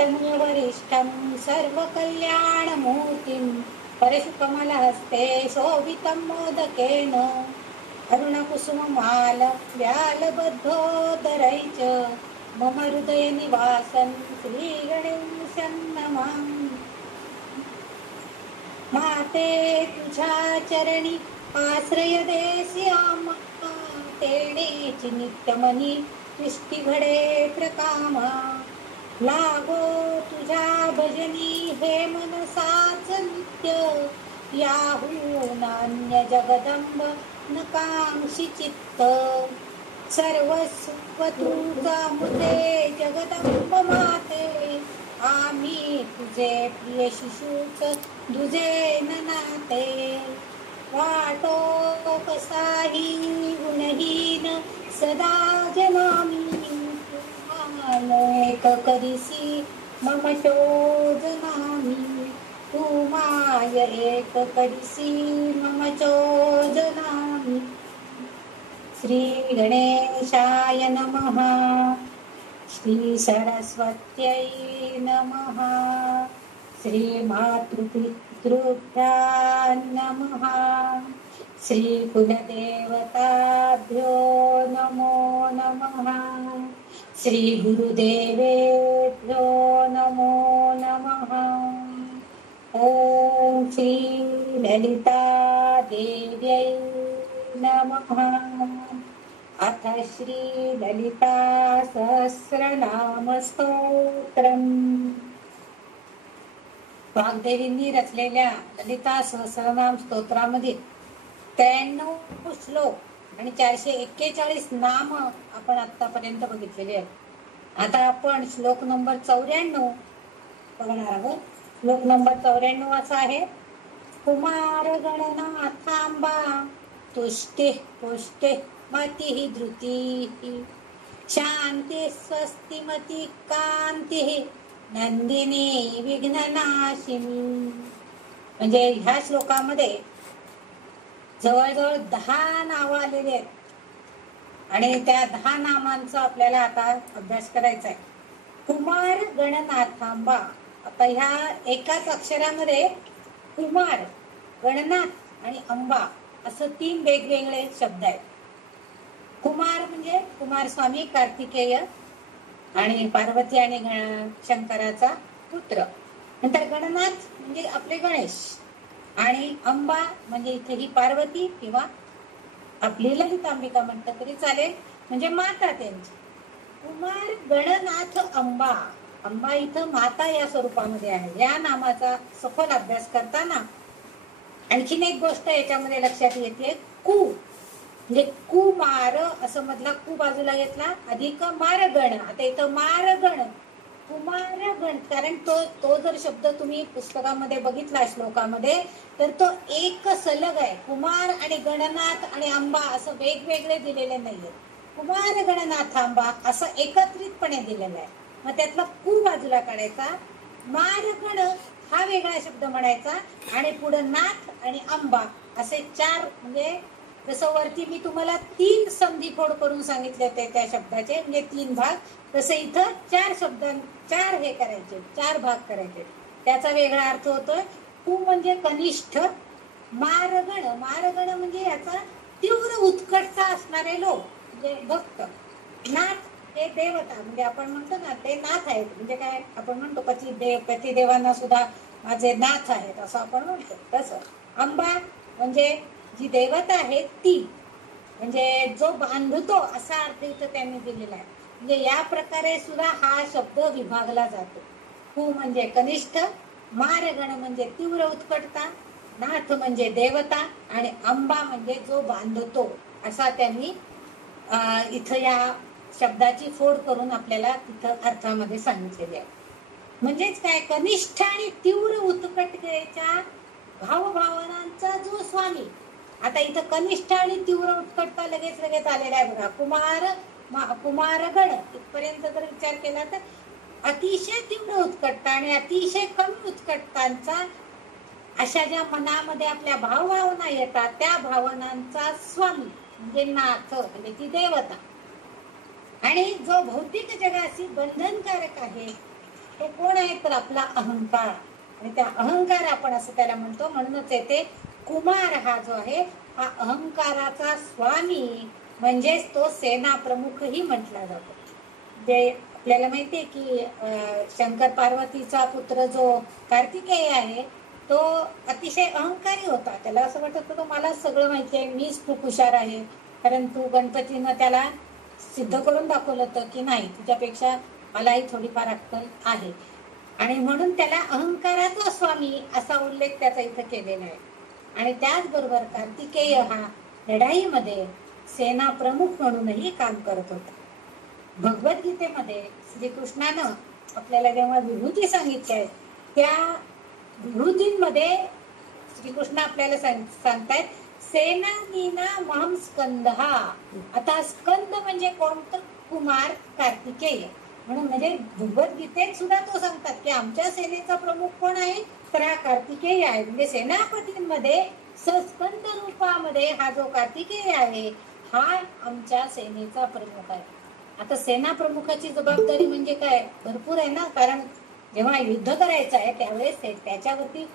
वरिष्ठं सर्वकल्याणमूर्तिं परशुकमलहस्ते शोभितं मोदकेन अरुणकुसुममालव्यालबद्धोदरै च मम हृदयनिवासं श्रीगणेशं नमामि। माते तुझ्या चरणी आश्रय देस्यामा तेणेची नित्यमनी सृष्टी घडे प्रकामा लागो तुझ्या भजनी हे मनसाच नित्य याहू नान्य जगदंब नकांक्षी चित्त सर्वस्व तुझा मुझे जगदंब माते आम्ही तुझे प्रिय शिशूच तुझे नाते वाटो कसाही गुणहीन सदा जनामी एक करिसी मम चोजनामी तू माय एक करिसी मम चोजनामी। श्री गणेशाय नमः। श्री सरस्वत्यै नमः। श्री मातृपितृभ्यां नमः। श्री कुलदेवताभ्यो नमो नमः। श्री गुरुदेवेभ्यो नमो नमः। ओम श्री ललिता देव्यै नमः। अथ श्री ललिता सहस्रनाम स्तोत्रम्। वाग्देवींनी रचलेल्या ललिता सहस्रनाम स्तोत्रामध्ये 93 श्लोक आणि 441 नाम आपण आतापर्यंत बघितलेले आहेत. आता आपण श्लोक नंबर 94 बघणार आहोत. श्लोक नंबर 94 असा आहे. कुमार गणनाथांबा तुष्टे पुष्टे मती धृती शांती स्वस्तिमती कांती नंदिनी विघ्ननाशिनी. म्हणजे ह्या श्लोकामध्ये जवळजवळ 10 नावं आलेली आहेत आणि त्या 10 नामांचा आपल्याला आता अभ्यास करायचा आहे. कुमार गणनाथांबा. आता ह्या एकाच अक्षरामध्ये कुमार, गणनाथ आणि अंबा असं 3 वेगवेगळे शब्द आहेत. कुमार म्हणजे कुमार स्वामी कार्तिकेय आणि पार्वती आणि शंकराचा पुत्र. नंतर गणनाथ म्हणजे आपले गणेश आणि अंबा म्हणजे इथे ही पार्वती किंवा आपली ललितांबिका म्हटलं तरी चालेल, म्हणजे माता त्यांची. कुमार गणनाथ अंबा. अंबा इथं माता या स्वरूपामध्ये आहे. या नामाचा सखोल अभ्यास करताना आणखीन एक गोष्ट याच्यामध्ये लक्षात येते. कु म्हणजे कुमार असं मधला कु बाजूला घेतला अधिक मारगण. आता इथं मारगण कुमारगण, कारण तो जर शब्द तुम्ही पुस्तकामध्ये बघितला श्लोकामध्ये तर तो एक सलग आहे. कुमार आणि गणनाथ आणि अंबा असं वेगवेगळे दिलेले नाहीये. कुमार गणनाथ अंबा असं एकत्रितपणे दिलेलं आहे. मग त्यातला कु बाजूला काढायचा, मारगण हा वेगळा शब्द म्हणायचा आणि पुढे नाथ आणि अंबा असे 4, म्हणजे जसं वरती मी तुम्हाला 3 संधिफोड करून सांगितले होते त्या शब्दाचे, म्हणजे 3 भाग, तसं इथं 4 शब्द 4 हे करायचे, 4 भाग करायचे. त्याचा वेगळा अर्थ होतोय. कु म्हणजे कनिष्ठ, मारगण, मारगण म्हणजे याचा तीव्र उत्कटता असणारे लोक म्हणजे भक्त. नाथ हे देवता, म्हणजे आपण म्हणतो ना ते नाथ आहेत. म्हणजे काय आपण म्हणतो पतिदेवांना सुद्धा माझे नाथ आहेत असं आपण म्हणतो. तसं अंबा म्हणजे जी देवता आहे ती, म्हणजे जो बांधतो असा अर्थ इथं त्यांनी दिलेला आहे. म्हणजे या प्रकारे सुद्धा हा शब्द विभागला जातो. कु म्हणजे कनिष्ठ, मारगण म्हणजे तीव्र उत्कटता, नाथ म्हणजे देवता आणि अंबा म्हणजे जो बांधतो असा त्यांनी इथं या शब्दाची फोड करून आपल्याला तिथं अर्थामध्ये सांगितलेले आहे. म्हणजेच काय, कनिष्ठ आणि तीव्र उत्कटतेच्या भावभावनांचा जो स्वामी. आता इथं कनिष्ठ आणि तीव्र उत्कटता लगेच आलेला आहे बघा. कुमारगण इथपर्यंत जर विचार केला तर अतिशय तीव्र उत्कटता आणि अतिशय कमी उत्कटतांचा अशा ज्या मनामध्ये आपल्या भावभावना येतात त्या भावनांचा स्वामी म्हणजे नाथ म्हणजे ती देवता. आणि जो भौतिक जगाशी बंधनकारक आहे तो कोण आहे तर आपला अहंकार. आणि त्या अहंकार आपण असं त्याला म्हणतो. म्हणूनच येथे कुमार हा जो आहे हा अहंकाराचा स्वामी म्हणजेच तो सेना प्रमुखही म्हटला जातो. जे आपल्याला माहितीये की शंकर पार्वतीचा पुत्र जो कार्तिकेय आहे तो अतिशय अहंकारी होता. त्याला असं वाटत होतं मला सगळं माहिती आहे, मीच खूप हुशार आहे. परंतु गणपतीनं त्याला सिद्ध करून दाखवलं होतं की नाही, तुझ्यापेक्षा मलाही थोडीफार अक्कल आहे. आणि म्हणून त्याला अहंकाराचा स्वामी असा उल्लेख त्याचा इथं केलेला आहे. आणि त्याचबरोबर कार्तिकेय हा लढाईमध्ये सेना प्रमुख म्हणूनही काम करत होता. भगवद्गीतेमध्ये श्रीकृष्णानं आपल्याला जेव्हा विभूती सांगितल्या आहेत त्या विभूतींमध्ये श्रीकृष्ण आपल्याला सांगतायत सेनानीना महम स्कंदहा. आता स्कंद म्हणजे कोण तर कुमार कार्तिकेय. म्हणून म्हणजे भगवद्गीतेत सुद्धा तो सांगतात की आमच्या सेनेचा प्रमुख कोण आहे तर हा कार्तिकेय आहे. म्हणजे सेनापतींमध्ये स्कंद रूपामध्ये हा जो कार्तिकेय आहे हा आमच्या सेनेचा प्रमुख आहे. आता सेना प्रमुखाची जबाबदारी म्हणजे काय, भरपूर आहे ना. कारण जेव्हा युद्ध करायचं आहे त्यावेळेस त्याच्यावरती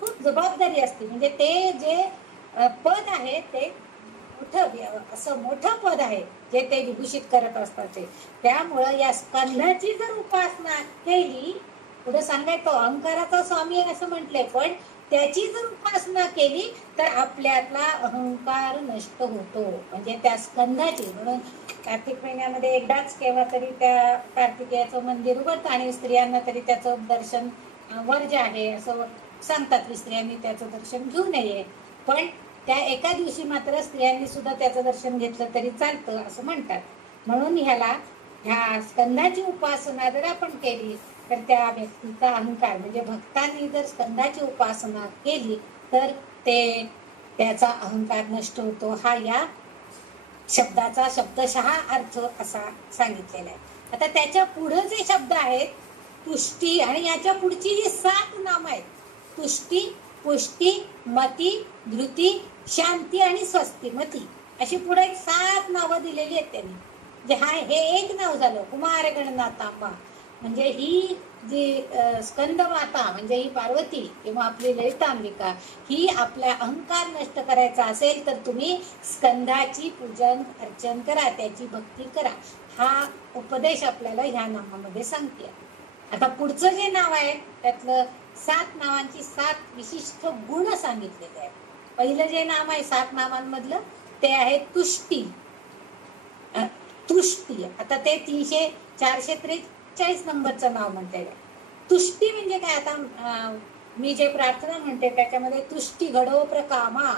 खूप जबाबदारी असते. म्हणजे ते जे पद आहे ते मोठं पद आहे जे ते विभूषित करत असतात ते. त्यामुळं या स्कंधाची जर उपासना केली, पुढे सांगायचं अहंकाराचा स्वामी असं म्हटलंय, पण त्याची जर उपासना केली तर आपल्यातला अहंकार नष्ट होतो. म्हणजे त्या स्कंधाची. म्हणून कार्तिक महिन्यामध्ये एकदाच केव्हा तरी त्या कार्तिकेयाचं मंदिर उघडतं आणि स्त्रियांना तरी त्याचं दर्शन वर्ज्य आहे असं सांगतात की स्त्रियांनी त्याचं दर्शन घेऊ नये. पण त्या एका दिवशी मात्र स्त्रियांनी सुद्धा त्याचं दर्शन घेतलं तरी चालतं असं म्हणतात. म्हणून ह्या स्कंधाची उपासना जर आपण केली तर त्या व्यक्तीचा अहंकार म्हणजे भक्तांनी जर स्कंधाची उपासना केली तर त्याचा अहंकार नष्ट होतो. हा या शब्दाचा शब्दशः अर्थ असा सांगितलेला आहे. आता त्याच्या पुढे जे शब्द आहेत तुष्टी आणि याच्या पुढची जी 7 नाम आहेत तुष्टी, पुष्टी, मती, धृती, शांती आणि स्वस्तिमती अशी पुढे 7 नावं दिलेली आहेत त्यांनी. हे एक नाव झालं कुमार गणनाथांबा. म्हणजे ही जी स्कंद माता म्हणजे ही पार्वती किंवा आपली ललितांबिका ही आपला अहंकार नष्ट करायचा असेल तर तुम्ही स्कंदाची पूजन अर्चन करा, त्याची भक्ती करा. हा उपदेश आपल्याला ह्या नामामध्ये सांगते. आता पुढचं जे नाव आहे त्यातलं 7 नावांची 7 विशिष्ट गुण सांगितलेले आहेत. पहिलं जे नाम आहे 7 नावांमधलं ते आहे तुष्टी. तुष्टी आता ते 443 नंबरचं नाव म्हणते. तुष्टी म्हणजे काय, आता मी जे प्रार्थना म्हणते त्याच्यामध्ये तुष्टी घडो प्रकामा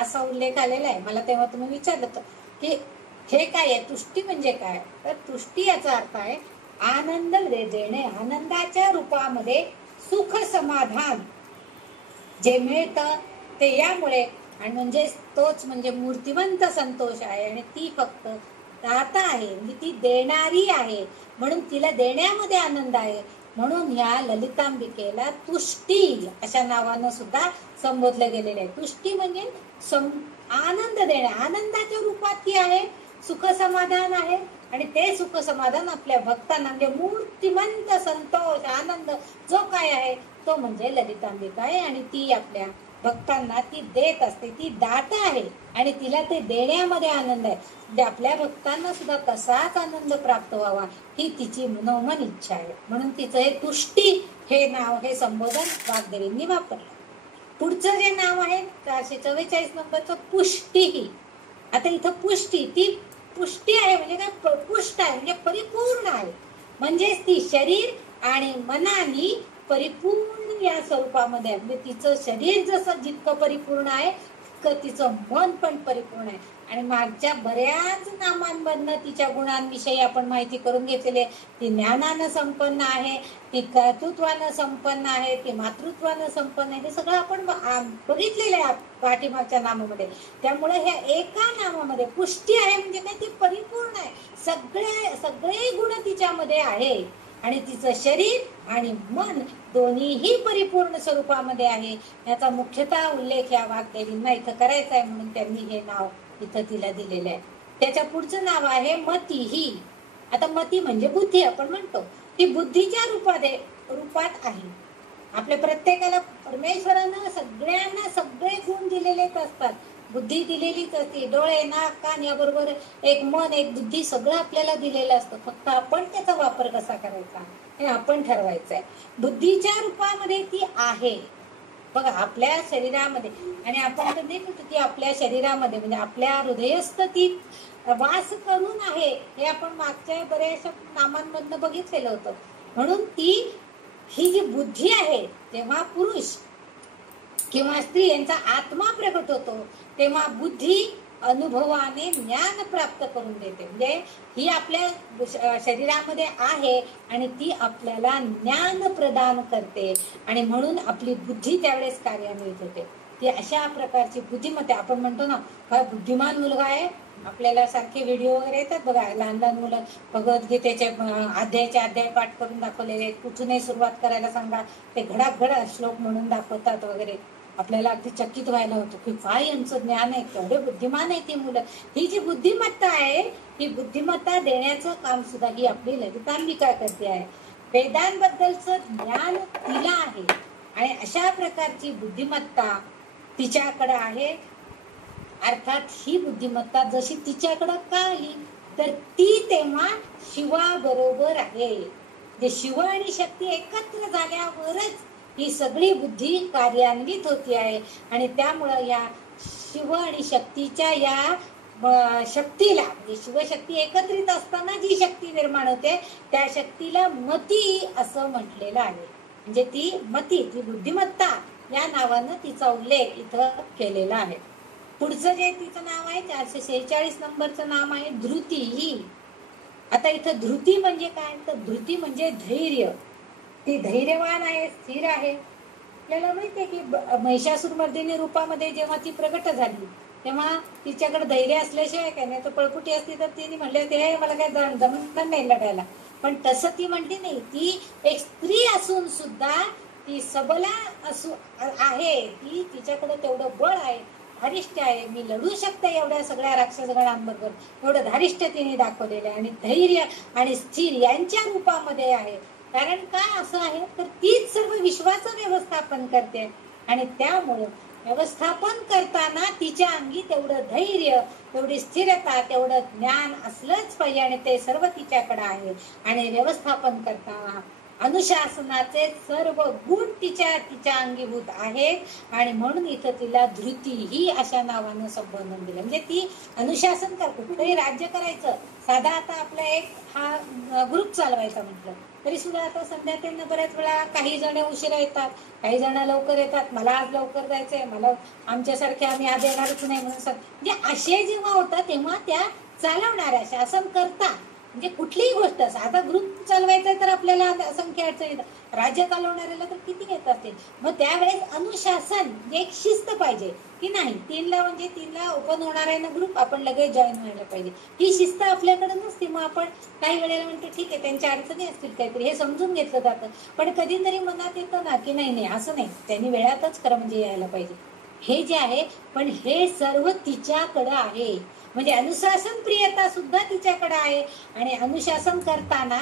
असा उल्लेख आलेला आहे. मला तेव्हा तुम्ही विचारलं की हे काय आहे, तुष्टी म्हणजे काय, तर तुष्टी याचा अर्थ आहे आनंद देणे. आनंदाच्या रूपामध्ये सुख समाधान जे मिळतं ते यामुळे. आणि म्हणजे तोच म्हणजे मूर्तिवंत संतोष आहे आणि ती फक्त दाता आहे म्हणजे ती देणारी आहे. म्हणून तिला देण्यामध्ये आनंद आहे. म्हणून ह्या ललितांबिकेला तुष्टी अशा नावानं सुद्धा संबोधलं गेलेलं आहे. तुष्टी म्हणजे आनंद देणे, आनंदाच्या रूपात ती आहे, सुख समाधान आहे. आणि ते सुख समाधान आपल्या भक्तांना म्हणजे मूर्तिमंत संतोष आनंद जो काय आहे तो म्हणजे ललितांबिका आहे. आणि ती आपल्या भक्तांना ती देत असते, ती दाता आहे आणि तिला ते देण्यामध्ये आनंद आहे. म्हणजे आपल्या भक्तांना सुद्धा कसाच आनंद प्राप्त व्हावा ही तिची मनोमन इच्छा आहे. म्हणून तिचं हे तुष्टी हे नाव हे संबोधन वाग्देवींनी वापरलं. पुढचं जे नाव आहे 444 नंबरचं पुष्टी. आता इथं पुष्टी ती पुष्टी आहे म्हणजे काय, पुष्ट आहे म्हणजे परिपूर्ण आहे. म्हणजेच ती शरीर आणि मनाने परिपूर्ण या स्वरूपामध्ये आहे. म्हणजे तिचं शरीर जसं जितकं परिपूर्ण आहे तितकं तिचं मन पण परिपूर्ण आहे. आणि मागच्या बऱ्याच नामांमधनं तिच्या गुणांविषयी आपण माहिती करून घेतलेली आहे. ती ज्ञानानं संपन्न आहे, ती कर्तृत्वानं संपन्न आहे, ती मातृत्वानं संपन्न आहे. हे सगळं आपण बघितलेलं आहे पाठीमागच्या नामामध्ये. त्यामुळे ह्या एका नामामध्ये पुष्टी आहे म्हणजे काय, ती परिपूर्ण आहे. सगळे गुण तिच्यामध्ये आहे आणि तिचं शरीर आणि मन दोन्हीही परिपूर्ण स्वरूपामध्ये आहे. याचा मुख्यतः उल्लेख या वाग्देवींना इथं करायचा आहे म्हणून त्यांनी हे नाव इथं तिला दिलेलं आहे. त्याच्या पुढचं नाव आहे मती ही. आता मती म्हणजे बुद्धी आपण म्हणतो, ती बुद्धीच्या रूपामध्ये रूपात आहे. आपल्या प्रत्येकाला परमेश्वरानं सगळ्यांना सगळे गुण दिलेलेच असतात. बुद्धी दिलेलीच असते, डोळे, नाक, कान याबरोबर एक मन, एक बुद्धी सगळं आपल्याला दिलेलं असतं. फक्त आपण त्याचा वापर कसा करायचा हे आपण ठरवायचं आहे. बुद्धीच्या रूपामध्ये ती आहे बघा आपल्या शरीरामध्ये, आणि आपण तर नाही म्हणतो ती आपल्या शरीरामध्ये म्हणजे आपल्या हृदयस्थ ती वास करून आहे. हे आपण मागच्या बऱ्याचशा नामांमधनं बघितलेलं होतं. म्हणून ती ही जी बुद्धी आहे, तेव्हा पुरुष किंवा स्त्री यांचा आत्मा प्रकट होतो, तेव्हा बुद्धी अनुभवाने ज्ञान प्राप्त करून देते. म्हणजे ही आपल्या शरीरामध्ये आहे आणि ती आपल्याला ज्ञान प्रदान करते, आणि म्हणून आपली बुद्धी त्यावेळेस कार्यान्वित होते. ती अशा प्रकारची बुद्धिमत्ता. आपण म्हणतो ना हा बुद्धिमान मुलगा आहे, आपल्याला सारखे व्हिडिओ वगैरे येतात बघा, लहान लहान मुलं भगवद्गीतेचे अध्यायाचे अध्याय पाठ करून दाखवलेले, कुठूनही सुरुवात करायला सांगा, ते घडाघड श्लोक म्हणून दाखवतात वगैरे. आपल्याला अगदी चकित व्हायला होतं की काय यांचं ज्ञान आहे, केवढे बुद्धिमान आहे ती मुलं. ही जी बुद्धिमत्ता आहे, ही बुद्धिमत्ता देण्याचं काम सुद्धा ही आपली ललितांबिका करते आहे. वेदांबद्दलचं ज्ञान तिला आहे, आणि अशा प्रकारची बुद्धिमत्ता तिच्याकडे आहे. अर्थात ही बुद्धिमत्ता जशी तिच्याकडं का आली, तर ती तेव्हा शिवाबरोबर आहे. जे शिव आणि शक्ती एकत्र झाल्यावरच ही सगळी बुद्धी कार्यान्वित होती आहे. आणि त्यामुळं या शिव आणि शक्तीच्या या शक्तीला, म्हणजे शिवशक्ती एकत्रित असताना जी शक्ती निर्माण होते त्या शक्तीला मती असं म्हटलेलं आहे. म्हणजे ती मती, ती बुद्धिमत्ता या नावानं तिचा उल्लेख इथं केलेला आहे. पुढचं जे तिचं नाव आहे 446 नंबरचं नाम आहे धृती ही. आता इथं धृती म्हणजे काय, तर धृती म्हणजे धैर्य. ती धैर्यवान आहे, स्थिर आहे. आपल्याला माहितीये की महिषासुरमर्दिनी रूपामध्ये जेव्हा ती प्रगट झाली तेव्हा तिच्याकडे धैर्य असल्याशिवाय काय नाही, तर पळपुटी असती तर तिने म्हणले ते मला काय जमणार नाही लढायला. पण तसं ती म्हणली नाही. ती एक स्त्री असून सुद्धा ती सबला आहे. ती तिच्याकडे तेवढं बळ आहे, धारिष्ट आहे. मी लढू शकते एवढ्या सगळ्या राक्षसगणांबरोबर, एवढं धारिष्ट तिने दाखवलेलं आहे. आणि धैर्य आणि स्थिर यांच्या रूपामध्ये आहे. कारण काय असं आहे, तर तीच सर्व विश्वाचं व्यवस्थापन करते, आणि त्यामुळं व्यवस्थापन करताना तिच्या अंगी तेवढं धैर्य, तेवढी स्थिरता, तेवढं ज्ञान असलंच पाहिजे, आणि ते सर्व तिच्याकडे आहे. आणि व्यवस्थापन करताना अनुशासनाचे सर्व गुण तिच्या अंगीभूत आहेत, आणि म्हणून इथं तिला धृती ही अशा नावानं संबोधन दिलं. म्हणजे ती अनुशासन करते. कुठेही राज्य करायचं, साधा आता आपला एक हा ग्रुप चालवायचा म्हटलं तरी सुद्धा आता संध्याकाळी बऱ्याच वेळा काही जण उशिरा येतात, काही जण लवकर येतात. मला आज लवकर जायचंय, मला आमच्यासारखे आम्ही आज येणारच नाही म्हणून म्हणजे असे जेव्हा होतात तेव्हा त्या चालवणाऱ्या शासन करता, म्हणजे कुठलीही गोष्ट, साधा ग्रुप चालवायचा तर आपल्याला असंख्य अडचणी येतात, राज्य चालवणाऱ्याला तर किती येत असते. मग त्यावेळेस अनुशासन, एक शिस्त पाहिजे की नाही. 3ला म्हणजे 3ला ओपन होणार आहे ना ग्रुप, आपण लगेच जॉईन व्हायला पाहिजे. ही शिस्त आपल्याकडे नसते. मग आपण काही वेळेला म्हणतो ठीक आहे त्यांच्या अडचणी असतील काहीतरी, हे समजून घेतलं जातं. पण कधीतरी मनात येतं ना की नाही नाही असं नाही, त्यांनी वेळातच खरं म्हणजे यायला पाहिजे, हे जे आहे. पण हे सर्व तिच्याकडं आहे. म्हणजे अनुशासन प्रियता सुद्धा तिच्याकडे आहे. आणि अनुशासन करताना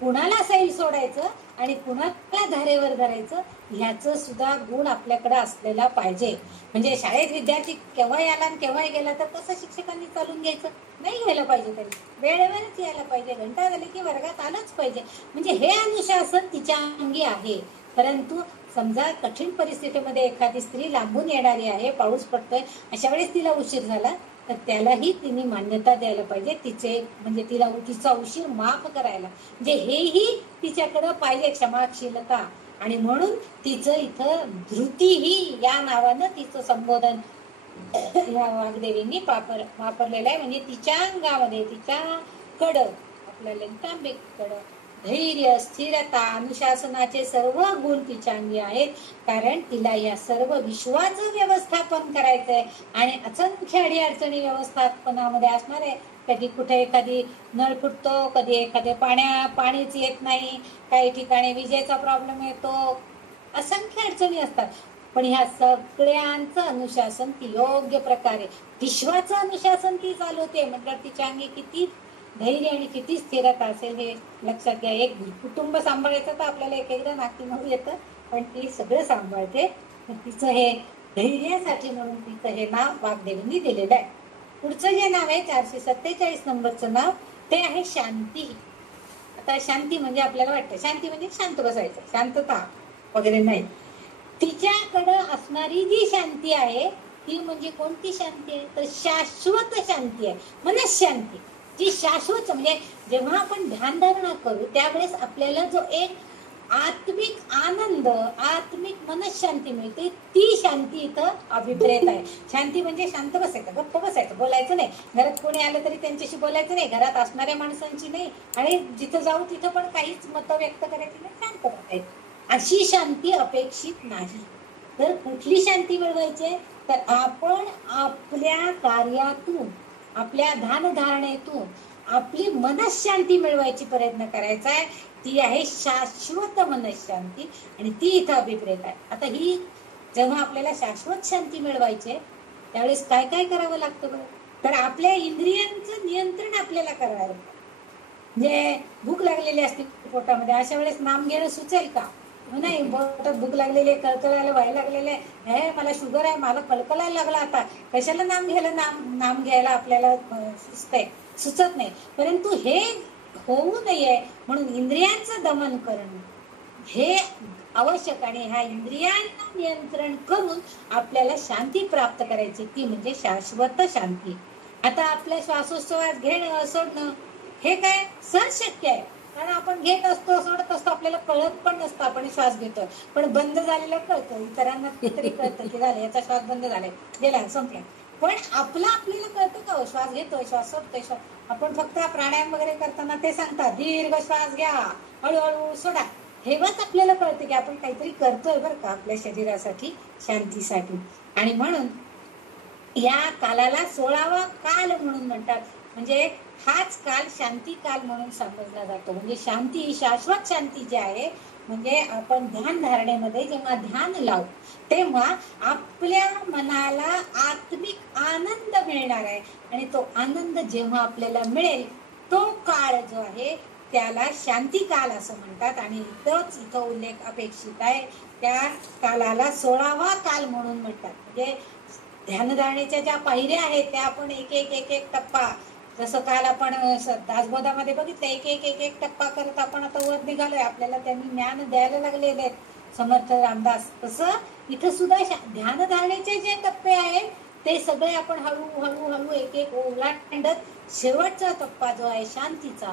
कुणाला सैल सोडायचं आणि कुणाला धारेवर धरायचं ह्याचं सुद्धा गुण आपल्याकडे असलेला पाहिजे. म्हणजे शाळेत विद्यार्थी केव्हा आला आणि केव्हा गेला तर कसं शिक्षकांनी चालून घ्यायचं नाही, घ्यायला पाहिजे. त्यांनी वेळेवरच यायला पाहिजे, घंटा झाली की वर्गात आलंच पाहिजे. म्हणजे हे अनुशासन तिच्या अंगी आहे. परंतु समजा कठीण परिस्थितीमध्ये एखादी स्त्री लांबून येणारी आहे, पाऊस पडतोय, अशा वेळेस तिला उशीर झाला तर त्यालाही तिने मान्यता द्यायला पाहिजे. तिचे म्हणजे तिचा उशीर माफ करायला, म्हणजे हेही तिच्याकडं पाहिजे, क्षमाशीलता. आणि म्हणून तिचं इथं धृती ही या नावानं तिचं संबोधन या वाग्देवींनी वापरलेलं आहे. म्हणजे तिच्या अंगामध्ये, तिच्याकडं, आपल्या ललितांबेकडं धैर्य, स्थिरता, अनुशासनाचे सर्व गुण तिच्या अंगी आहेत. कारण तिला या सर्व विश्वाचं व्यवस्थापन करायचंय, आणि असंख्य अडीअडचणी व्यवस्थापनामध्ये असणार आहे. कधी कुठे एखादी नळ फुटतो, कधी एखाद्या पाणीच येत नाही, काही ठिकाणी विजेचा प्रॉब्लेम येतो, असंख्य अडचणी असतात. पण ह्या सगळ्यांचं अनुशासन ती योग्य प्रकारे, विश्वाचं अनुशासन ती चालवते. म्हणजे तिच्या अंगी किती धैर्य आणि किती स्थिरता असेल हे लक्षात घ्या. एक कुटुंब सांभाळायचं तर आपल्याला एक एकदा नाकी नऊ येतं, पण ती सगळं सांभाळते. तिचं हे धैर्यासाठी म्हणून तिचं हे नाव वाग्देवींनी दिलेलं आहे. पुढचं जे नाव आहे 447 नंबरचं नाव ते आहे शांती. आता शांती म्हणजे आपल्याला वाटतं शांती म्हणजे शांत बसायचं, शांतता वगैरे नाही. तिच्याकडं असणारी जी शांती आहे ती म्हणजे कोणती शांती आहे तर शाश्वत शांती आहे, मनशांती. जी शाश्वत म्हणजे जेव्हा आपण ध्यानधारणा करू त्यावेळेस आपल्याला जो एक आत्मिक आनंद, आत्मिक मनशांती मिळते, ती शांती इथं अभिप्रेत आहे. शांती म्हणजे शांत बसायचं, गप्प बसायचं, बोलायचं नाही. घरात कोणी आलं तरी त्यांच्याशी बोलायचं नाही, घरात असणाऱ्या माणसांची नाही, आणि जिथं जाऊ तिथं पण काहीच मतं व्यक्त करायची नाही, शांत राहायचं. अशी शांती अपेक्षित नाही. तर कुठली शांती मिळवायची तर आपण आपल्या कार्यातून, आपल्या ध्यानधारणेतून आपली मनशांती मिळवायची प्रयत्न करायचा आहे. ती आहे शाश्वत मनशांती आणि ती इथं अभिप्रेत आहे. आता ही जेव्हा आपल्याला शाश्वत शांती मिळवायची त्यावेळेस काय काय करावं लागतं बरं तर आपल्या इंद्रियांचं नियंत्रण आपल्याला करावं लागतं. म्हणजे भूक लागलेली असते पोटामध्ये, अशा वेळेस नाम घेणं सुचेल का? नाही. पोटात भूक लागलेली आहे, कळकळायला व्हायला लागलेलं आहे, हे मला शुगर आहे, मला कळकळायला लागला, आता कशाला नाम घ्यायला, नाम घ्यायला आपल्याला सुचतंय, सुचत नाही. परंतु हे होऊ नये म्हणून इंद्रियांचं दमन करणं हे आवश्यक, आणि ह्या इंद्रियांना नियंत्रण करून आपल्याला शांती प्राप्त करायची, ती म्हणजे शाश्वत शांती. आता आपल्या श्वासोच्छ्वास घेणं सोडणं हे काय सहज शक्य आहे, कारण आपण घेत असतो, सोडत असतो, आपल्याला कळत पण नसतं आपण श्वास घेतोय, पण बंद झालेलं कळतं, इतरांना तरी कळतं की झालं याचा श्वास बंद झालाय, गेला, संपला. पण आपल्याला कळतं का श्वास घेतोय, श्वास सोडतोय, आपण फक्त प्राणायाम वगैरे करताना ते सांगतात दीर्घ श्वास घ्या, हळूहळू सोडा, हेच आपल्याला कळतं की आपण काहीतरी करतोय बरं का आपल्या शरीरासाठी, शांतीसाठी. आणि म्हणून या कालाला 16वा काल म्हणून म्हणतात. म्हणजे हाच काल शांती काल म्हणून समजला जातो. म्हणजे शांती, शाश्वत शांती जी आहे, म्हणजे आपण ध्यान धारणेमध्ये जेव्हा ध्यान लावू तेव्हा आपल्या मनाला आत्मिक आनंद मिळणार आहे, आणि तो आनंद जेव्हा आपल्याला मिळेल तो काळ जो आहे त्याला शांती काल असं म्हणतात. आणि इथं उल्लेख अपेक्षित आहे, त्या कालाला 16वा काल म्हणून म्हणतात. म्हणजे ध्यानधारणेच्या ज्या पायऱ्या आहेत त्या आपण एक एक टप्पा, जसं काल आपण दासबोधामध्ये बघितलं, एक टप्पा करत आपण आता वर निघालोय, आपल्याला त्यांनी ज्ञान द्यायला लागलेले आहेत समर्थ रामदास. तसं इथं सुद्धा ध्यानधारणेचे जे टप्पे आहेत ते सगळे आपण हळूहळू एक ओलांडत शेवटचा टप्पा जो आहे शांतीचा,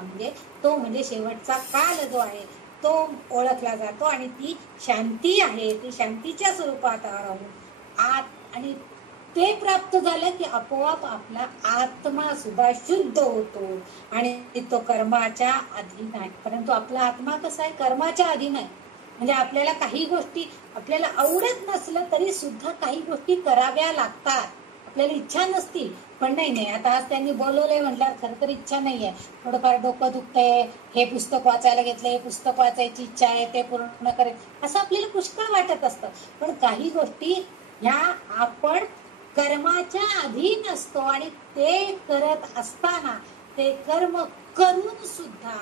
म्हणजे शेवटचा काल जो आहे तो ओळखला जातो. आणि ती शांती आहे, ती शांतीच्या स्वरूपात आणि ते प्राप्त झालं की आपोआप आपला आत्मा सुद्धा शुद्ध होतो आणि तो कर्माच्या अधीन आहे. परंतु आपला आत्मा कसा आहे, कर्माच्या अधीन आहे. म्हणजे आपल्याला काही गोष्टी आपल्याला आवडत नसलं तरी सुद्धा काही गोष्टी कराव्या लागतात. आपल्याला इच्छा नसती पण नाही, आता आज त्यांनी बोलवलंय म्हटलं खरं तर इच्छा नाहीये, थोडंफार डोकं दुखतंय, हे पुस्तक वाचायला घेतलं, हे पुस्तक वाचायची इच्छा आहे, ते पूर्ण करेल असं आपल्याला पुष्कळ वाटत असतं. पण काही गोष्टी ह्या आपण कर्माच्या अधीन असतो, आणि ते करत असताना ते कर्म करून सुद्धा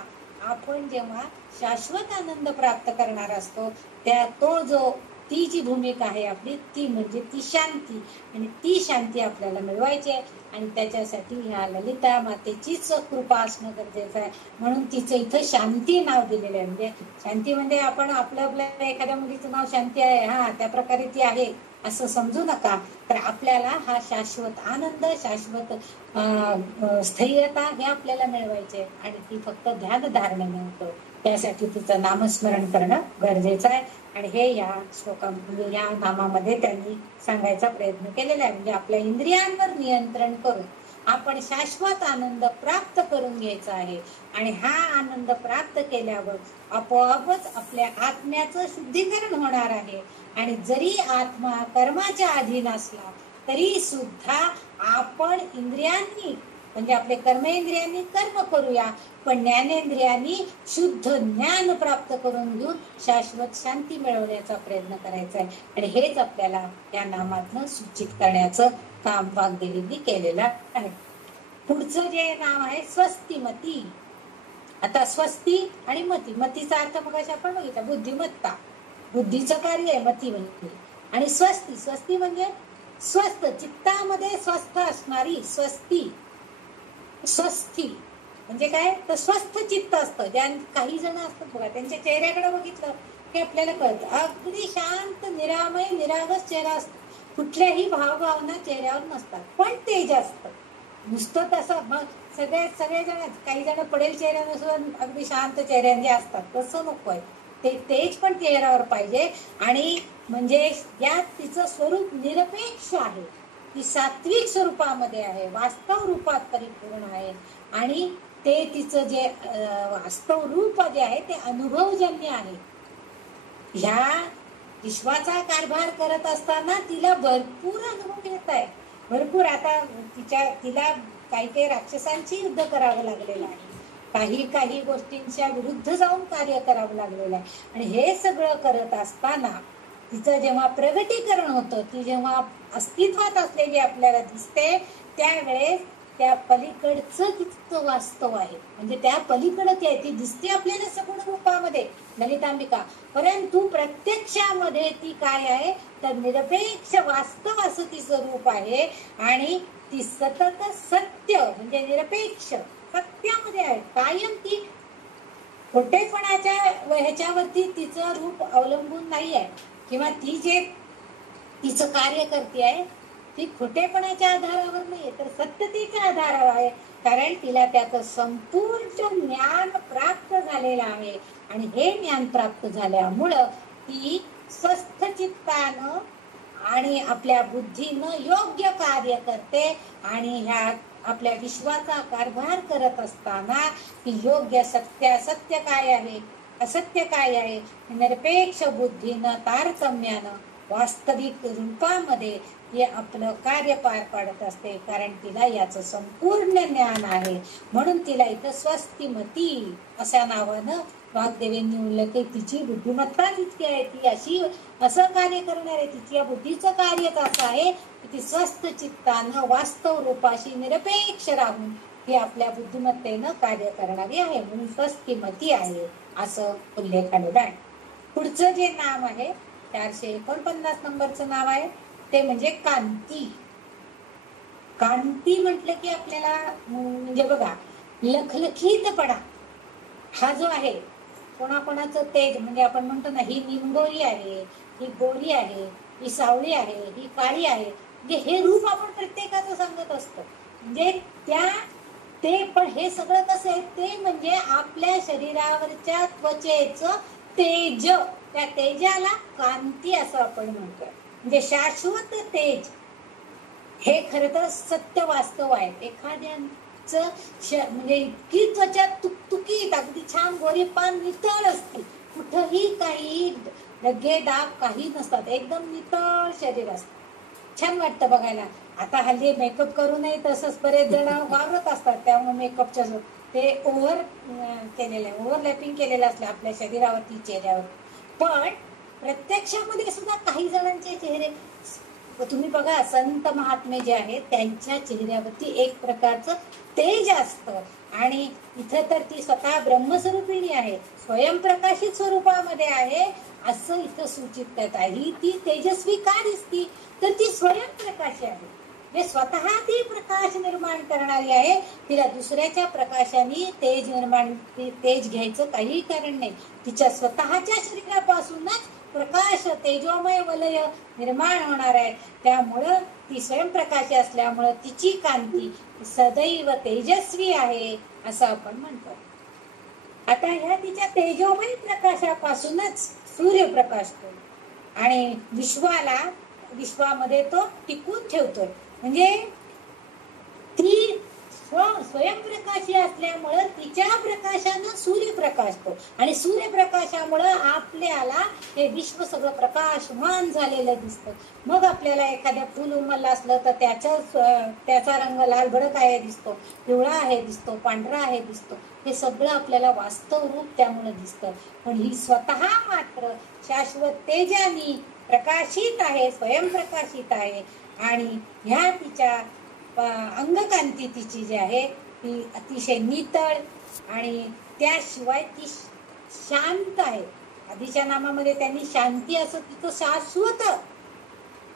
आपण जेव्हा शाश्वत आनंद प्राप्त करणार असतो त्या ती जी भूमिका आहे आपली ती म्हणजे ती शांती, आणि ती शांती आपल्याला मिळवायची आहे. आणि त्याच्यासाठी ह्या ललिता मातेचीच कृपा असणं गरजेचं आहे. म्हणून तिचं इथं शांती नाव दिलेलं आहे. म्हणजे शांती म्हणजे आपण आपल्या एखाद्या मुलीचं नाव शांती आहे, हा त्या प्रकारे ती आहे असं समजू नका. तर आपल्याला हा शाश्वत आनंद, शाश्वत स्थैर्यता हे आपल्याला मिळवायचे, आणि ती फक्त ध्यान धारणेने होतं. त्यासाठी तिचं नामस्मरण करणं गरजेचं आहे. आणि हे या श्लोकामध्ये, या नामामध्ये त्यांनी सांगायचा प्रयत्न केलेला आहे. म्हणजे आपल्या इंद्रियांवर नियंत्रण करून आपण शाश्वत आनंद प्राप्त करून घ्यायचा आहे. आणि हा आनंद प्राप्त केल्यावर आपोआपच आपल्या आत्म्याचं शुद्धीकरण होणार आहे. आणि जरी आत्मा कर्माच्या अधीन असला तरी सुद्धा आपण इंद्रियांनी, म्हणजे आपले कर्मेंद्रियांनी कर्म करूया, पण ज्ञानेंद्रियांनी शुद्ध ज्ञान प्राप्त करून घेऊन शाश्वत शांती मिळवण्याचा प्रयत्न करायचा आहे. आणि हेच आपल्याला या नामातनं सूचित करण्याचं काम वाग्देवींनी केलेलं आहे. पुढचं जे नाव आहे स्वस्तिमती. आता स्वस्ती आणि मती, मतीचा अर्थ मग आपण बघितला बुद्धिमत्ता, बुद्धीचं कार्य आहे मती म्हणजे. आणि स्वस्ती, स्वस्ती म्हणजे स्वस्थ, चित्तामध्ये स्वस्थ असणारी स्वस्ती. स्वस्थी म्हणजे काय, तर स्वस्थ चित्त असतं. ज्या काही जण असतात बघा, त्यांच्या चेहऱ्याकडे बघितलं की आपल्याला कळतं अगदी शांत निरामय निरागस चेहरा असतो, कुठल्याही भावभावना चेहऱ्यावर नसतात, पण तेज असतं नुसतं तसं. मग सगळेजण, काही जण पडेल चेहरा नसून अगदी शांत चेहऱ्याने असतात, तसं नको आहे. ते तेज पण चेहऱ्यावर पाहिजे. आणि म्हणजे यात तिचं स्वरूप निरपेक्ष आहे, ती सात्विक स्वरूपामध्ये आहे, वास्तव रूपात परिपूर्ण आहे. आणि ते तिचं जे वास्तव रूप जे आहे ते अनुभवजन्य आहे. ह्या विश्वाचा कारभार करत असताना तिला भरपूर अनुभव येत आहे, भरपूर. आता तिला काही राक्षसांची युद्ध करावं लागलेलं आहे, काही गोष्टींच्या विरुद्ध जाऊन कार्य करावं लागलेलं आहे. आणि हे सगळं करत असताना तिचं जेव्हा प्रगटीकरण होतं, ती जेव्हा अस्तित्वात असलेली आपल्याला दिसते, त्यावेळेस त्या पलीकडचं तिचं वास्तव आहे. म्हणजे त्या पलीकडे ती दिसते आपल्याला सगुण रूपामध्ये ललितांबिका, परंतु प्रत्यक्षामध्ये ती काय आहे, तर निरपेक्ष वास्तव असं तिचं रूप आहे. आणि ती सतत सत्य म्हणजे निरपेक्ष सत्यामध्ये आहे कायम. ती खोटेपणाच्या ह्याच्यावरती तिचं रूप अवलंबून नाही आहे, किंवा ती जे तिचं कार्य करते आहे ती खोटेपणाच्या आधारावर नाहीये, तर सत्यतेच्या आधारावर आहे. कारण तिला त्याचं संपूर्ण ज्ञान प्राप्त झालेलं आहे. आणि हे ज्ञान प्राप्त झाल्यामुळं ती स्वस्थ चित्तानं आणि आपल्या बुद्धीनं योग्य कार्य करते. आणि ह्या आपल्या विश्वाचा कारभार करत असताना ती योग्य सत्य काय आहे, असत्य काय आहे, निरपेक्ष बुद्धीनं तारतम्यानं वास्तविक रूपामध्ये हे आपलं कार्य पार पाडत असते. कारण तिला याचं संपूर्ण ज्ञान आहे. म्हणून तिला इथं स्वस्तिमती अशा नावानं वाग्देवींनी उल्लेख केला. तिची बुद्धिमत्ता इतकी आहे, ती असं कार्य करणार आहे, तिची या बुद्धीचं कार्यच असं आहे की ती स्वस्थ चित्तानं वास्तव रूपाशी निरपेक्ष राहून ती आपल्या बुद्धिमत्तेनं कार्य करणारी आहे. म्हणून स्वस्तिमती आहे असं उल्लेख आलेला आहे. पुढचं जे नाव आहे 449 नंबरचं नाव आहे ते म्हणजे कांती. कांती म्हटलं की आपल्याला म्हणजे बघा लखलखीतपणा हा जो आहे, कोणाकोणाचं तेज म्हणजे आपण म्हणतो ना, ही निमगोरी आहे, ही गोरी आहे, ही सावळी आहे, ही काळी आहे, म्हणजे हे रूप आपण प्रत्येकाचं सांगत असतो. म्हणजे ते पण हे सगळं कसं आहे, ते म्हणजे आपल्या शरीरावरच्या त्वचेचं तेज, त्या तेजाला कांती असं आपण म्हणतो. म्हणजे शाश्वत तेज हे खरं तर सत्य वास्तव आहे. एखाद्यांचं म्हणजे इतकी त्वचा तुकतुकीत अगदी छान गोरीपान नितळ असते, कुठंही काही डगे डाग काही नसतात, एकदम नितळ शरीर असतं, छान वाटतं बघायला. आता हल्ली मेकअप करू नये तसंच बरेच जण वावरत असतात, त्यामुळे मेकअपच्या ते ओव्हरलॅपिंग केलेलं असलं आपल्या शरीरावरती चेहऱ्यावर. पण प्रत्यक्षामध्ये सुद्धा काही जणांचे चेहरे तुम्ही बघा, संत महात्मे जे आहेत त्यांच्या चेहऱ्यावरती एक प्रकारचं तेज असतं. आणि इथं तर ती स्वतः ब्रह्मस्वरूपिणी आहे, स्वयंप्रकाशित स्वरूपामध्ये आहे असं इथं सूचित करत आहे. ती तेजस्वी का दिसती, तर ती स्वयंप्रकाशी आहे, जे स्वतः ती प्रकाश निर्माण करणारी आहे. तिला दुसऱ्याच्या प्रकाशाने तेज घ्यायचं काही कारण नाही. तिच्या स्वतःच्या शरीरापासूनच प्रकाश तेजोमय वलय निर्माण होणार आहे. त्यामुळं ती स्वयंप्रकाशी असल्यामुळं तिची कांती सदैव तेजस्वी आहे असं आपण म्हणतो. आता ह्या तिच्या तेजोमय प्रकाशापासूनच सूर्यप्रकाश तो आणि विश्वामध्ये तो टिकून ठेवतोय. म्हणजे ती स्वयंप्रकाशी असल्यामुळं तिच्या प्रकाशानं सूर्य प्रकाशतो आणि सूर्यप्रकाशामुळं आपल्याला हे विश्व सगळं प्रकाशमान झालेलं दिसतं. मग आपल्याला एखाद्या फुल उमललं असलं तर त्याचा रंग लाल भडक आहे दिसतो, पिवळा आहे दिसतो, पांढरा आहे दिसतो. हे सगळं आपल्याला वास्तव रूप त्यामुळे दिसतं. पण ही स्वतः मात्र शाश्वत तेजानी प्रकाशित आहे, स्वयंप्रकाशित आहे. आणि ह्या तिच्या अंगकांती तिची जी आहे ती अतिशय नितळ आणि त्याशिवाय ती शांत आहे. आधीच्या नामामध्ये त्यांनी शांती असं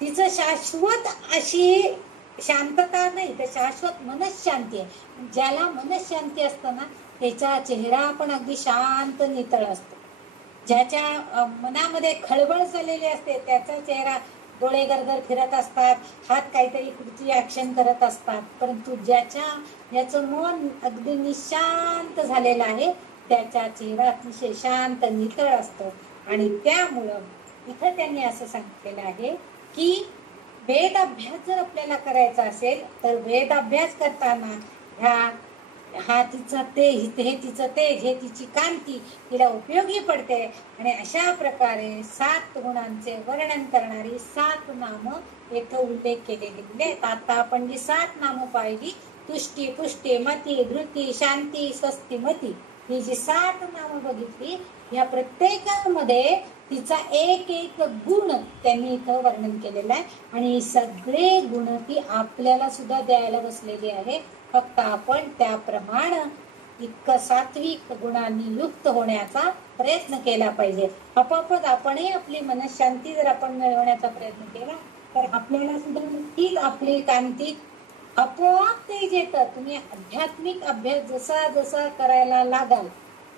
तिचं शाश्वत अशी शांतता नाही, तर शाश्वत मनशांती आहे. ज्याला मनशांती असतं ना त्याचा चेहरा पण अगदी शांत नितळ असतो. ज्याच्या मनामध्ये खळबळ झालेली असते त्याचा चेहरा डोळे गरगर फिरत असतात, हात काहीतरी पुढची ऍक्शन करत असतात. परंतु ज्याचं मन अगदी निशांत झालेलं आहे त्याचा चेहरा अतिशय शांत नितळ असतो. आणि त्यामुळं इथं त्यांनी असं सांगितलेलं आहे की वेद अभ्यास जर आपल्याला करायचा असेल तर वेद अभ्यास करताना हा तिचा तेज, हे तिचं तेज, हे तिची कांती तिला उपयोगी पडते. आणि अशा प्रकारे 7 गुणांचे वर्णन करणारी 7 नाम येथे उल्लेख केले गेलेले आहेत. आता आपण जी 7 नामं पाहिली, तुष्टी, पुष्टी, मती, धृती, शांती, स्वस्ती, मती, ही जी 7 नामं बघितली या प्रत्येकामध्ये तिचा एक एक गुण त्यांनी इथं वर्णन केलेला आहे. आणि सगळे गुण ती आपल्याला सुद्धा द्यायला बसलेली आहे. फक्त आपण त्याप्रमाणे इतकं सात्विक गुणांनी युक्त होण्याचा प्रयत्न केला पाहिजे. आपोआपच आपणही आपली मनशांती जर आपण मिळवण्याचा प्रयत्न केला तर आपल्याला सुद्धा नक्कीच आपली कांती आपोआप तेज येतं. तुम्ही आध्यात्मिक अभ्यास जसा जसा करायला लागाल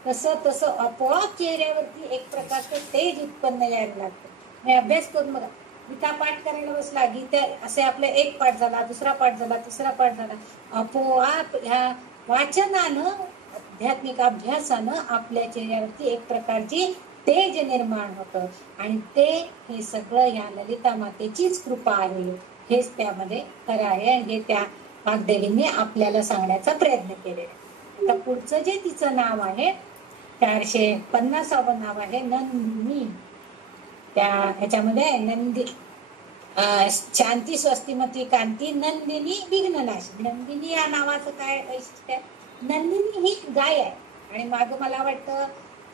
तसं आपोआप चेहऱ्यावरती एक प्रकारचं तेज उत्पन्न यायला लागतं. मी अभ्यास करून बघा, गीता पाठ करायला बसला, गीता असे आपले एक पाठ झाला, दुसरा पाठ झाला, तिसरा पाठ झाला, आपोआप ह्या वाचनानं, आध्यात्मिक अभ्यासानं आपल्या चेहऱ्यावरती एक प्रकारची तेज निर्माण होतं. आणि हे सगळं या ललिता मातेचीच कृपा आहे, हेच त्यामध्ये खरं आहे. आणि हे त्या वाग्देवींनी आपल्याला सांगण्याचा प्रयत्न केलेला. आता पुढचं जे तिचं नाव आहे 450वं नाव आहे नंदिनी. ह्याच्यामध्ये नंदी, शांती, स्वस्तिमती, कांती, नंदिनी, विघ्ननाशी. नंदिनी या नावाचं काय वैशिष्ट्य? नंदिनी ही गाय आहे. आणि माग मला वाटतं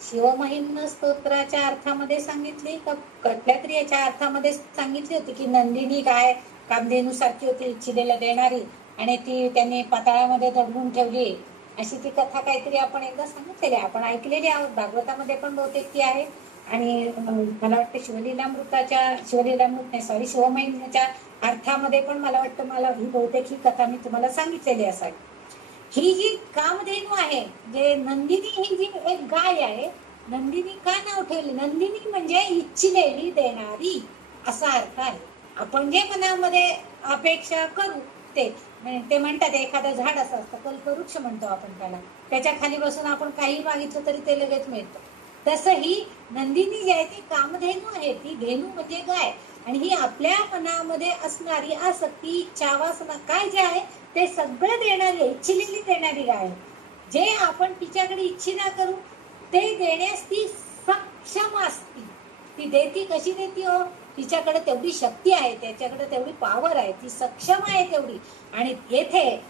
शिवमहिम्न स्तोत्राच्या अर्थामध्ये सांगितली का कुठल्या तरी याच्या अर्थामध्ये सांगितली होती की नंदिनी गाय कामधेनुसारखी होती, इच्छिलेलं देणारी, आणि ती त्यांनी पाताळामध्ये दडवून ठेवली, अशी ती कथा काहीतरी आपण एकदा सांगितलेली, आपण ऐकलेली आहोत. भागवतामध्ये पण बहुतेक ती आहे. आणि मला वाटतं शिवमहिम्नच्या अर्थामध्ये पण मला वाटतं ही बहुतेक ही कथा मी तुम्हाला सांगितलेली असावी. ही जी कामधेनू आहे, जे नंदिनी ही जी एक गाय आहे, नंदिनी का नाव ठेवले? नंदिनी म्हणजे इच्छिलेली देणारी असा अर्थ आहे. आपण जे मनामध्ये अपेक्षा करू ते म्हणतात, एखादं झाड असं असतं, कल्पवृक्ष म्हणतो आपण त्याला, त्याच्या खाली बसून आपण काही मागितलं तरी ते लगेच मिळतं. तसं ही नंदिनी जी आहे ती कामधेनू आहे. ती धेनू म्हणजे गाय. आणि ही आपल्या मनामध्ये असणारी आसक्ती, इच्छा, वासना काय जे आहे ते सगळं देणारी, इच्छिलेली देणारी गाय. जे आपण तिच्याकडे इच्छिना करू ते देण्यास ती सक्षम असती. ती देती कशी देती हो? तिच्याकडे तेवढी शक्ती आहे, त्याच्याकडे तेवढी पावर आहे, ती सक्षम आहे तेवढी. आणि येथे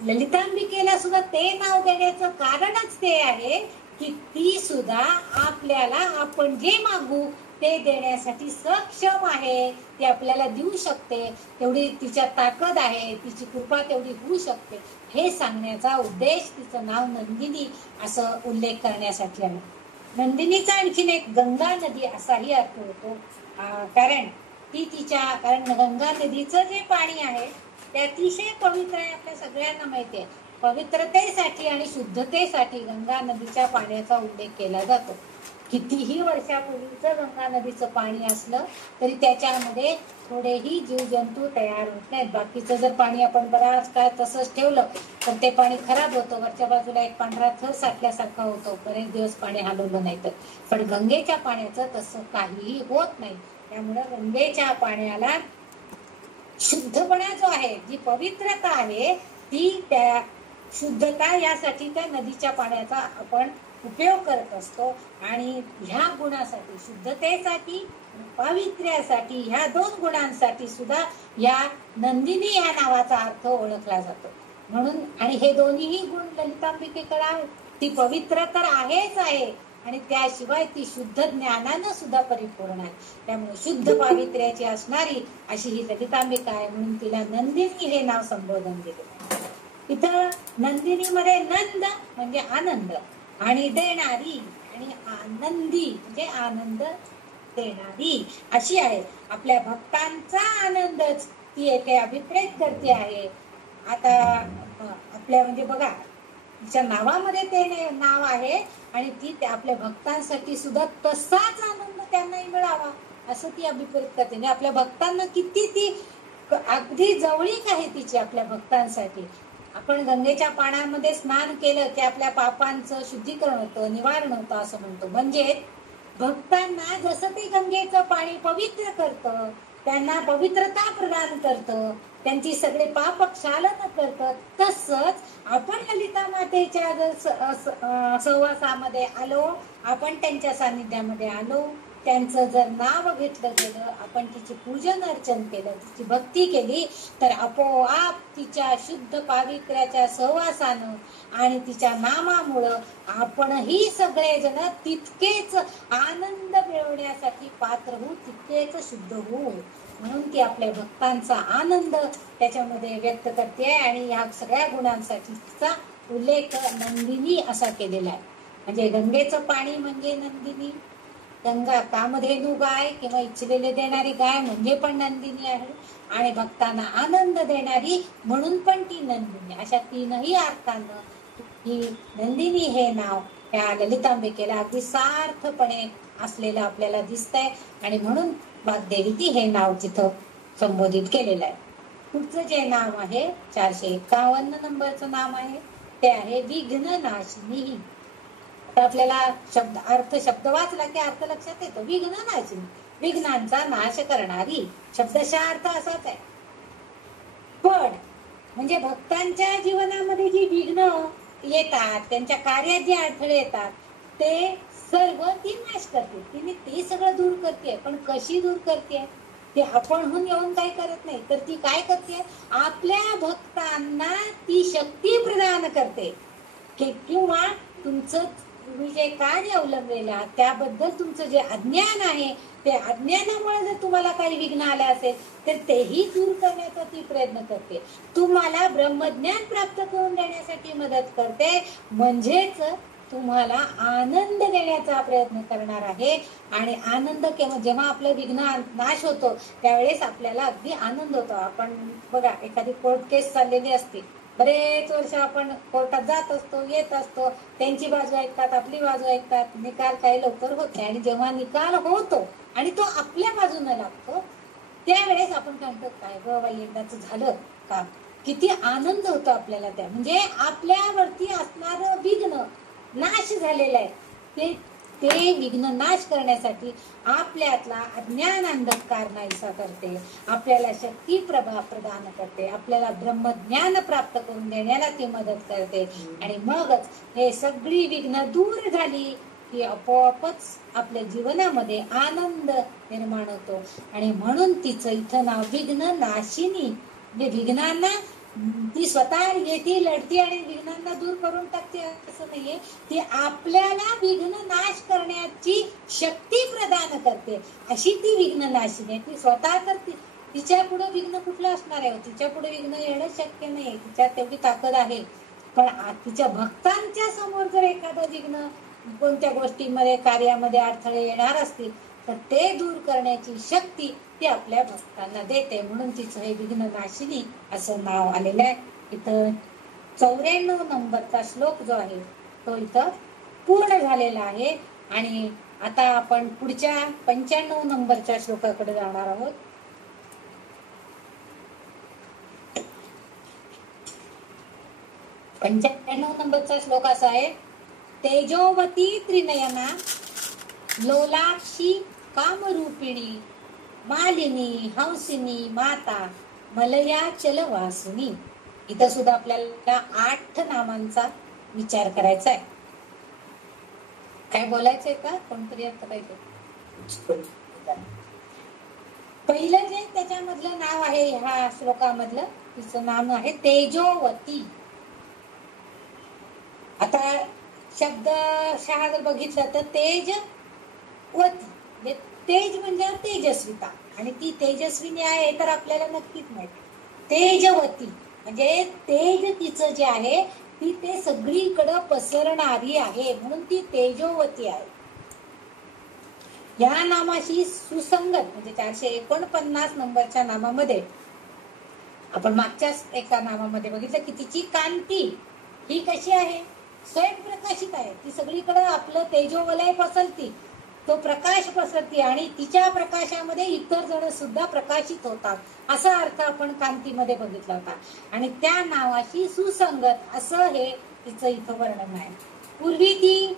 ललितांबिकेला सुद्धा ते नाव देण्याचं कारणच ते आहे की ती सुद्धा आपल्याला आपण जे मागू ते देण्यासाठी सक्षम आहे. ती आपल्याला देऊ शकते, तेवढी तिच्यात ताकद आहे, तिची कृपा तेवढी होऊ शकते, हे सांगण्याचा उद्देश तिचं नाव नंदिनी असं उल्लेख करण्यासाठी आहे. नंदिनीचा आणखीन एक गंगा नदी असाही अर्थ होतो. कारण गंगा नदीचं जे पाणी आहे ते अतिशय पवित्र आहे. आपल्या सगळ्यांना माहिती आहे. पवित्रतेसाठी आणि शुद्धतेसाठी गंगा नदीच्या पाण्याचा उल्लेख केला जातो. कितीही वर्षापूर्वीचं गंगा नदीचं पाणी असलं तरी त्याच्यामध्ये थोडेही जीवजंतू तयार होत नाहीत. बाकीचं जर पाणी आपण बराच काळ तसंच ठेवलं तर ते पाणी खराब होतं, वरच्या बाजूला एक पांढरा थर साठल्यासारखा होतो, बरेच दिवस पाणी हलवलं नाही तर. पण गंगेच्या पाण्याचं तसं काहीही होत नाही. त्यामुळे गंगेच्या पाण्याला शुद्धपणा जो आहे, जी पवित्रता आहे, ती त्या शुद्धता यासाठी त्या नदीच्या पाण्याचा आपण उपयोग करत असतो. आणि ह्या गुणासाठी, शुद्धतेसाठी, पावित्र्यासाठी, ह्या 2 गुणांसाठी सुद्धा या नंदिनी या नावाचा अर्थ ओळखला जातो. म्हणून आणि हे दोन्हीही गुण ललितांबिकेकडे आहेत. ती पवित्र तर आहेच आहे, आणि त्याशिवाय ती शुद्ध ज्ञानानं सुद्धा परिपूर्ण आहे. त्यामुळे शुद्ध पावित्र्याची असणारी अशी ही ललितांबिका आहे, म्हणून तिला नंदिनी हे नाव संबोधन दिले. इथं नंदिनीमध्ये नंद म्हणजे आनंद आणि देणारी आणि आनंदी म्हणजे आनंद देणारी अशी आहे. आपल्या भक्तांचा आनंदच ती येथे अभिप्रेत करते आहे. आता आपल्या म्हणजे बघा तिच्या नावामध्ये ते नाव आहे आणि ती आपल्या भक्तांसाठी सुद्धा तसाच आनंद त्यांनाही मिळावा असं ती अभिप्रेत करते. म्हणजे आपल्या भक्तांना किती ती अगदी जवळीक आहे तिची आपल्या भक्तांसाठी. आपण गंगेच्या पाण्यामध्ये स्नान केलं की आपल्या पापांचं शुद्धीकरण होतं, निवारण होतं असं म्हणतो. म्हणजे भक्तांना जसं ते गंगेचं पाणी पवित्र करतं, त्यांना पवित्रता प्रदान करतं, त्यांची सगळे पाप क्षालन करतं, तसंच आपण ललिता मातेच्या सहवासामध्ये आलो, आपण त्यांच्या सानिध्यामध्ये आलो, त्यांचं जर नाव घेतलं गेलं, आपण तिची पूजन अर्चन केलं, तिची भक्ती केली, तर आपोआप तिच्या शुद्ध पावित्र्याच्या सहवासानं आणि तिच्या नामामुळं आपणही सगळेजण तितकेच आनंद मिळवण्यासाठी पात्र होऊ, तितकेच शुद्ध होऊ. म्हणून ती आपल्या भक्तांचा आनंद त्याच्यामध्ये व्यक्त करते आणि या सगळ्या गुणांसाठी तिचा उल्लेख नंदिनी असा केलेला आहे. म्हणजे गंगेचं पाणी म्हणजे नंदिनी, गंगा कामधेनू गाय किंवा इच्छिलेले देणारी गाय म्हणजे पण नंदिनी आहे, आणि भक्तांना आनंद देणारी म्हणून पण ती नंदिनी. अशा तीनही अर्थानं ही नंदिनी हे नाव या ललितांबिकेला अगदी सार्थपणे असलेलं आपल्याला दिसतंय, आणि म्हणून वाग्देवी ती हे नाव तिथं संबोधित केलेलं आहे. पुढचं जे नाव आहे 451 नंबरचं नाम आहे ते आहे विघ्ननाशिनी. आपल्याला शब्द वाचला की अर्थ लक्षात येतो. विघ्ननाशिनी, विघ्नांचा नाश करणारी, शब्दशः अर्थ असाच आहे. पण म्हणजे भक्तांच्या जीवनामध्ये जी विघ्न येतात, त्यांच्या कार्यात जे अडथळे येतात ते सर्व ती नाश करते, तिने ते सगळं दूर करते. पण कशी दूर करते ते आपणहून येऊन काही करत नाही, तर ती काय करते, आपल्या भक्तांना ती शक्ती प्रदान करते. किंवा तुमचं तुम्ही जे कार्य अवलंबलेलं त्याबद्दल तुमचं जे अज्ञान आहे, ते अज्ञानामुळे जर तुम्हाला काही विघ्न आले असेल तर तेही दूर करण्याचा ती प्रयत्न करते. तुम्हाला ब्रह्मज्ञान प्राप्त करून देण्यासाठी मदत करते, म्हणजेच तुम्हाला आनंद देण्याचा प्रयत्न करणार आहे. आणि आनंद जेव्हा आपलं विघ्न नाश होतो त्यावेळेस आपल्याला अगदी आनंद होतो. आपण बघा एखादी कोर्ट केस चाललेली असते, बरेच वर्ष आपण कोर्टात जात असतो, येत असतो, त्यांची बाजू ऐकतात, आपली बाजू ऐकतात, निकाल काही लवकर होत नाही, आणि जेव्हा निकाल होतो आणि तो आपल्या बाजूने लागतो त्यावेळेस आपण म्हणतो काय बाबा एकदाच झालं का, किती आनंद होतो आपल्याला. त्या म्हणजे आपल्यावरती असणारं विघ्न नाश झालेलं आहे, ते विघ्न नाश करण्यासाठी आपल्यातला अज्ञान अंधकार नाहीसा करते, आपल्याला शक्ती प्रदान करते, आपल्याला ब्रह्मज्ञान प्राप्त करून देण्याला ती मदत करते. आणि मगच हे सगळी विघ्न दूर झाली की आपोआपच आपल्या जीवनामध्ये आनंद निर्माण होतो. आणि म्हणून तिचं इथं नाव विघ्न नाशिनी. म्हणजे विघ्नांना ती स्वतः येते, लढती आणि विघ्नांना दूर करून टाकते असं नाहीये, ती आपल्याला विघ्न नाश करण्याची शक्ती प्रदान करते, अशी ती विघ्न नाशिनी आहे. ती स्वतः करते, तिच्या पुढे विघ्न कुठलं असणार आहे, तिच्या पुढे विघ्न येणं शक्य नाही, तिच्यात तेवढी ताकद आहे. पण तिच्या भक्तांच्या समोर जर एखादं विघ्न कोणत्या गोष्टीमध्ये कार्यामध्ये अडथळे येणार असतील तर ते दूर करण्याची शक्ती ती आपल्या भक्तांना देते. म्हणून तिचं हे विघ्न नाशिनी असं नाव आलेलं आहे. इथं 94 नंबरचा श्लोक जो आहे तो इथं पूर्ण झालेला आहे. आणि आता आपण पुढच्या 95 नंबरच्या श्लोकाकडे जाणार आहोत. पंच्याण्णव नंबरचा श्लोक असा आहे, तेजोवती त्रिनयना लोलाक्षी कामरूपिणी मालिनी हंसिनी माता मलयाचल वासिनी. इथं सुद्धा आपल्याला 8 नामांचा विचार करायचा आहे. काय बोलायचंय का, कोणतरी अर्थ पाहिजे. पहिलं जे त्याच्यामधलं नाव आहे ह्या श्लोकामधलं, तिचं नाम आहे तेजोवती. आता शब्दशः जर बघितलं तर तेजवती, तेज म्हणजे तेजस्विता, आणि ती तेजस्विनी आहे हे तर आपल्याला नक्कीच माहिती. तेजवती म्हणजे तेज तिचं जे आहे ती ते सगळीकडे पसरणारी आहे, म्हणून ती तेजोवती आहे. या नामाशी सुसंगत म्हणजे 449 नंबरच्या नामामध्ये आपण मागच्याच एका नामामध्ये बघितलं की तिची कांती ही कशी आहे, स्वयंप्रकाशित आहे. ती सगळीकडे आपलं तेजोवलय पसरती, तो प्रकाश पसरती, आणि तिच्या प्रकाशामध्ये इतर जण सुद्धा प्रकाशित होतात, असा अर्थ आपण कांतीमध्ये बघितला होता. आणि त्या नावाशी सुसंगत असं हे तिचं इथं वर्णन आहे. पूर्वी ती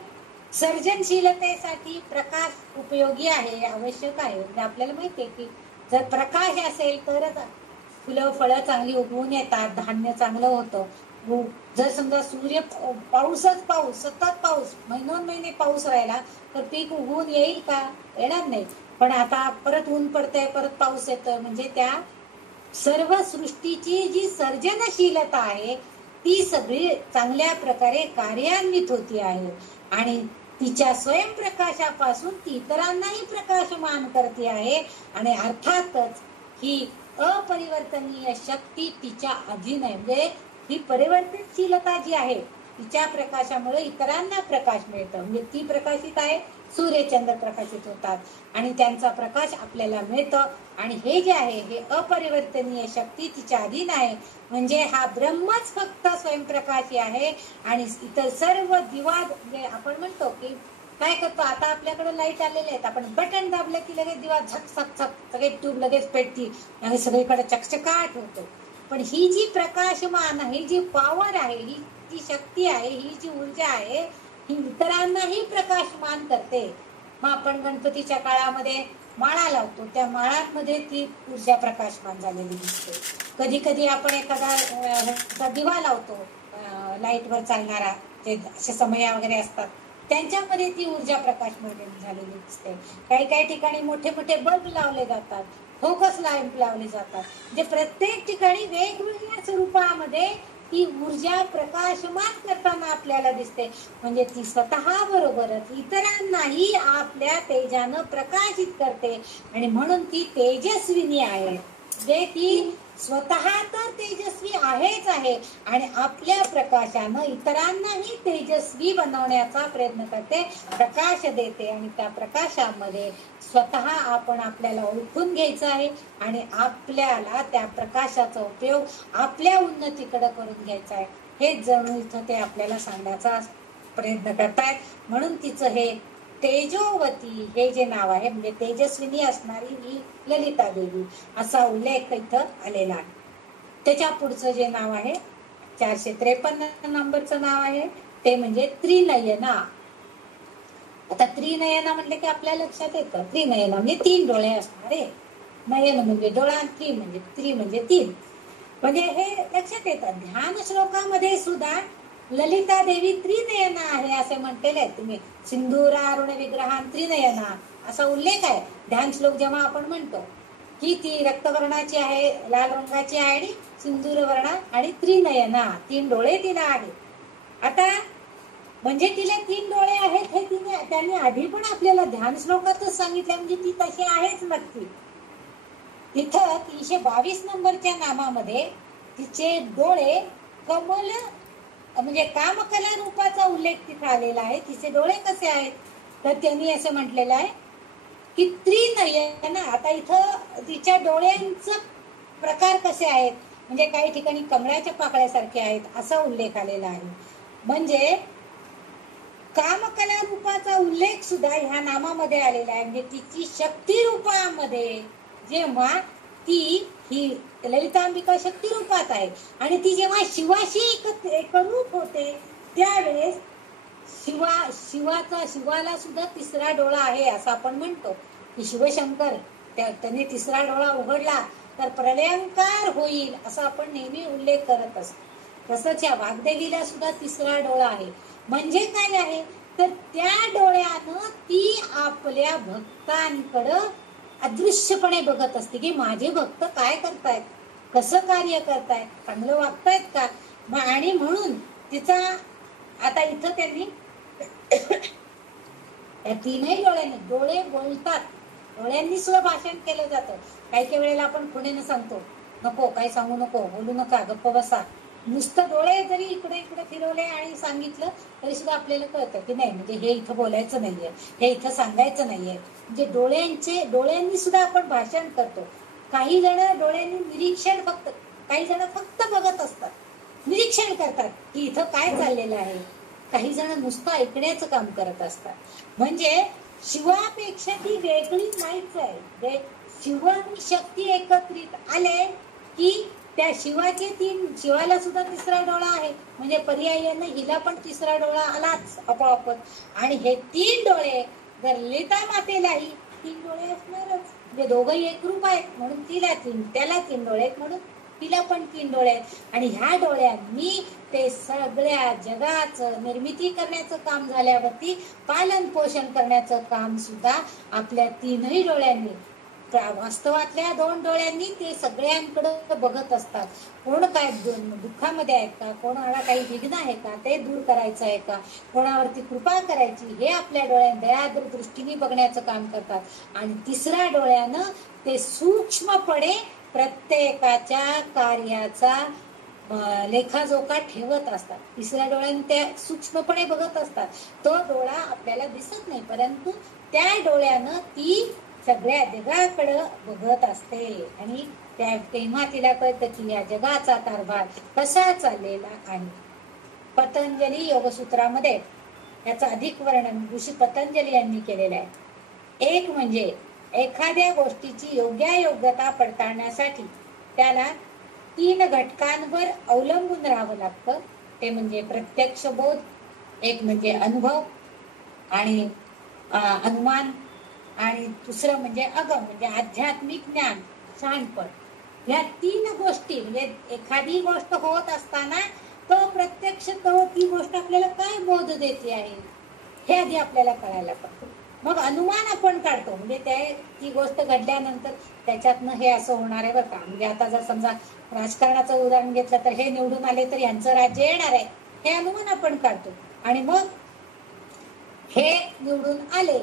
सर्जनशीलतेसाठी प्रकाश उपयोगी आहे, आवश्यक आहे. म्हणजे आपल्याला माहितीये की जर प्रकाश असेल तरच फुलं फळं चांगली उगवून येतात, धान्य चांगलं होतं. जर समजा सूर्य पाऊसच पाऊस, सतत पाऊस, महिनोन्महिने पाऊस राहिला तर पीक उगवून येईल का? येणार नाही. पण आता परत ऊन पडतंय, परत पाऊस येतोय, म्हणजे त्या सर्व सृष्टीची जी सर्जनशीलता आहे ती सगळी चांगल्या प्रकारे कार्यान्वित होती आहे. आणि तिच्या स्वयंप्रकाशापासून ती इतरांनाही प्रकाशमान करते आहे. आणि अर्थातच ही अपरिवर्तनीय शक्ती तिच्या अधीन आहे. म्हणजे ही परिवर्तनशीलता जी आहे तिच्या प्रकाशामुळे इतरांना प्रकाश मिळतो. म्हणजे ती प्रकाशित आहे, सूर्यचंद्र प्रकाशित होतात आणि त्यांचा प्रकाश आपल्याला मिळतो. आणि हे जे आहे हे अपरिवर्तनीय शक्ती तिच्या अधीन आहे. म्हणजे हा ब्रह्मच फक्त स्वयंप्रकाशी आहे आणि इतर सर्व दिवा, म्हणजे आपण म्हणतो की काय करतो, आता आपल्याकडे लाईट आलेले आहेत, आपण बटन दाबलं की लगेच दिवा झक झक झक सगळे ट्यूब लगेच पेटती आणि सगळीकडे चकचकाट होतो. पण ही जी प्रकाशमान, ही जी पॉवर आहे, ही जी शक्ती आहे, ही जी ऊर्जा आहे, ही इतरांनाही प्रकाशमान करते. मग आपण गणपतीच्या काळामध्ये माळा लावतो, त्या माळांमध्ये ती ऊर्जा प्रकाशमान झालेली दिसते. कधी कधी आपण एखादा दिवा लावतो लाईटवर चालणारा, ते असे समया वगैरे असतात, त्यांच्यामध्ये ती ऊर्जा प्रकाशमान झालेली दिसते. काही काही ठिकाणी मोठे मोठे बल्ब लावले जातात, फोकस लॅम्प लावले जातात. म्हणजे प्रत्येक ठिकाणी वेगवेगळ्या स्वरूपामध्ये ती ऊर्जा प्रकाशमान करताना आपल्याला दिसते. म्हणजे ती स्वतः बरोबरच इतरांनाही आपल्या तेजानं प्रकाशित करते आणि म्हणून ती तेजस्विनी आहे. जे ती स्वतः तर तेजस्वी आहेच आहे आणि आपल्या प्रकाशानं इतरांनाही तेजस्वी बनवण्याचा प्रयत्न करते, प्रकाश देते. आणि त्या प्रकाशामध्ये स्वतः आपण आपल्याला ओळखून घ्यायचं आहे आणि आपल्याला त्या प्रकाशाचा उपयोग आपल्या उन्नतीकडे करून घ्यायचा आहे. हे जणू इथं ते आपल्याला सांगण्याचा प्रयत्न करतायत. म्हणून तिचं हे तेजोवती हे जे नाव आहे, म्हणजे तेजस्विनी असणारी ही ललिता देवी असा उल्लेख इथं आलेला आहे. त्याच्या पुढचं जे नाव आहे 453 नंबरचं नाव आहे ते म्हणजे त्रिनयना. आता त्रिनयना म्हटले की आपल्या लक्षात येतं त्रिनयना म्हणजे 3 डोळे असणारे. नयन म्हणजे डोळा, त्रि म्हणजे 3. म्हणजे हे लक्षात येतं. ध्यान श्लोकामध्ये सुद्धा ललिता देवी त्रिनयना आहे असे म्हटलेले आहे. तुम्ही सिंधुरारुण विग्रहान त्रिनयना असा उल्लेख आहे. ध्यान श्लोक जेव्हा आपण म्हणतो की ती रक्तवर्णाची आहे, लाल रंगाची आहे आणि सिंदूर वर्ण आणि त्रिनयना 3 डोळे तिला आहे. आता म्हणजे तिला 3 डोळे आहेत हे त्यांनी आधी पण आपल्याला ध्यान श्लोकातच सांगितलं, म्हणजे ती तशी आहेच नक्की. तिथं 322 नंबरच्या नामामध्ये तिचे डोळे कमल म्हणजे कामकला रूपाचा उल्लेख तिथे आलेला आहे. तिचे डोळे कसे आहेत तर त्यांनी असं म्हटलेलं आहे की त्रिनयन. आता इथं तिच्या डोळ्यांचा प्रकार कसे आहेत, म्हणजे काही ठिकाणी कमळाच्या पाकळ्यासारखे आहेत असा उल्लेख आलेला आहे. म्हणजे कामकला रूपाचा उल्लेख सुद्धा ह्या नामामध्ये आलेला आहे. म्हणजे तिची शक्ती रूपामध्ये जेव्हा ती ही ललितांबिका शक्ती रूपात आहे आणि ती जेव्हा शिवाशी एकरूप होते त्यावेळेस शिवाला सुद्धा 3रा डोळा आहे असं आपण म्हणतो की शिवशंकर त्याने 3रा डोळा उघडला तर प्रलयंकार होईल असा आपण नेहमी उल्लेख करत असतो. तसंच या वाग्देवीला सुद्धा 3रा डोळा आहे. म्हणजे काय आहे तर त्या डोळ्यानं ती आपल्या भक्तांकडं अदृश्यपणे बघत असते की माझे भक्त काय करतायत, कसं कार्य करतायत, चांगलं वागतायत का. आणि म्हणून तिचा आता इथं त्यांनी या तीनही डोळ्यांनी, डोळे बोलतात, डोळ्यांनी सुद्धा भाषण केलं जातं. काही काही वेळेला आपण खुणेनं सांगतो, नको काही सांगू नको, बोलू नका, गप्प बसा. नुसतं डोळे जरी इकडे इकडे फिरवले आणि सांगितलं तरी सुद्धा आपल्याला कळतं की नाही, म्हणजे हे इथं बोलायचं नाहीये, हे इथं सांगायचं नाहीये. म्हणजे डोळ्यांनी सुद्धा आपण भाषण करतो. काही जण डोळ्यांनी निरीक्षण फक्त, काही जण फक्त बघत असतात, निरीक्षण करतात की इथं काय चाललेलं आहे. काही जण नुसतं ऐकण्याचं काम करत असतात. म्हणजे शिवापेक्षा ती वेगळी नाहीच आहे. शिव आणि शक्ती एकत्रित आले की त्या शिवाला सुद्धा तिसरा डोळा आहे, म्हणजे पर्यायाने हिला पण तिसरा डोळा आलाच आपोआपच. आणि हे तीन डोळे जर ललिता मातेलाही तीन डोळे असणारच, म्हणजे दोघंही एक रूप आहेत म्हणून तिला तीन, त्याला तीन डोळे आहेत म्हणून तिला पण तीन डोळे आहेत. आणि ह्या डोळ्यांनी ते सगळ्या जगाचं निर्मिती करण्याचं काम झाल्यावरती पालन पोषण करण्याचं काम सुद्धा आपल्या तीनही डोळ्यांनी, वास्तवातल्या दोन डोळ्यांनी ते सगळ्यांकडे बघत असतात. कोण काय दुःखामध्ये आहेत का, कोणाला काही विघ्न आहे का, ते दूर करायचं आहे का, कोणावरती कृपा करायची, हे आपल्या डोळ्यात दयाद्र दृष्टीने बघण्याचं काम करतात. आणि तिसऱ्या डोळ्यानं ते सूक्ष्मपणे प्रत्येकाच्या कार्याचा लेखाजोखा ठेवत असतात. तिसऱ्या डोळ्याने त्या सूक्ष्मपणे बघत असतात. तो डोळा आपल्याला दिसत नाही, परंतु त्या डोळ्यानं ती सगळ्या जगाकडं बघत असते. आणि तेव्हा तिला कळतं की या जगाचा कारभार कसा चाललेला आहे. पतंजली योगसूत्रामध्ये याचं अधिक वर्णन ऋषी पतंजली यांनी केलेलं आहे. एक म्हणजे एखाद्या गोष्टीची योग्यता पडताळण्यासाठी त्याला तीन घटकांवर अवलंबून राहावं लागतं. ते म्हणजे प्रत्यक्ष बोध, एक म्हणजे अनुभव आणि अनुमान, आणि दुसरं म्हणजे अगम म्हणजे आध्यात्मिक ज्ञान, शहाणपण. ह्या तीन गोष्टी, म्हणजे एखादी गोष्ट होत असताना तो प्रत्यक्ष ती गोष्ट आपल्याला काय बोध देते आहे हे आधी आपल्याला कळायला पाहिजे. मग अनुमान आपण काढतो, म्हणजे ती गोष्ट घडल्यानंतर त्याच्यातनं हे असं होणार आहे बरं का. म्हणजे आता जर समजा राजकारणाचं उदाहरण घेतलं तर हे निवडून आले तर यांचं राज्य येणार आहे, हे अनुमान आपण काढतो. आणि मग हे निवडून आले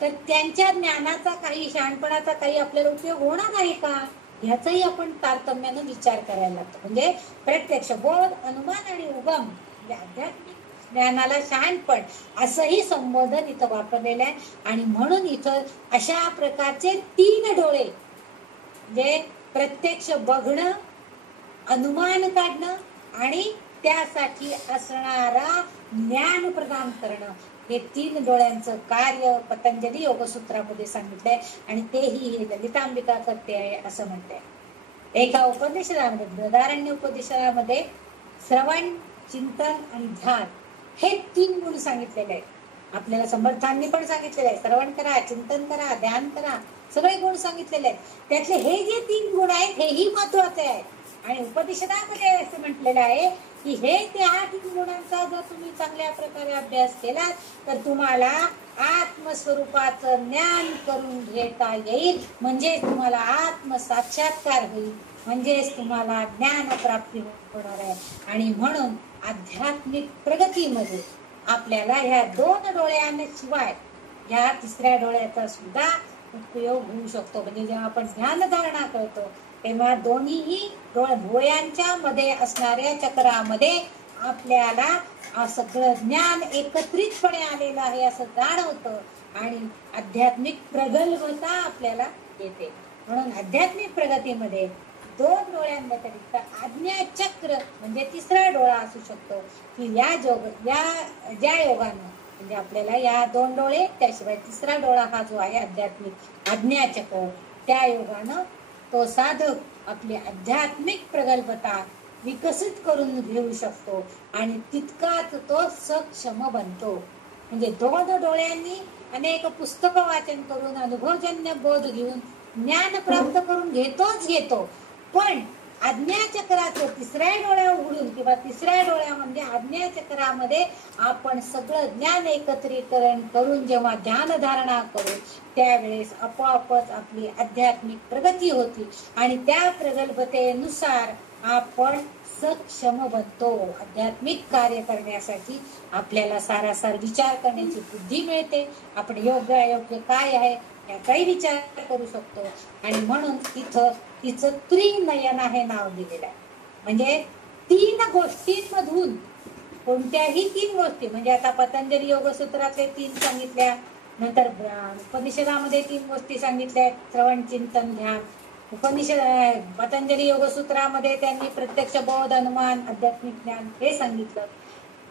तर त्यांच्या ज्ञानाचा काही, शहाणपणाचा काही आपल्याला उपयोग होणार आहे का, ह्याचाही आपण तारतम्यानं विचार करायला लागतो. म्हणजे प्रत्यक्ष बोध, अनुमान आणि उगम, म्हणजे आध्यात्मिक ज्ञानाला शहाणपण असंही संबोधन इथं वापरलेलं आहे. आणि म्हणून इथं अशा प्रकारचे तीन डोळे, म्हणजे प्रत्यक्ष बघणं, अनुमान काढणं आणि त्यासाठी असणारा ज्ञान प्रदान करणं, हे तीन डोळ्यांचं कार्य पतंजली योगसूत्रामध्ये सांगितलंय. आणि तेही हे ललितांबिका करते आहे असं म्हणते. एका उपनिषदामध्ये, बृहदारण्य उपनिषदामध्ये श्रवण, चिंतन आणि ध्यान हे तीन गुण सांगितलेले आहेत. आपल्याला समर्थांनी पण सांगितलेलं आहे, श्रवण करा, चिंतन करा, ध्यान करा, सगळे गुण सांगितलेले आहेत. त्यातले हे जे तीन गुण आहेत हेही महत्वाचे आहेत. आणि उपनिषदामध्ये असं म्हटलेलं आहे की हे त्या तीन गुणांचा जर तुम्ही चांगल्या प्रकारे अभ्यास केला तर तुम्हाला आत्मस्वरूपाचं ज्ञान करून घेता येईल, म्हणजे तुम्हाला आत्मसाक्षात्कार होईल, म्हणजेच तुम्हाला ज्ञान प्राप्ती होणार आहे. आणि म्हणून आध्यात्मिक प्रगतीमध्ये आपल्याला ह्या दोन डोळ्यांशिवाय ह्या तिसऱ्या डोळ्याचा सुद्धा उपयोग होऊ शकतो. म्हणजे जेव्हा आपण ध्यानधारणा करतो तेव्हा दोन्हीही डोळ्यांच्या मध्ये असणाऱ्या चक्रामध्ये आपल्याला सगळं ज्ञान एकत्रितपणे आलेलं आहे असं जाणवतं आणि आध्यात्मिक प्रगल्भता आपल्याला येते. म्हणून आध्यात्मिक प्रगतीमध्ये दोन डोळ्यांव्यतिरिक्त आज्ञाचक्र म्हणजे तिसरा डोळा असू शकतो की ज्या योगानं, म्हणजे आपल्याला या दोन डोळे त्याशिवाय तिसरा डोळा हा जो आहे आध्यात्मिक आज्ञाचक्र, त्या योगानं तो साधक आपली आध्यात्मिक प्रगल्भता विकसित करून घेऊ शकतो आणि तितकाच तो सक्षम बनतो. म्हणजे दोन डोळ्यांनी अनेक पुस्तकं वाचन करून अनुभवजन्य बोध घेऊन ज्ञान प्राप्त करून घेतो, पण आज्ञाचक्राचं तिसऱ्या डोळ्या उघडून किंवा तिसऱ्या डोळ्या म्हणजे आज्ञाचक्रामध्ये आपण सगळं ज्ञान एकत्रीकरण करून जेव्हा ध्यानधारणा करू त्यावेळेस आपोआपच आपली आध्यात्मिक प्रगती होती आणि त्या प्रगल्भतेनुसार आपण सक्षम बनतो. आध्यात्मिक कार्य करण्यासाठी आपल्याला सारासार विचार करण्याची बुद्धी मिळते. आपण योग्य अयोग्य काय आहे याचाही विचार करू शकतो. आणि म्हणून तिचं त्रिनयना हे नाव दिलेलं आहे. म्हणजे 3 गोष्टींमधून कोणत्याही 3 गोष्टी, म्हणजे आता पतंजली योगसूत्रातले 3 सांगितल्या, नंतर उपनिषदामध्ये 3 गोष्टी सांगितल्या, श्रवण चिंतन ध्यान. पतंजली योगसूत्रामध्ये त्यांनी प्रत्यक्ष बोध अनुमान आध्यात्मिक ज्ञान हे सांगितलं.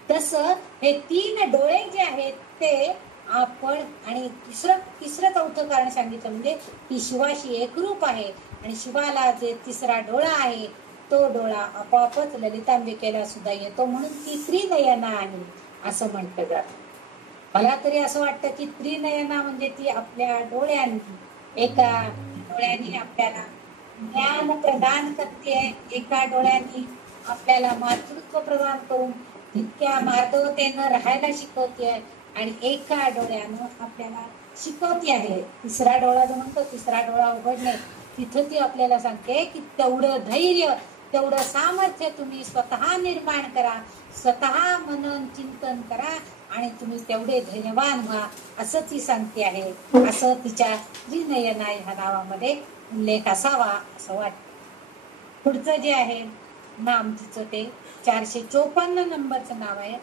तसं हे 3 डोळे जे आहेत ते आपण, आणि तिसरं चौथं कारण सांगितलं म्हणजे ती शिवाशी एकरूप आहे. आणि शिवाला जे 3रा डोळा आहे तो डोळा आपोआपच ललितांबिकेला सुद्धा येतो, म्हणून ती त्रिनयना आहे असं म्हटलं जातं. मला तरी असं वाटतं की त्रिनयना म्हणजे ती आपल्या डोळ्यांनी, एका डोळ्यांनी आपल्याला ज्ञान प्रदान करते, एका डोळ्यांनी आपल्याला मातृत्व प्रदान करून तितक्या मार्दवतेनं राहायला शिकवते, आणि एका डोळ्यानं आपल्याला शिकवते आहे. 3रा डोळा जो म्हणतो, 3रा डोळा उघडणे, तिथं ती आपल्याला सांगते की तेवढं धैर्य, तेवढं सामर्थ्य तुम्ही स्वतः निर्माण करा, स्वतः मनन चिंतन करा, आणि तुम्ही तेवढे धैर्यवान व्हा असं ती सांगते आहे. असं तिच्या त्रिनयना ह्या नावामध्ये उल्लेख असावा असं वाटतं. पुढचं जे आहे नाम तिचं ते 454 नंबरचं नाव आहे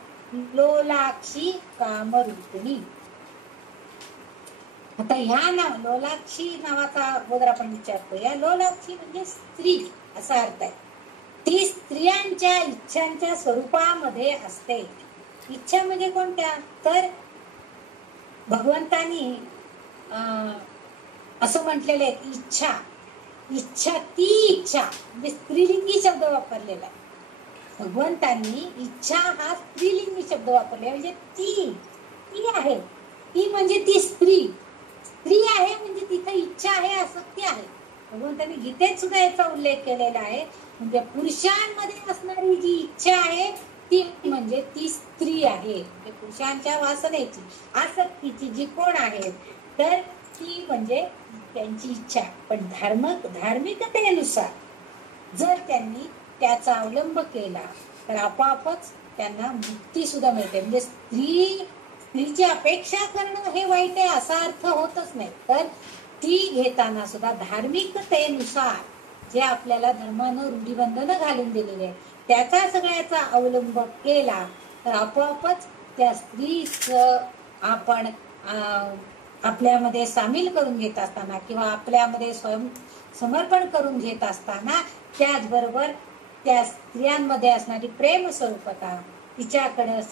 लोलाक्षी कामरूपिणी. आता ह्या लोलाक्षी नावाचा अगोदर आपण विचारतो. या लोलाक्षी म्हणजे स्त्री असा अर्थ आहे. ती स्त्रियांच्या इच्छांच्या स्वरूपामध्ये असते. इच्छा म्हणजे कोणत्या, तर भगवंतानी असं म्हटलेलं आहे, इच्छा ती इच्छा म्हणजे स्त्रीलिंगी शब्द वापरलेला आहे. भगवंतांनी इच्छा हा स्त्रीलिंगी शब्द वापरला, म्हणजे ती आहे, ती म्हणजे ती स्त्री आहे, म्हणजे तिथं इच्छा आहे, आसक्ती आहे. भगवंतांनी गीतेत सुद्धा याचा उल्लेख केलेला आहे. म्हणजे पुरुषांमध्ये असणारी जी इच्छा आहे ती म्हणजे ती स्त्री आहे. म्हणजे पुरुषांच्या वासनेची, आसक्तीची जी कोण आहे तर ती म्हणजे त्यांची इच्छा. पण धार्मिकतेनुसार जर त्यांनी त्याचा अवलंब केला तर आपोआपच त्यांना मुक्ती सुद्धा मिळते. म्हणजे स्त्रीची अपेक्षा करणं हे वाईट आहे असा अर्थ होतच नाही, तर ती घेताना सुद्धा धार्मिकतेनुसार जे आपल्याला धर्मानं रूढीबंधनं घालून दिलेले आहे त्याचा सगळ्याचा अवलंब केला तर आपोआपच त्या स्त्रीचं आपण आपल्यामध्ये सामील करून घेत असताना किंवा आपल्यामध्ये समर्पण करून घेत असताना, त्याचबरोबर त्या स्त्रियांमध्ये असणारी प्रेम स्वरूपता, तिच्याकडे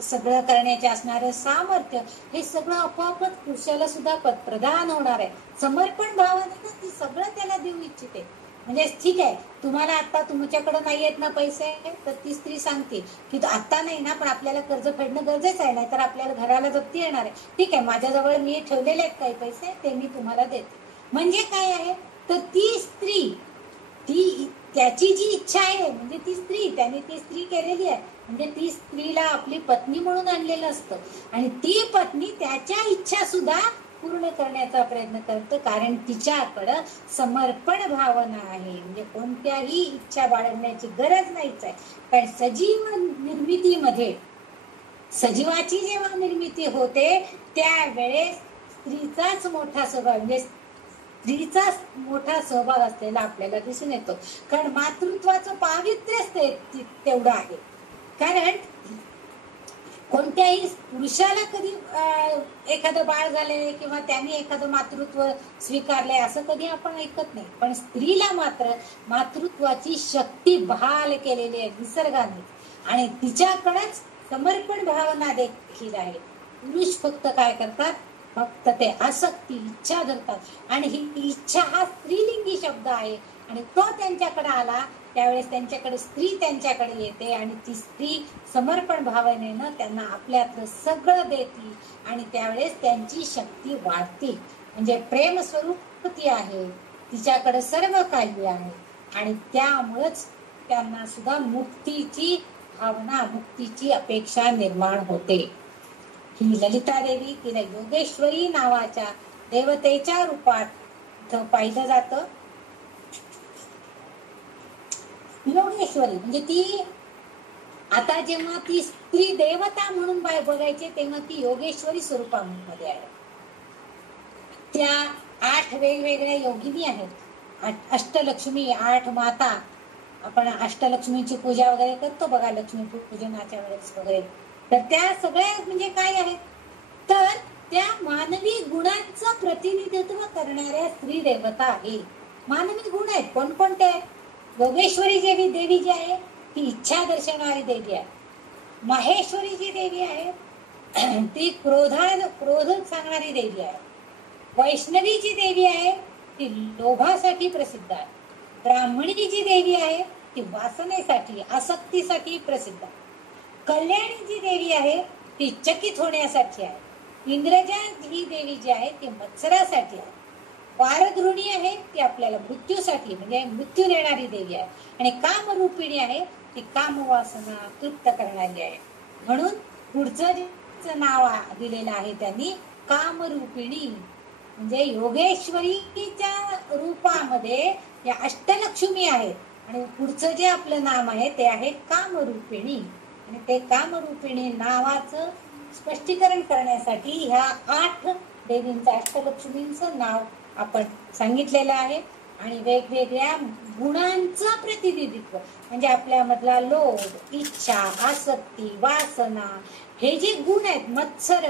सगळं करण्याचे असणारं सामर्थ्य, हे सगळं आपोआपच पुरुषाला सुद्धा प्रदान होणार आहे. समर्पण भावाने ती सगळं त्याला देऊ इच्छिते. म्हणजे ठीक आहे, तुम्हाला आता तुमच्याकडे नाही आहेत ना पैसे, तर ती स्त्री सांगते की आता नाही ना, पण आपल्याला कर्ज फेडणं गरजेचं आहे, नाही तर आपल्याला घराला जप्ती येणार आहे. ठीक आहे, माझ्याजवळ मी ठेवलेले आहेत काही पैसे, ते मी तुम्हाला देते. म्हणजे काय आहे, तर ती स्त्री त्याची जी इच्छा आहे म्हणजे ती स्त्री, त्याने ती स्त्री केलेली आहे, म्हणजे ती स्त्रीला आपली पत्नी म्हणून आणलेलं असतं, आणि ती पत्नी त्याच्या इच्छा सुद्धा पूर्ण करण्याचा प्रयत्न करतो, कारण तिच्याकडं समर्पण भावना आहे. म्हणजे कोणत्याही इच्छा बाळगण्याची गरज नाहीच आहे. पण सजीव निर्मितीमध्ये, सजीवाची जेव्हा निर्मिती होते त्यावेळेस स्त्रीचाच मोठा सहभाग, म्हणजे स्त्रीचा मोठा सहभाग असलेला आपल्याला दिसून येतो. कारण मातृत्वाचं पावित्र्यच तेवढं आहे. कारण कोणत्याही पुरुषाला कधी एखादं बाळ झालंय किंवा त्यांनी एखादं मातृत्व स्वीकारलंय असं कधी आपण ऐकत नाही. पण स्त्रीला मात्र मातृत्वाची शक्ती बहाल केलेली आहे निसर्गाने, आणि तिच्याकडेच समर्पण भावना देखील आहे. पुरुष फक्त काय करतात, फक्त ते आसक्ती, इच्छा धरतात, आणि ही इच्छा हा स्त्रीलिंगी शब्द आहे, आणि तो त्यांच्याकडे आला त्यावेळेस त्यांच्याकडे स्त्री त्यांच्याकडे येते, आणि ती स्त्री समर्पण भावनेनं त्यांना आपल्यातलं सगळं देते, आणि त्यावेळेस त्यांची शक्ती वाढते. म्हणजे प्रेम स्वरूप ती आहे, तिच्याकडे सर्व काही आहे, आणि त्यामुळेच त्यांना सुद्धा मुक्तीची भावना, मुक्तीची अपेक्षा निर्माण होते. ही ललिता देवी, तिला योगेश्वरी नावाच्या देवतेच्या रूपात पाहिलं जातं. योगेश्वरी म्हणजे ती आता जेव्हा ती स्त्री देवता म्हणून बघायची तेव्हा ती योगेश्वरी स्वरूपामध्ये आहे. त्या 8 वेगवेगळ्या योगिनी आहेत, अष्टलक्ष्मी, 8 माता. आपण अष्टलक्ष्मीची पूजा वगैरे करतो बघा, लक्ष्मी पूजनाच्या वेळेस वगैरे. तर त्या सगळ्या म्हणजे काय आहेत, तर त्या मानवी गुणांचं प्रतिनिधित्व करणाऱ्या स्त्री देवता आहे. मानवी गुण आहेत कोणकोणते आहेत? योगेश्वरी देवी जी आहे ती इच्छा दर्शवणारी देवी आहे. माहेश्वरी जी देवी आहे ती क्रोध सांगणारी देवी आहे. वैष्णवी जी देवी आहे ती लोभासाठी प्रसिद्ध आहे. ब्राह्मणी जी देवी आहे ती वासनेसाठी, आसक्तीसाठी प्रसिद्ध आहे. कल्याणी जी देवी आहे ती चकित होण्यासाठी आहे. इंद्रजा ही देवी जी आहे ती मत्सरासाठी आहे. वारगृहिणी आहे ती आपल्याला मृत्यूसाठी म्हणजे मृत्यू देणारी देवी आहे. आणि कामरूपिणी आहे ती कामवासना तृप्त करणारी आहे. म्हणून पुढचं नाव दिलेलं आहे त्यांनी कामरूपिणी. म्हणजे योगेश्वरीच्या रूपामध्ये या अष्टलक्ष्मी आहेत आणि पुढचं जे आपलं नाम आहे ते आहे कामरूपिणी. आणि ते कामरूपिणी नावाचं स्पष्टीकरण करण्यासाठी ह्या 8 देवींचं, अष्टलक्ष्मींचं नाव आपण सांगितलेलं आहे. आणि वेगवेगळ्या गुणांचं प्रतिनिधित्व म्हणजे आपल्यामधला लोभ, इच्छा, आसक्ती, वासना हे जे गुण आहेत, मत्सर,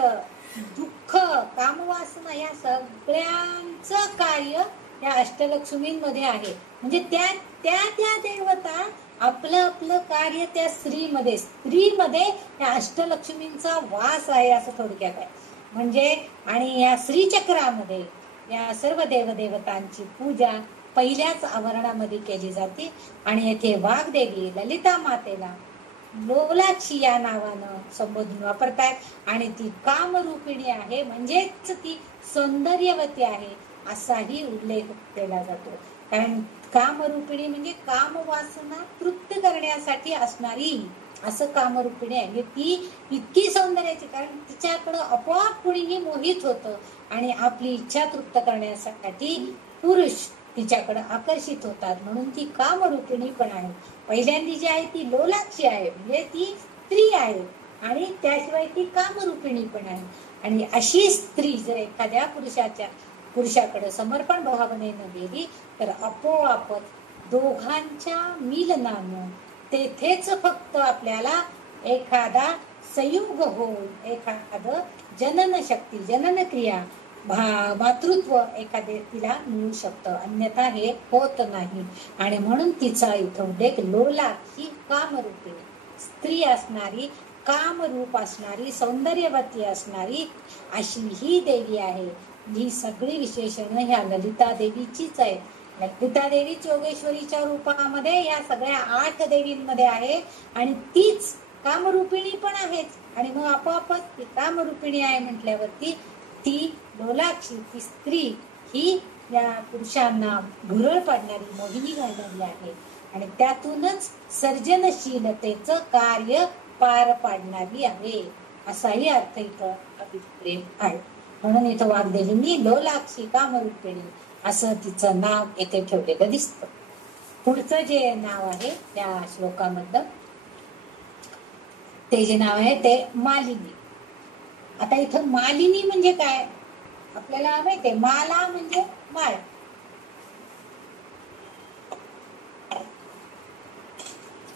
दुःख, कामवासना, या सगळ्यांचं कार्य या अष्टलक्ष्मींमध्ये आहे. म्हणजे त्या देवता आपलं कार्य त्या स्त्रीमध्ये या अष्टलक्ष्मींचा वास आहे असं थोडक्यात आहे. म्हणजे आणि या श्रीचक्रामध्ये या सर्व देवदेवतांची पूजा पहिल्याच आवरणामध्ये केली जाते. आणि येथे वाग्देवी ललिता मातेला लोलाक्षी या नावानं संबोधून वापरतात आणि ती कामरूपिणी आहे म्हणजेच ती सौंदर्यवती आहे असाही उल्लेख केला जातो. कारण कामरूपिणी म्हणजे कामवासना तृप्त करण्यासाठी असणारी असं कामरूपिणी आहे. ती इतकी सौंदर्याची, कारण तिच्याकडं आपोआप कुणीही मोहित होतं आणि आपली इच्छा तृप्त करण्यासाठी पुरुष तिच्याकडे आकर्षित होतात, म्हणून ती कामरूपिणी पण आहे. पहिल्यांदी जी आहे ती लोलाक्षी आहे म्हणजे ती स्त्री आहे आणि त्याशिवाय ती कामरूपिणी पण आहे. आणि अशी स्त्री जर एखाद्या पुरुषाकडे समर्पण भावनेनं गेली तर आपोआपच दोघांच्या मिलनानं तेथेच फक्त आपल्याला एखादा संयोग होऊन एखादं जनन शक्ती, जनन क्रिया, मातृत्व एखादे तिला मिळू शकतं, अन्यथा हे होत नाही. आणि म्हणून तिचा इथं उल्लेख लोलाक्षी कामरूपिणी, स्त्री असणारी, कामरूप असणारी, सौंदर्यवती असणारी अशी ही देवी आहे. ही सगळी विशेषणं ह्या ललिता देवीचीच आहे. ललिता देवी योगेश्वरीच्या रूपामध्ये या सगळ्या 8 देवींमध्ये आहे आणि तीच कामरूपिणी पण आहेच. आणि मग आपोआपच ती कामरूपिणी आहे म्हटल्यावरती ती लोलाक्षी, ती स्त्री ही या पुरुषांना भुरळ पाडणारी, मोहिनी घालणारी आहे आणि त्यातूनच सर्जनशीलतेचं कार्य पार पाडणारी आहे असाही अर्थ इथं अभिप्रेत आहे. म्हणून इथं वाग्देवींनी लोलाक्षी कामरूपिणी असं तिचं नाव येथे ठेवलेलं दिसतं. पुढचं जे नाव आहे त्या श्लोकामधलं ते जे नाव आहे ते मालिनी. आता इथं मालिनी म्हणजे काय आपल्याला माहितीये, माला म्हणजे माळ,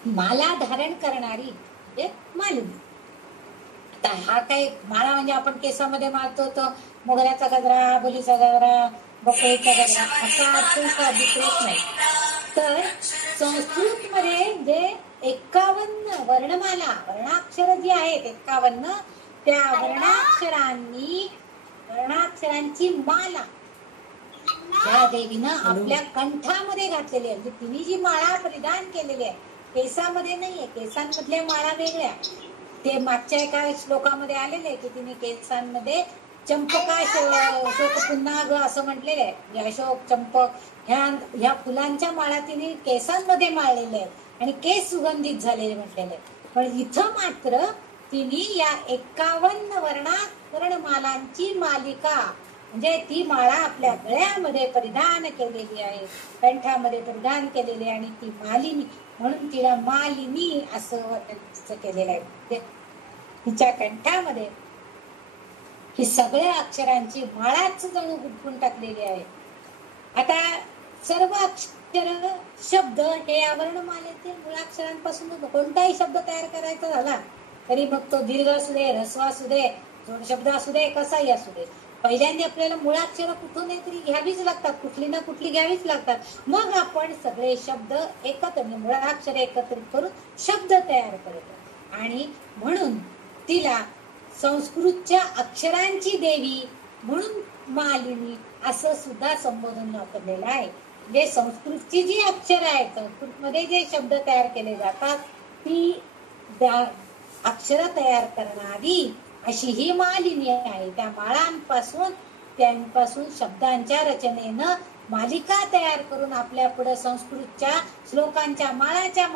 माला धारण करणारी म्हणजे मालिनी. आता हा काय माळा म्हणजे आपण केसामध्ये मारतो तो मोगऱ्याचा गजरा, बोलीचा गजरा, बकळीचा गजरा असा अर्थ अभिप्रेत नाही. तर संस्कृत मध्ये जे 51 वर्णमाला, वर्णाक्षर जी आहेत 51, त्या वर्णाक्षरांची माला त्या देवीनं आपल्या कंठामध्ये घातलेली आहे. तिने जी माळा परिधान केलेली आहे केसामध्ये नाहीये, केसांमधल्या माळा वेगळ्या. ते मागच्या एका श्लोकामध्ये आलेले की तिने केसांमध्ये चंपकाशोक पुन्हा असं म्हटलेलं आहे. अशोक, चंपक ह्या फुलांच्या माळा तिने केसांमध्ये माळलेल्या आहेत आणि केस सुगंधित झालेले म्हटलेले. पण इथं मात्र तिने या 51 वर्णमालांची मालिका म्हणजे ती माळा आपल्या गळ्यामध्ये परिधान केलेली आहे, कंठामध्ये परिधान केलेली आहे आणि ती मालिनी म्हणून तिला मालिनी असं तिचं केलेलं आहे. तिच्या कंठामध्ये ही सगळ्या अक्षरांची माळाच जणू गुंफून टाकलेली आहे. आता सर्व अक्षर शब्द हे वर्णमालेतील मुळाक्षरांपासून कोणताही शब्द तयार करायचा झाला तरी मग तो दीर्घ असू दे, ऱ्हस्व असू दे, जोड शब्द असू दे, कसाही असू दे, पहिल्यांदा आपल्याला मुळाक्षर कुठून तरी घ्यावीच लागतात, कुठली ना कुठली घ्यावीच लागतात. मग आपण सगळे शब्द एकत्र मुळाक्षर एकत्रित करून शब्द तयार करतो. आणि म्हणून तिला संस्कृतच्या अक्षरांची देवी म्हणून मालिनी असं सुद्धा संबोधन वापरलेलं आहे. म्हणजे संस्कृतची जी अक्षर आहेत, संस्कृतमध्ये जे शब्द तयार केले जातात ती अक्षर तयार करणारी अशी ही मालिनी आहे. त्या त्यांपासून शब्दांच्या रचनेनं मालिका तयार करून आपल्या पुढे संस्कृतच्या श्लोकांच्या माळाच्या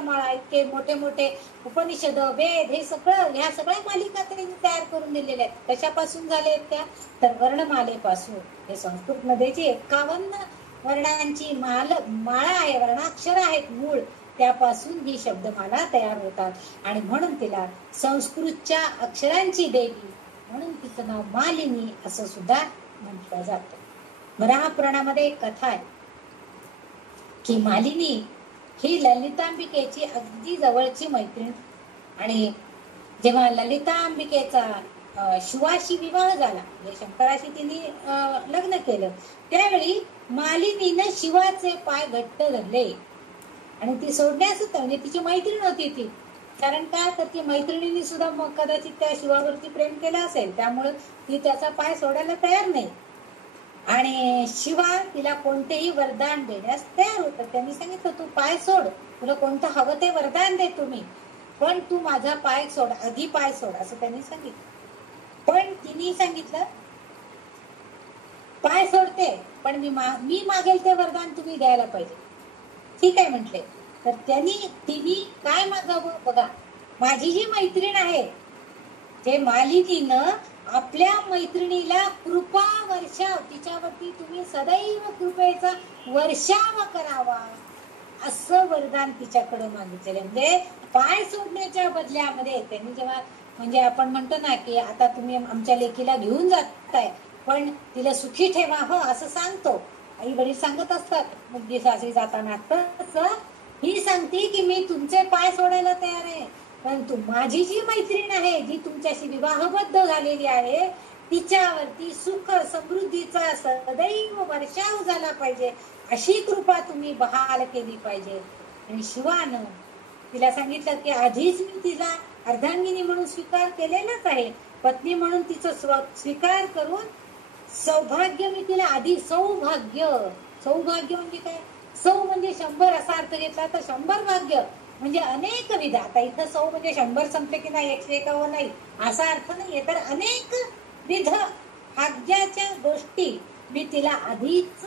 माळा इतके मोठे मोठे उपनिषद, वेद, हे सगळं ह्या सगळ्या मालिका त्यांनी तयार करून दिलेल्या आहेत. कशापासून झाले त्या तर वर्णमालेपासून. हे संस्कृत मध्ये जी 51 वर्णांची माळा आहे, वर्णाक्षर आहेत मूळ, त्यापासून ही शब्दमाला तयार होतात. आणि म्हणून तिला संस्कृतच्या अक्षरांची देवी म्हणून तिचं नाव मालिनी असं सुद्धा म्हटलं जातं. वराहपुराणामध्ये एक कथा आहे की मालिनी ही ललितांबिकेची अगदी जवळची मैत्रीण. आणि जेव्हा ललितांबिकेचा शिवाशी विवाह झाला, म्हणजे शंकराशी तिने लग्न केलं, त्यावेळी मालिनीनं शिवाचे पाय घट्ट धरले आणि ती सोडण्यास म्हणजे तिची मैत्रीण होती ती. कारण काय तर ती मैत्रिणीने सुद्धा मग कदाचित त्या शिवावरती प्रेम केलं असेल, त्यामुळे ती त्याचा पाय सोडायला तयार नाही. आणि शिवा तिला कोणतेही वरदान देण्यास तयार होतं. त्यांनी सांगितलं तू पाय सोड, तुला कोणतं हवं ते वरदान दे तुम्ही, पण तू माझा पाय सोड, आधी पाय सोड असं त्यांनी सांगितलं. पण तिने सांगितलं पाय सोडते पण मी मागेल ते वरदान तुम्ही द्यायला पाहिजे. ठीक आहे म्हटले. तर तिने काय मागावं बघा. माझी जी मैत्रीण आहे, जे मालिनीनं आपल्या मैत्रिणीला कृपा वर्षाव, तिच्यावरती तुम्ही सदैव कृपेचा वर्षाव करावा असं वरदान तिच्याकडे मागितलेलं. म्हणजे पाय सोडण्याच्या बदल्यामध्ये त्यांनी जेव्हा म्हणजे आपण म्हणतो ना की आता तुम्ही आमच्या लेकीला घेऊन जाताय पण तिला सुखी ठेवा हो असं सांगतो, आई वडील सांगत असतात मुलगी सासरी जाताना, तसं ही सांगते की मी तुमचे पाय सोडायला तयार आहे, परंतु माझी जी मैत्रीण आहे जी तुमच्याशी विवाहबद्ध झालेली आहे तिच्यावरती सुख समृद्धीचा सदैव वर्षाव झाला पाहिजे अशी कृपा तुम्ही बहाल केली पाहिजे. आणि शिवानं तिला सांगितलं की आधीच मी तिला अर्धांगिनी म्हणून स्वीकार केलेलाच आहे, पत्नी म्हणून तिचं स्वीकार करून सौभाग्य मी तिला आधी सौभाग्य म्हणजे काय, सौ म्हणजे 100 असा अर्थ घेतला तर 100 भाग्य म्हणजे अनेक विध. आता इथं सौ म्हणजे 100 संपले की नाही 151 नाही असा अर्थ नाहीये, तर अनेक विध भाग्याच्या गोष्टी मी तिला आधीच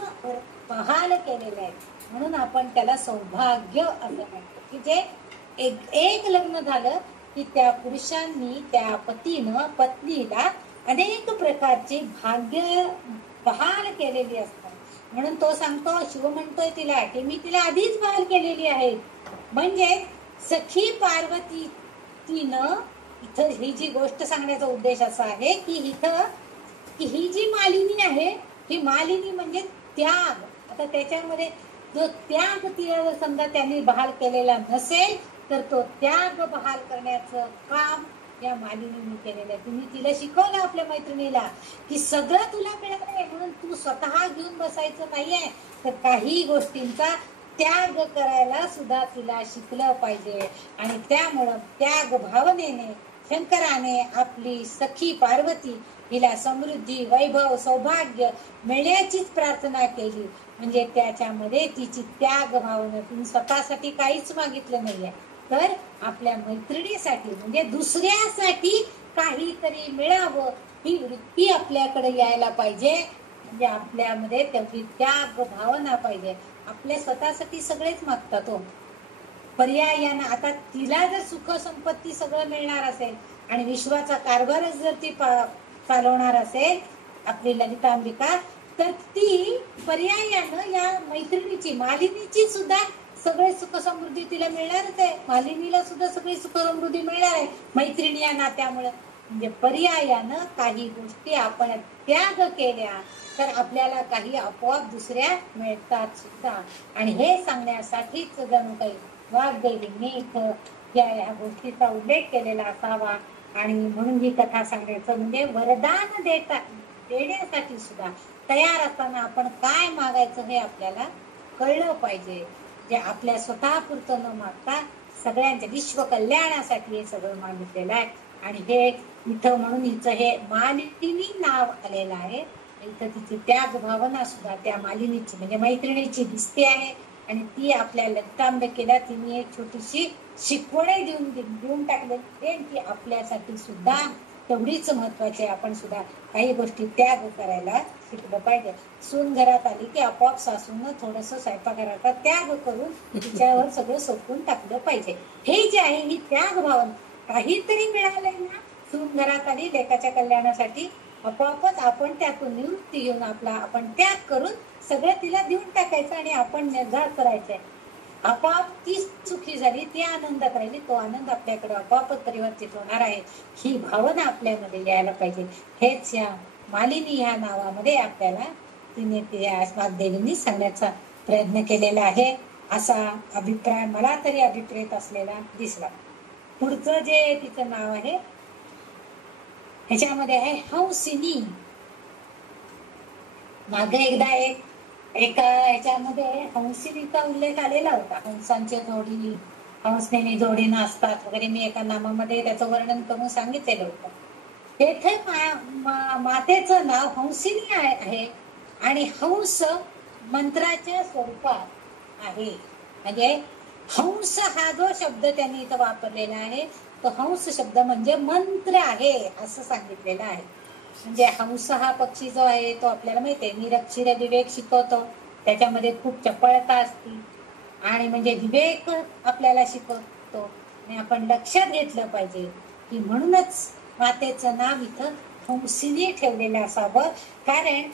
बहाल केलेल्या आहेत म्हणून आपण त्याला सौभाग्य असं म्हणतो. की जे एक लग्न झालं की त्या पुरुषांनी त्या पतीनं पत्नीला अनेक प्रकारची भाग्य बहाल केलेली असतात. म्हणून तो सांगतो, शिव म्हणतोय तिला की मी तिला आधीच बहाल केलेली आहे. म्हणजे सखी पार्वतीनं इथं ही जी गोष्ट सांगण्याचा उद्देश असा आहे की इथं की ही जी मालिनी आहे ही मालिनी म्हणजे त्याग. आता त्याच्यामध्ये जो त्याग तिला समजा त्यांनी बहाल केलेला नसेल तर तो त्याग बहाल करण्याचं काम या मालिनीने केलेलं आहे. तुम्ही तिला शिकवलं आपल्या मैत्रिणीला की सगळं तुला मिळालं आहे म्हणून तू स्वतः घेऊन बसायचं नाहीये, तर काही गोष्टींचा त्याग करायला सुद्धा तिला शिकलं पाहिजे. आणि त्यामुळं त्याग भावनेने शंकराने आपली सखी पार्वती हिला समृद्धी, वैभव, सौभाग्य मिळण्याचीच प्रार्थना केली. म्हणजे त्याच्यामध्ये तिची त्याग भावना, तिने स्वतःसाठी काहीच मागितलं नाहीये, तर आपल्या मैत्रिणीसाठी म्हणजे दुसऱ्यासाठी काहीतरी मिळावं ही वृत्ती आपल्याकडे यायला पाहिजे. म्हणजे आपल्यामध्ये तेवढी त्याग भावना पाहिजे. आपल्या स्वतःसाठी सगळेच मागतात हो, पर्यायानं. आता तिला जर सुख संपत्ती सगळं मिळणार असेल आणि विश्वाचा कारभारच जर ती चालवणार असेल आपली ललितांबिका, तर ती पर्यायानं या मैत्रिणीची मालिनीची सुद्धा सगळे सुख समृद्धी तिला मिळणारच आहे. मालिनीला सुद्धा सगळी सुख समृद्धी मिळणार आहे मैत्रिणी या नात्यामुळे. म्हणजे पर्यायानं काही गोष्टी आपण त्याग केल्या तर आपल्याला काही आपोआप दुसऱ्या मिळतात सुद्धा. आणि हे सांगण्यासाठीच जणू काही वाग्देवींनी इथं या गोष्टीचा उल्लेख केलेला असावा. आणि म्हणून ही कथा सांगायचं म्हणजे वरदान देण्यासाठी सुद्धा तयार असताना आपण काय मागायचं हे आपल्याला कळलं पाहिजे. जे आपल्या स्वतःपुरतं न मागता सगळ्यांच्या विश्व कल्याणासाठी हे सगळं मागितलेलं आहे. आणि हे इथं म्हणून हिचं हे मालिनी नाव आलेलं आहे. इथं तिची त्याग भावना सुद्धा त्या मालिनीची म्हणजे मैत्रिणीची दिसते आहे. आणि ती आपल्या ललितांबिकेला तिने एक छोटीशी शिकवणे देऊन टाकलेली ती आपल्यासाठी सुद्धा तेवढीच महत्वाची आहे. आपण सुद्धा काही गोष्टी त्याग करायला शिकलं पाहिजे. सून घरात आली की आपोआप सासून थोडस स्वयंपाकघराचा त्याग करून तिच्यावर सगळं सोपून टाकलं पाहिजे. हे जे आहे ही त्याग भावना. काहीतरी मिळालंय ना, सून घरात आली लेकाच्या कल्याणासाठी, आपोआपच आपण त्यातून निवृत्ती घेऊन आपण त्याग करून सगळं तिला देऊन टाकायचं आणि आपण निर्धार करायचंय. आपोआप ती सुखी झाली, ती आनंदात राहिली, तो आनंद आपल्याकडे आपोआपच परिवर्तित होणार आहे. ही भावना आपल्यामध्ये यायला पाहिजे. हेच या मालिनी ह्या नावामध्ये आपल्याला तिने वाग्देवींनी सांगण्याचा प्रयत्न केलेला आहे. असा अभिप्राय मला तरी अभिप्रेत असलेला दिसला. पुढचं जे तिचं नाव आहे ह्याच्यामध्ये आहे हंसिनी. मागे एकदा एका ह्याच्यामध्ये हंसिनीचा उल्लेख आलेला होता. हंसांच्या जोडी, हंसनेनी जोडीनं असतात वगैरे. मी एका नामामध्ये त्याचं वर्णन करून सांगितलेलं होतं. तेथे मातेचं नाव हंसिनी आहे आणि हंस मंत्राच्या स्वरूपात आहे. म्हणजे हंस हा जो शब्द त्यांनी इथं वापरलेला आहे तो हंस शब्द म्हणजे मंत्र आहे असं सांगितलेलं आहे. म्हणजे हंस हा पक्षी जो आहे तो आपल्याला माहिती आहे निरक्षर विवेक शिकवतो. त्याच्यामध्ये खूप चपळता असते आणि म्हणजे विवेक आपल्याला शिकवतो. आणि आपण लक्षात घेतलं पाहिजे की म्हणूनच मातेचं नाव इथं हंसिनी ठेवलेलं असावं. कारण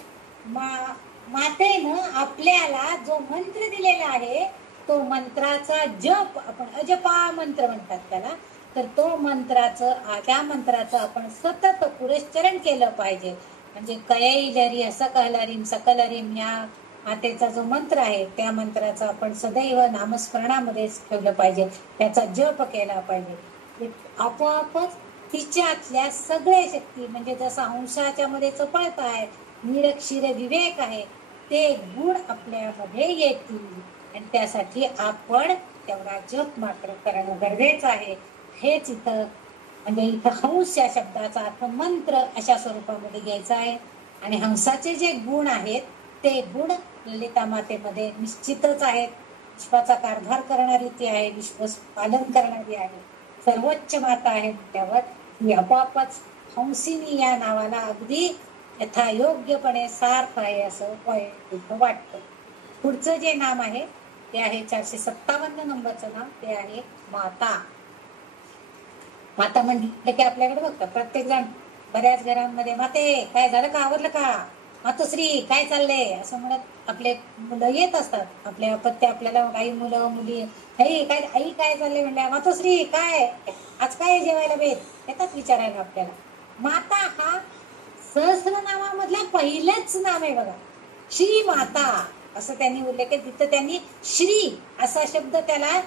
मातेनं आपल्याला जो मंत्र दिलेला आहे तो मंत्राचा जप, आपण अजपा मंत्र म्हणतात त्याला, तर तो त्या मंत्राचं आपण सतत पुरस्चरण केलं पाहिजे. म्हणजे कयैलरी असं कहलरीम सकलरीम या मातेचा जो मंत्र आहे त्या मंत्राचा आपण सदैव नामस्मरणामध्ये ठेवलं पाहिजे. त्याचा जप केला पाहिजे. आपोआपच तिच्यातल्या सगळ्या शक्ती म्हणजे जसा हंसाच्या मध्ये चपळता आहे, निरक्षर विवेक आहे, ते गुण आपल्यामध्ये येतील. आणि त्यासाठी आपण तेवढा जप मात्र करणं गरजेचं आहे. हेच इथं म्हणजे इथं हंस या शब्दाचा अर्थ मंत्र अशा स्वरूपामध्ये घ्यायचा आहे. आणि हंसाचे जे गुण आहेत ते गुण ललिता मातेमध्ये निश्चितच आहेत. विश्वाचा कारभार करणारी ती आहे, विश्व पालन करणारी आहे, सर्वोच्च माता आहे. त्यावर ही आपोआपच हंसिनी या नावाला अगदी यथायोग्यपणे सार्थ आहे असं वाटतं. पुढचं जे नाम आहे ते आहे 457 नंबरचं नाव, ते आहे माता. माता म्हणलं की आपल्याकडे बघतात प्रत्येक जण बऱ्याच घरांमध्ये माते काय झालं का, आवरलं का, मातोश्री काय चाललंय असं म्हणत आपले मुलं येत असतात. आपल्या अपत्य आपल्याला काही मुलं मुली आई काय चाललंय म्हणल्या, मातोश्री काय आज काय जेवायला बेत येतात विचारायला आपल्याला. माता हा सहस्रनामामधला पहिलंच नाम आहे बघा. श्री माता असं त्यांनी उल्लेख केला. तिथं त्यांनी श्री असा शब्द त्याला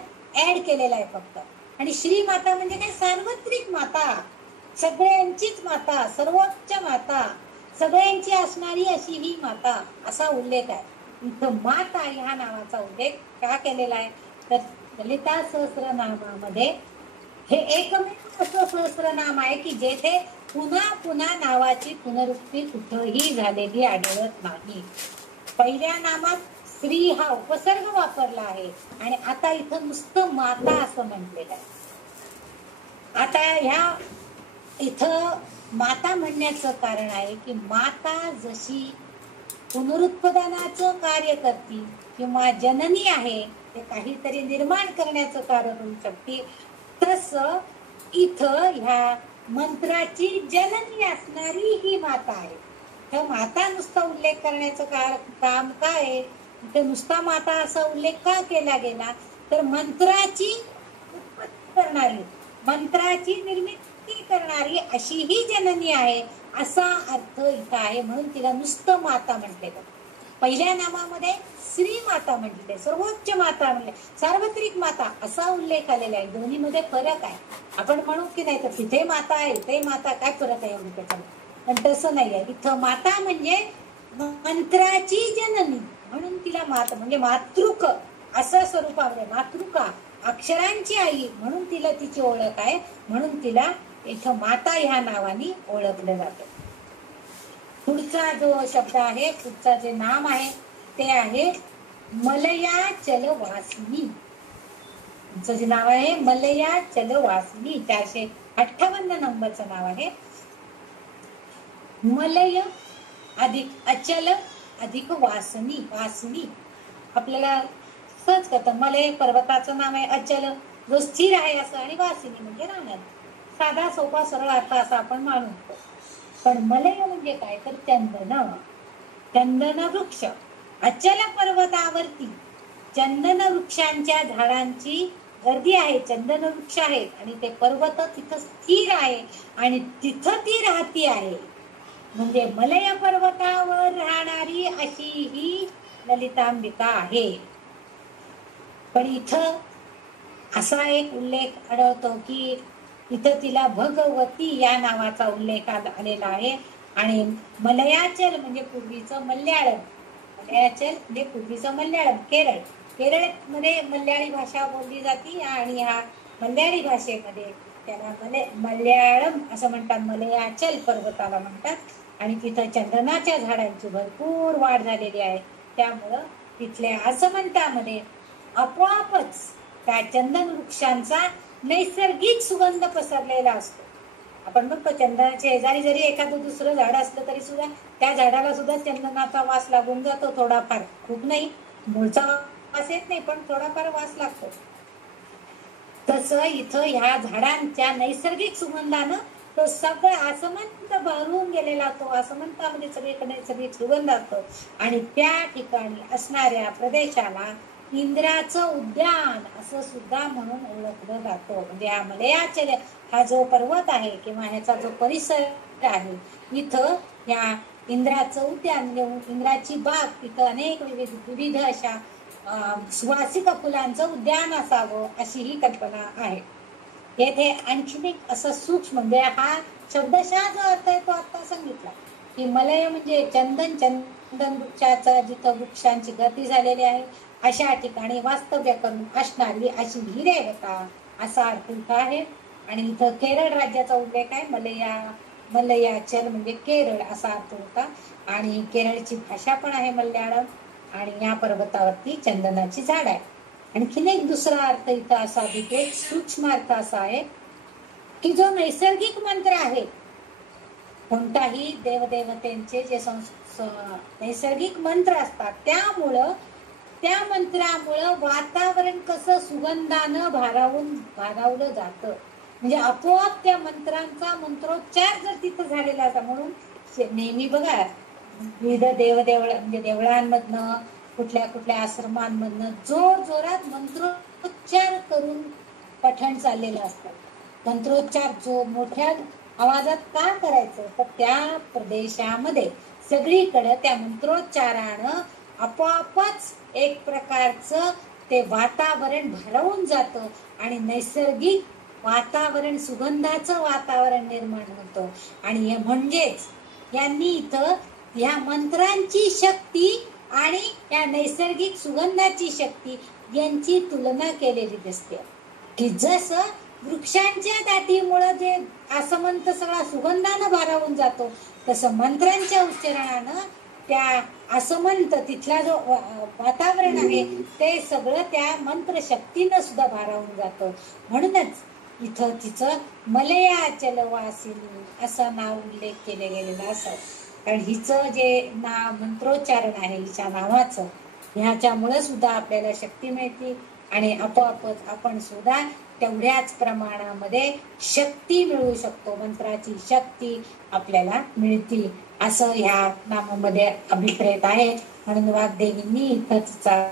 ऍड केलेला आहे फक्त. आणि श्री माता म्हणजे काय, सार्वत्रिक माता, सगळ्यांचीच माता, सर्वोच्च माता, सगळ्यांची असणारी अशी ही माता असा उल्लेख आहे. इथं माता ह्या नावाचा उल्लेख का केलेला आहे तर ललिता सहस्रनामामध्ये हे एकमेव असं सहस्रनाम आहे की जेथे पुन्हा पुन्हा नावाची पुनरुक्ती कुठंही झालेली आढळत नाही. पहिल्या नामात स्त्री हा उपसर्ग वापरला आहे आणि आता इथं नुसतं माता असं म्हटलेलं आहे. आता ह्या इथं माता म्हणण्याचं कारण आहे की माता जशी पुनरुत्पादनाचं कार्य करते किंवा जननी आहे, ते काहीतरी निर्माण करण्याचं कार्य करू शकते, तसं इथं ह्या मंत्राची जननी असणारी ही माता आहे. तर माता नुसता उल्लेख करण्याचं काम काय आहे, इथं नुसता माता असा उल्लेख का केला गेला तर मंत्राची उत्पत्ती करणारी, मंत्राची निर्मिती करणारी अशी ही जननी आहे असा अर्थ इथं आहे. म्हणून तिला नुसतं माता म्हटले. पहिल्या नामामध्ये श्री माता म्हटले, सर्वोच्च माता म्हटले, सार्वत्रिक माता असा उल्लेख आलेला आहे. दोन्हीमध्ये फरक आहे. आपण म्हणू की नाही तर तिथे माता आहे इथे माता, काय फरक आहे एवढी त्याच्यामध्ये? पण तसं नाही आहे. इथं माता म्हणजे मंत्राची जननी, म्हणून तिला माता म्हणजे मातृक असं स्वरूपामध्ये, मातृका अक्षरांची आई म्हणून तिला तिची ओळख आहे. म्हणून तिला इथं माता ह्या नावाने ओळखलं जातं. पुढचा जो शब्द आहे, पुढचा जे नाम आहे ते आहे मलयाचलवासिनी. तुमचं जे नाव आहे मलयाचलवासिनी, 458 नंबरचं नाव आहे. मलय अधिक अचल अधिक वासनी, वासनी आपल्याला सहज करतं. मलय पर्वताचं नाव आहे, अचल जो स्थिर आहे असं, आणि वासिनी म्हणजे राहणार. साधा सोपा सरळ अर्थ असा आपण मानतो. पण मलय म्हणजे काय तर चंदन, चंदन वृक्ष. अचल पर्वतावरती चंदन वृक्षांच्या झाडांची गर्दी आहे, चंदन वृक्ष आहेत आणि ते पर्वत तिथं स्थिर आहे आणि तिथं ती राहती आहे. म्हणजे मलय पर्वतावर राहणारी अशी ही ललितांबिका आहे. पण इथं असा एक उल्लेख आढळतो की इथं तिला भगवती या नावाचा उल्लेख आलेला आहे. आणि मलयाचल म्हणजे पूर्वीचं मल्याळम, मलयाचल म्हणजे पूर्वीचं मल्याळम, केरळ. केरळ मध्ये मल्याळी भाषा बोलली जाते आणि ह्या मल्याळी भाषेमध्ये त्याला मल्याळम असं म्हणतात, मलयाचल पर्वताला म्हणतात. आणि तिथं चंदनाच्या झाडांची भरपूर वाढ झालेली आहे. त्यामुळं तिथल्या आसमंतामध्ये आपोआपच त्या चंदन वृक्षांचा नैसर्गिक सुगंध पसरलेला असतो. आपण बघतो चंदनाच्या शेजारी जरी एखादं दुसरं झाड असलं तरी सुद्धा त्या झाडाला सुद्धा चंदनाचा वास लागून जातो थोडाफार, खूप नाही, मूळचा वास येत नाही पण थोडाफार वास लागतो. तसं इथं ह्या झाडांच्या नैसर्गिक सुगंधानं तो सगळं आसमंत भरून गेलेला, तो आसमंतामध्ये सगळीकडे नैसर्गिक सुगंध असतो. आणि त्या ठिकाणी असणाऱ्या प्रदेशाला इंद्राचं उद्यान असं सुद्धा म्हणून ओळखलं जातं. म्हणजे हा मलयाचल हा जो पर्वत आहे किंवा ह्याचा जो परिसर आहे, इथं या इंद्राचं उद्यान म्हणजे इंद्राची बाग, तिथं अनेक विविध अशा सुवासिक फुलांचं उद्यान असावं अशी ही कल्पना आहे. येथे आणखीन एक असं सूक्ष्म म्हणजे हा शब्दशः जो अर्थ आहे तो आता सांगितला की मलय म्हणजे चंदन, चंदन वृक्षाचा जिथं वृक्षांची गर्दी झालेली आहे अशा ठिकाणी वास्तव्य करून असणारी अशी ही देवता असा अर्थ इथं आहे. आणि इथं केरळ राज्याचा उल्लेख आहे. मलयाचल म्हणजे केरळ असा अर्थ होता. आणि केरळची भाषा पण आहे मल्याळम. आणि या पर्वतावरती चंदनाची झाड आहे. आणखीन एक दुसरा अर्थ इथं असा एक सूक्ष्म अर्थ असा आहे की जो नैसर्गिक मंत्र आहे, कोणताही देवदेवतेंचे जे नैसर्गिक मंत्र असतात त्या मंत्रामुळं वातावरण कसं सुगंधानं भारावलं जातं. म्हणजे आपोआप त्या मंत्रांचा मंत्रोच्चार जर तिथं झालेला असा, म्हणून नेहमी बघा विविध म्हणजे देवळांमधनं कुठल्या आश्रमांमधनं जोर जोरात मंत्रोच्चार करून पठण चाललेलं असतं. मंत्रोच्चार जो मोठ्या आवाजात का करायचं तर त्या प्रदेशामध्ये सगळीकडे त्या मंत्रोच्चारानं आपोआपच एक प्रकारचं ते वातावरण भारावून जातं आणि नैसर्गिक वातावरण, सुगंधाचं वातावरण निर्माण होतं. आणि हे म्हणजेच यांनी इथं या मंत्रांची शक्ती आणि या नैसर्गिक सुगंधाची शक्ती यांची तुलना केलेली दिसते. की जसं वृक्षांच्या दाटीमुळे जे आसमंत सगळा सुगंधानं भारावून जातो, तसं मंत्रांच्या उच्चारणानं त्या आसमंत तिथला जो वातावरण आहे ते सगळं त्या मंत्र शक्तीनं सुद्धा भारावून जातं. म्हणूनच इथं तिचं मलयाचलवासिनी असं नाव उल्लेख केले गेलेला असं. कारण हिचं जे मंत्रोच्चारण आहे हिच्या नावाचं, ह्याच्यामुळे सुद्धा आपल्याला शक्ती मिळते आणि आपोआपच आपण सुद्धा तेवढ्याच प्रमाणामध्ये शक्ती मिळवू शकतो. मंत्राची शक्ती आपल्याला मिळते असं ह्या नामामध्ये अभिप्रेत आहे. म्हणून वाग्देवींनी इथं तिचा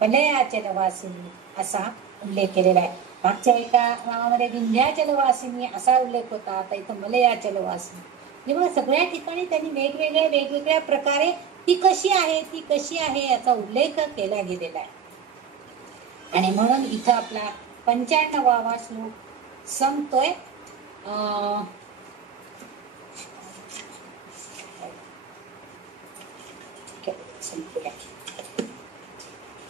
मलयाचलवासिनी असा उल्लेख केलेला आहे. मागच्या एका नावामध्ये विंध्याचलवासिनी असा उल्लेख होता, आता इथं मलयाचलवासिनी. जेव्हा सगळ्या ठिकाणी त्यांनी वेगवेगळ्या प्रकारे ती कशी आहे याचा उल्लेख केला गेलेला आहे. आणि म्हणून इथं आपला 95वा श्लोक संपतोय.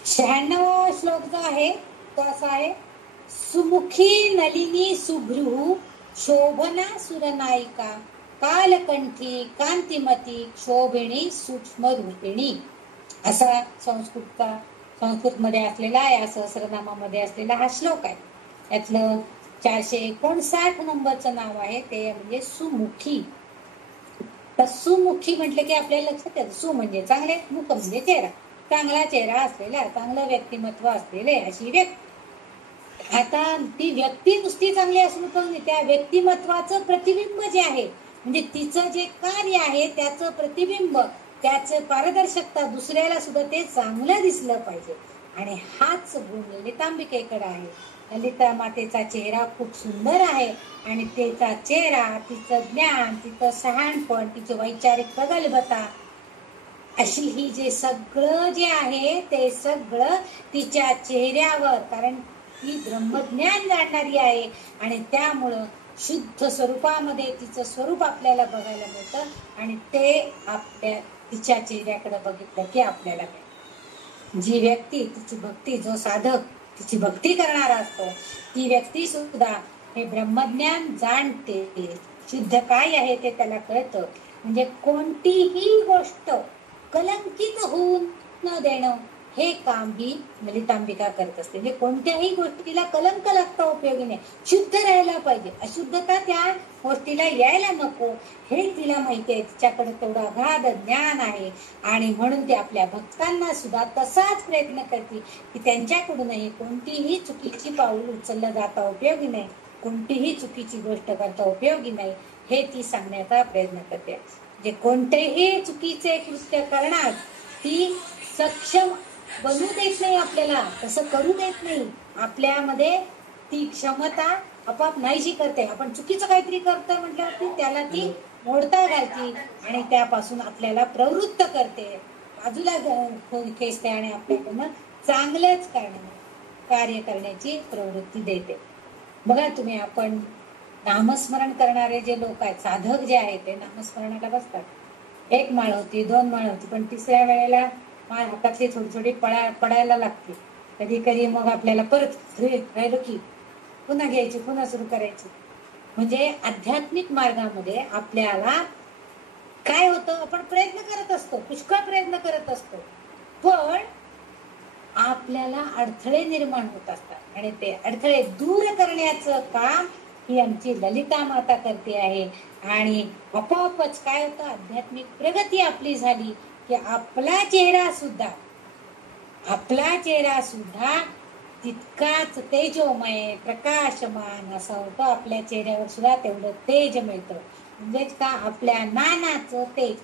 96वा श्लोक जो आहे तो असा आहे, सुमुखी नलिनी सुभ्रू शोभना सुरनायिका कालकंठी कांतिमती शोभिणी सूक्ष्म रूपिणी. असा संस्कृत मध्ये असलेला या सहस्रनामामध्ये असलेला हा श्लोक आहे. यातलं 459 नंबरचं नाव आहे ते म्हणजे सुमुखी. तर सुमुखी म्हटलं की आपल्याला लक्षात येतं, सु म्हणजे चांगले, मुख म्हणजे चेहरा, चांगला चेहरा असलेला, चांगलं व्यक्तिमत्व असलेले अशी व्यक्ती. आता ती व्यक्ती नुसती चांगली असून पण त्या व्यक्तिमत्वाचं प्रतिबिंब जे आहे, म्हणजे तिचं जे कार्य आहे त्याचं प्रतिबिंब, त्याचं पारदर्शकता दुसऱ्याला सुद्धा ते चांगलं दिसलं पाहिजे. आणि हाच गुण ललितांबिकेकडे आहे. ललिता मातेचा चेहरा खूप सुंदर आहे आणि तिचा चेहरा, तिचं ज्ञान, तिचं शहाणपण, तिची वैचारिक प्रगल्भता, अशी ही जे सगळं जे आहे ते सगळं तिच्या चेहऱ्यावर, कारण ती ब्रह्मज्ञान जाणणारी आहे आणि त्यामुळं शुद्ध स्वरूपामध्ये तिचं स्वरूप आपल्याला बघायला मिळतं. आणि ते आपल्या तिच्या चेहऱ्याकडे बघितलं की आपल्याला जी व्यक्ती तिची भक्ती, जो साधक तिची भक्ती करणारा असतो, ती व्यक्ती सुद्धा हे ब्रह्मज्ञान जाणते, शुद्ध काय आहे ते त्याला कळतं. म्हणजे कोणतीही गोष्ट कलंकित होऊन न देणं हे काम ही ललितांबिका करत असते. म्हणजे कोणत्याही गोष्टीला कलंक लागता उपयोगी नाही, शुद्ध राहायला पाहिजे, अशुद्धता त्या गोष्टीला यायला नको हे तिला माहिती आहे. तिच्याकडे तेवढं अगाध ज्ञान आहे आणि म्हणून ती आपल्या भक्तांना सुद्धा तसाच प्रयत्न करते की त्यांच्याकडूनही कोणतीही चुकीची पाऊल उचललं जाता उपयोगी नाही, कोणतीही चुकीची गोष्ट करता उपयोगी नाही हे ती सांगण्याचा प्रयत्न करते. जे कोणतेही चुकीचे कृत्य करणार ती सक्षम बनू देत नाही, आपल्याला तसं करू देत नाही. आपल्यामध्ये ती क्षमता आपोआप नाहीशी करते. आपण चुकीचं काहीतरी करतोय म्हटल्यावरती त्याला ती मोडता घालते आणि त्यापासून आपल्याला प्रवृत्त करते, बाजूला खेचते आणि आपल्याकडनं चांगलंच कार्य करण्याची प्रवृत्ती देते. बघा तुम्ही, आपण नामस्मरण करणारे जे लोक आहेत, साधक जे आहेत, ते नामस्मरणाला बसतात. 1 माळ होती, 2 माळ होती, पण 3ऱ्या वेळेला माळ हातातली थोडी पडायला लागते. कधी कधी मग आपल्याला परत राहिलो की पुन्हा घ्यायची, पुन्हा सुरू करायची. म्हणजे आध्यात्मिक मार्गामध्ये आपल्याला काय होतं, आपण प्रयत्न करत असतो, पुष्कळ प्रयत्न करत असतो, पण आपल्याला अडथळे निर्माण होत असतात आणि ते अडथळे दूर करण्याचं काम ही आमची ललिता माता करते आहे. आणि आपोआपच काय होतं, आध्यात्मिक प्रगती आपली झाली की आपला चेहरा सुद्धा तितकाच तेजोमय प्रकाशमान असा होतो. आपल्या चेहऱ्यावर सुद्धा तेवढं तेज मिळतं. म्हणजेच का, आपल्या ज्ञानाचं तेज,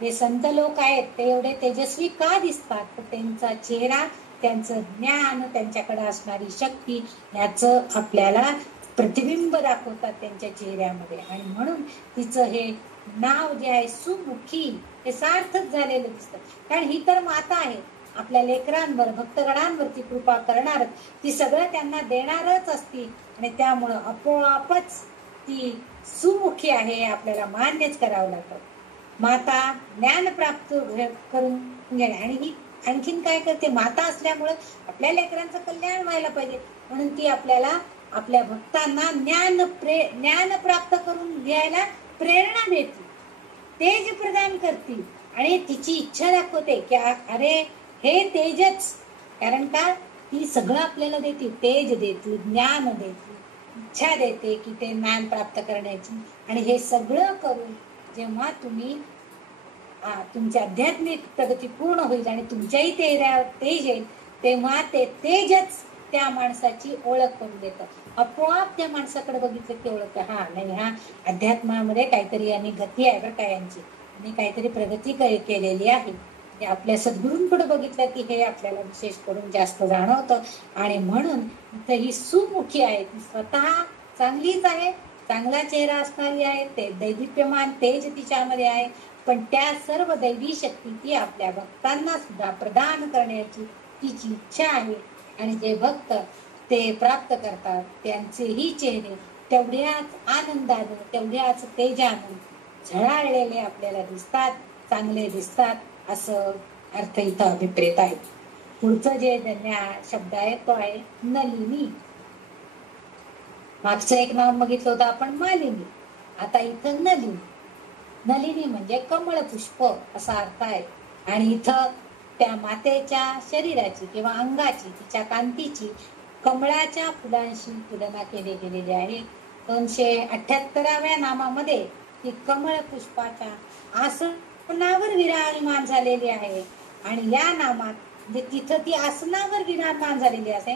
जे संत लोक आहेत ते एवढे तेजस्वी का दिसतात, तर त्यांचा चेहरा, त्यांचं ज्ञान, त्यांच्याकडे असणारी शक्ती याचं आपल्याला प्रतिबिंब दाखवतात त्यांच्या चेहऱ्यामध्ये. आणि म्हणून तिचं हे नाव जे आहे सुमुखी हे सार्थक झालेलं दिसतं. कारण ही तर माता आहे, आपल्या लेकरांवर, भक्तगणांवरती कृपा करणार, ती सगळं त्यांना देणारच असती आणि त्यामुळं आपोआपच ती सुमुखी आहे, आपल्याला मान्यच करावं लागतं. माता ज्ञान प्राप्त करून घेणे, आणि ही आणखीन काय करते, माता असल्यामुळं आपल्या लेकरांचं कल्याण व्हायला पाहिजे म्हणून ती आपल्याला, आपल्या भक्तांना ज्ञान प्राप्त करून घ्यायला प्रेरणा देते, तेज प्रदान करते आणि तिची इच्छा दाखवते की अरे हे तेजच, कारण का ती सगळं आपल्याला देते, तेज देते, ज्ञान देते, इच्छा देते की ते ज्ञान प्राप्त करण्याची. आणि हे सगळं करून जेव्हा तुम्ही तुमची आध्यात्मिक प्रगती पूर्ण होईल आणि तुमच्याही तेज येईल, तेव्हा ते तेजच त्या माणसाची ओळख करून देतं. आपोआप त्या माणसाकडे बघितलं की ओळख, हा नाही, हा अध्यात्मामध्ये काहीतरी यांनी गती आहे बरं का, यांची आणि काहीतरी प्रगती केलेली आहे. आपल्या सद्गुरूंकडे बघितलं की हे आपल्याला विशेष करून जास्त जाणवतं. आणि म्हणून इथं ही सुमुखी आहे, ती स्वतः चांगलीच आहे, चांगला चेहरा असणारी आहे, ते दैदिप्यमान तेज तिच्यामध्ये आहे. पण त्या सर्व दैवी शक्ती ती आपल्या भक्तांना सुद्धा प्रदान करण्याची तिची इच्छा आहे. आणि जे भक्त ते प्राप्त करतात त्यांचेही चेहरे तेवढ्याच आनंदाने, तेवढ्याच तेजाने झळाळलेले आपल्याला दिसतात, चांगले दिसतात, असं अर्थ इथं अभिप्रेत आहे. पुढचं जे शब्द आहे तो आहे नलिनी. मागचं एक नाव बघितलं होतं आपण मालिनी, आता इथं नलिनी. नलिनी म्हणजे कमळ पुष्प असा अर्थ आहे. आणि इथं त्या मातेच्या शरीराची किंवा अंगाची, तिच्या कांतीची कमळाच्या फुलांशी तुलना केली गेलेली आहे. 278व्या नामामध्ये ती कमळ पुष्पाच्या आसनावर विराजमान झालेली आहे. आणि या नामात म्हणजे तिथं ती आसनावर विराजमान झालेली असे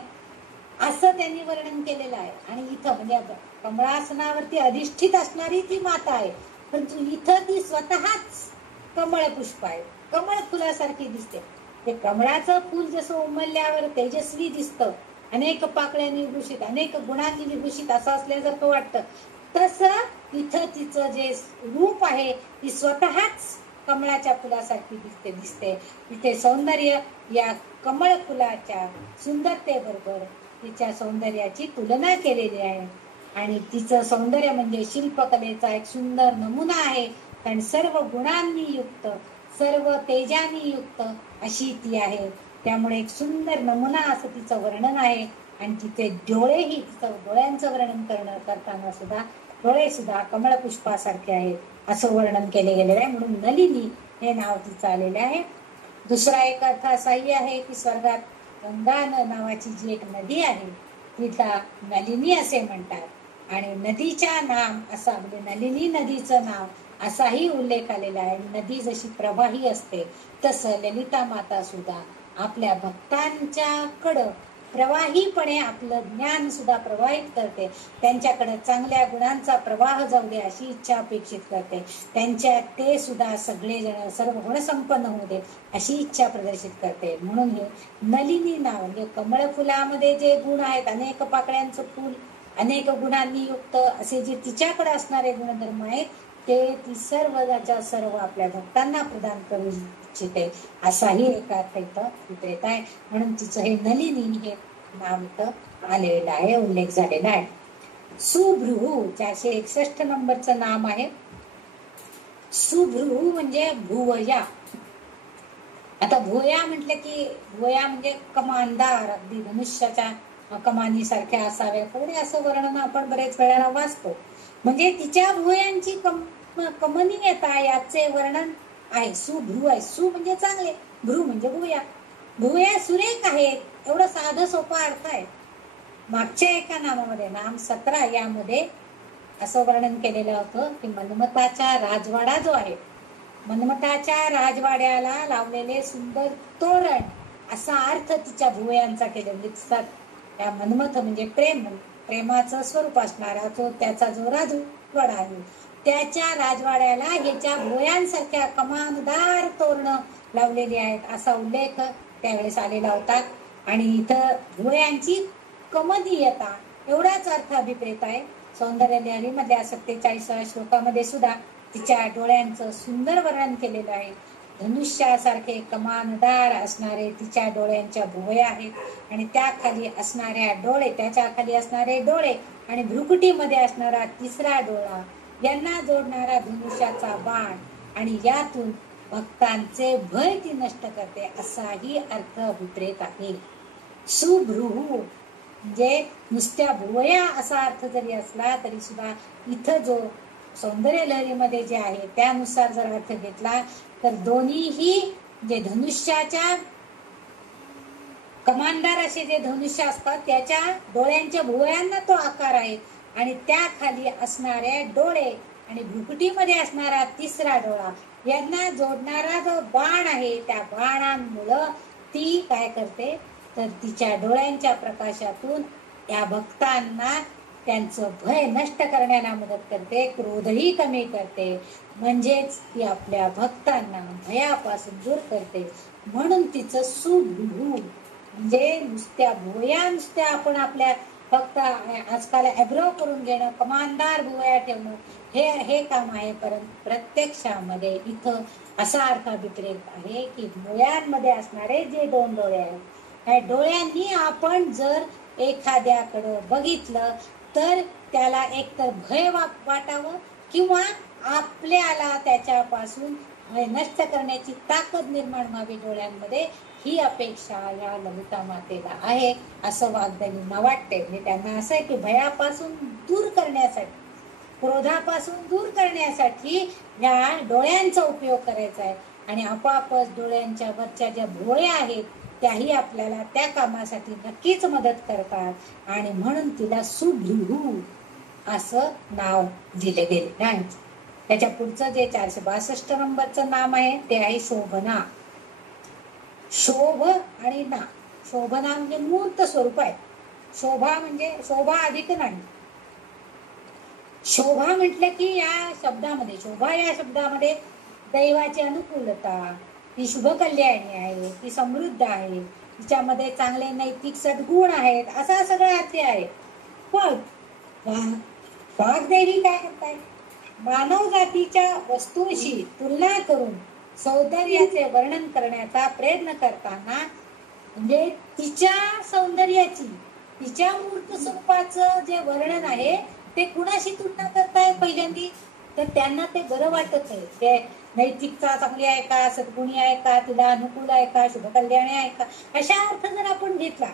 असं त्यांनी वर्णन केलेलं आहे. आणि इथं म्हणजे कमळासनावरती अधिष्ठित असणारी ती माता आहे, परंतु इथं ती स्वतःच कमळ पुष्प आहे, कमळ फुलासारखी दिसते. ते कमळाचं फुल जसं उमलल्यावर तेजस्वी दिसतं, अनेक पाकळ्यांनी विभूषित, अनेक गुणांनी विभूषित असं असल्यासारखं वाटतं, तसं इथं तिचं जे रूप आहे ती स्वतःच कमळाच्या फुलासारखी दिसते. तिथे सौंदर्य या कमळ फुलाच्या सुंदरतेबरोबर तिच्या सौंदर्याची तुलना केलेली आहे. आणि तिचं सौंदर्य म्हणजे शिल्पकलेचा एक सुंदर नमुना आहे. कारण सर्व गुणांनी युक्त, सर्व तेजांनी युक्त अशी ती आहे. त्यामुळे एक सुंदर नमुना असं तिचं वर्णन आहे. आणि तिचे डोळेही, तिचं डोळ्यांचं वर्णन करताना सुद्धा डोळे सुद्धा कमळ पुष्पासारखे आहेत असं वर्णन केले गेलेलं आहे. म्हणून नलिनी हे नाव तिचं आलेले आहे. दुसरा एक अर्थ असाही आहे की स्वर्गात गंगा नावाची जी एक नदी आहे तिला नलिनी असे म्हणतात. आणि नदीच्या नाम असा म्हणजे नलिनी नदीचं नाव असाही उल्लेख आलेला आहे. नदी जशी प्रवाही असते तसं ललिता माता सुद्धा आपल्या भक्तांच्याकडं प्रवाहीपणे आपलं ज्ञान सुद्धा प्रवाहित करते. त्यांच्याकडे चांगल्या गुणांचा प्रवाह जाऊ दे अशी इच्छा अपेक्षित करते. त्यांच्या ते सुद्धा सगळेजण सर्व गुणसंपन्न होऊ दे अशी इच्छा प्रदर्शित करते. म्हणून हे नलिनी नाव म्हणजे कमळ फुलामध्ये जे गुण आहेत, अनेक पाकळ्यांचं फुल, अनेक गुणांनी युक्त असे जे तिच्याकडे असणारे गुणधर्म आहेत ते ती सर्व आपल्या भक्तांना प्रदान करू इच्छिते असाही एक अर्थ इथं येत आहे. म्हणून तिचं हे नलिनी हे नाव इथं आलेलं आहे, उल्लेख झालेला आहे. सुभ्रुहू 461 नंबरचं नाम आहे. सुभ्रुहू म्हणजे भुवया. आता भुवया म्हटलं की भुवया म्हणजे कमानदार, अगदी धनुष्याच्या कमानीसारख्या असाव्या वगैरे असं वर्णन आपण बरेच वेळेला वाचतो. म्हणजे तिच्या भुवयांची कमनीयता याचे वर्णन आहे. सुभ्रू आहे, सु म्हणजे चांगले, भ्रू म्हणजे भुवया. भुवया सुरेख आहेत, एवढं साधं सोपा अर्थ आहे. मागच्या एका नामामध्ये नाम 17 यामध्ये असं वर्णन केलेलं होतं की मन्मथाचा राजवाडा जो आहे, मन्मथाच्या राजवाड्याला लावलेले सुंदर तोरण असा अर्थ तिच्या भुवयांचा केला. म्हणजे तिचा त्या मन्मथ म्हणजे प्रेमाचं स्वरूप असणारा त्याचा जो राजवाडा आहे त्याच्या राजवाड्याला ह्याच्या भुवयांसारख्या कमानदार तोरण लावलेली आहेत असा उल्लेख त्यावेळेस आलेला होता. आणि इथं भुवयांची कमनीयता एवढाच अर्थ अभिप्रेत आहे. सौंदर्य लहरी मधल्या 47व्या श्लोकामध्ये सुद्धा तिच्या डोळ्यांचं सुंदर वर्णन केलेलं आहे. धनुष्यासारखे कमानदार असणारे तिच्या डोळ्यांच्या भुवया आहेत आणि त्या खाली असणाऱ्या डोळे, त्याच्या खाली असणारे डोळे आणि भ्रुकुटीमध्ये असणारा तिसरा डोळा यांना जोडणारा धनुष्याचा बाण आणि यातून भक्तांचे भय ती नष्ट करते असाही अर्थ अभिप्रेत आहे. सुभ्रुहू म्हणजे नुसत्या भुवया असा अर्थ जरी असला तरी सुद्धा इथं जो सौंदर्य लहरीमध्ये जे आहे त्यानुसार जर अर्थ घेतला तर दोन्हीही जे धनुष्याच्या कमांडर असे जे धनुष्य असतात त्याच्या डोळ्यांच्या भुवयांना तो आकार आहे आणि त्या खाली असणारे डोळे आणि भ्रुकुटीमध्ये असणारा तिसरा डोळा यांना जोडणारा जो बाण आहे त्या बाणांमुळं ती काय करते तर तिच्या डोळ्यांच्या प्रकाशातून या भक्तांना त्यांचं भय नष्ट करण्याला मदत करते, क्रोधही कमी करते, म्हणजेच ती आपल्या भक्तांना भयापासून दूर करते. म्हणून तिचं सुभ्रू म्हणजे नुसत्या भुवया आपण आपल्या फक्त आजकाल ॲब्रो करून घेणं, कमानदार भुवया ठेवणं हे काम आहे. परंतु प्रत्यक्षामध्ये इथं असा अर्थाभिप्रेत आहे की डोळ्यांमध्ये असणारे जे 2 डोळे आहेत, त्या डोळ्यांनी आपण जर एखाद्याकडं बघितलं तर त्याला एकतर भय वाटावं किंवा आपल्याला त्याच्यापासून भय नष्ट करण्याची ताकद निर्माण व्हावी डोळ्यांमध्ये, ही अपेक्षा या ललिता मातेला आहे असं वाग्देवींना वाटते. म्हणजे त्यांना असं आहे की भयापासून दूर करण्यासाठी, क्रोधापासून दूर करण्यासाठी या डोळ्यांचा उपयोग करायचा आहे. आणि आपोआपच डोळ्यांच्या वरच्या ज्या भुवया आहेत त्याही आपल्याला त्या कामासाठी नक्कीच मदत करतात. आणि म्हणून तिला सुभ्रू असं नाव दिले गेले आहे. त्याच्या पुढचं जे 462 नंबरचं नाम आहे ते आहे शोभना. शोभ आणि ना, शोभना म्हणजे मूर्त स्वरूप आहे. शोभा म्हणजे शोभा अधिक नाही. शोभा म्हटलं की या शब्दामध्ये, शोभा या शब्दामध्ये दैवाची अनुकूलता, ती शुभ कल्याणी आहे, ती समृद्ध आहे, तिच्यामध्ये चांगले नैतिक सद्गुण आहेत, असा सगळा अर्थ आहे. पण वाग्देवी काय करताय, मानव जातीच्या वस्तूंशी तुलना करून सौंदर्याचे वर्णन करण्याचा प्रयत्न करताना, म्हणजे तिच्या सौंदर्याची, तिच्या मूर्त स्वरूपाचं जे वर्णन आहे ते कुणाशी तुलना करताय पहिल्यांदी, तर त्यांना ते बरं वाटत नाही. ते नैतिकता चांगली आहे का, सद्गुणी आहे का, तिला अनुकूल आहे का, शुभ कल्याणी आहे का, अशा अर्थ जर आपण घेतला,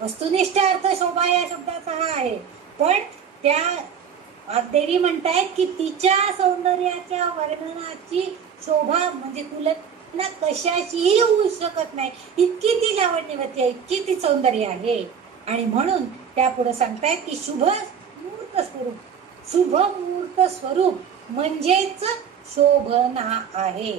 वस्तुनिष्ठ अर्थ शोभा या शब्दाचा हा आहे. पण त्या वाग्देवी म्हणतायत की तिच्या सौंदर्याच्या वर्णनाची शोभा म्हणजे तुलना कशाचीही होऊ शकत नाही, इतकी ती लावण्यवती आहे, इतकी ती सौंदर्य आहे. आणि म्हणून त्या पुढे सांगतायत की शुभ मूर्त स्वरूप, शुभ मूर्त स्वरूप म्हणजेच शोभना आहे.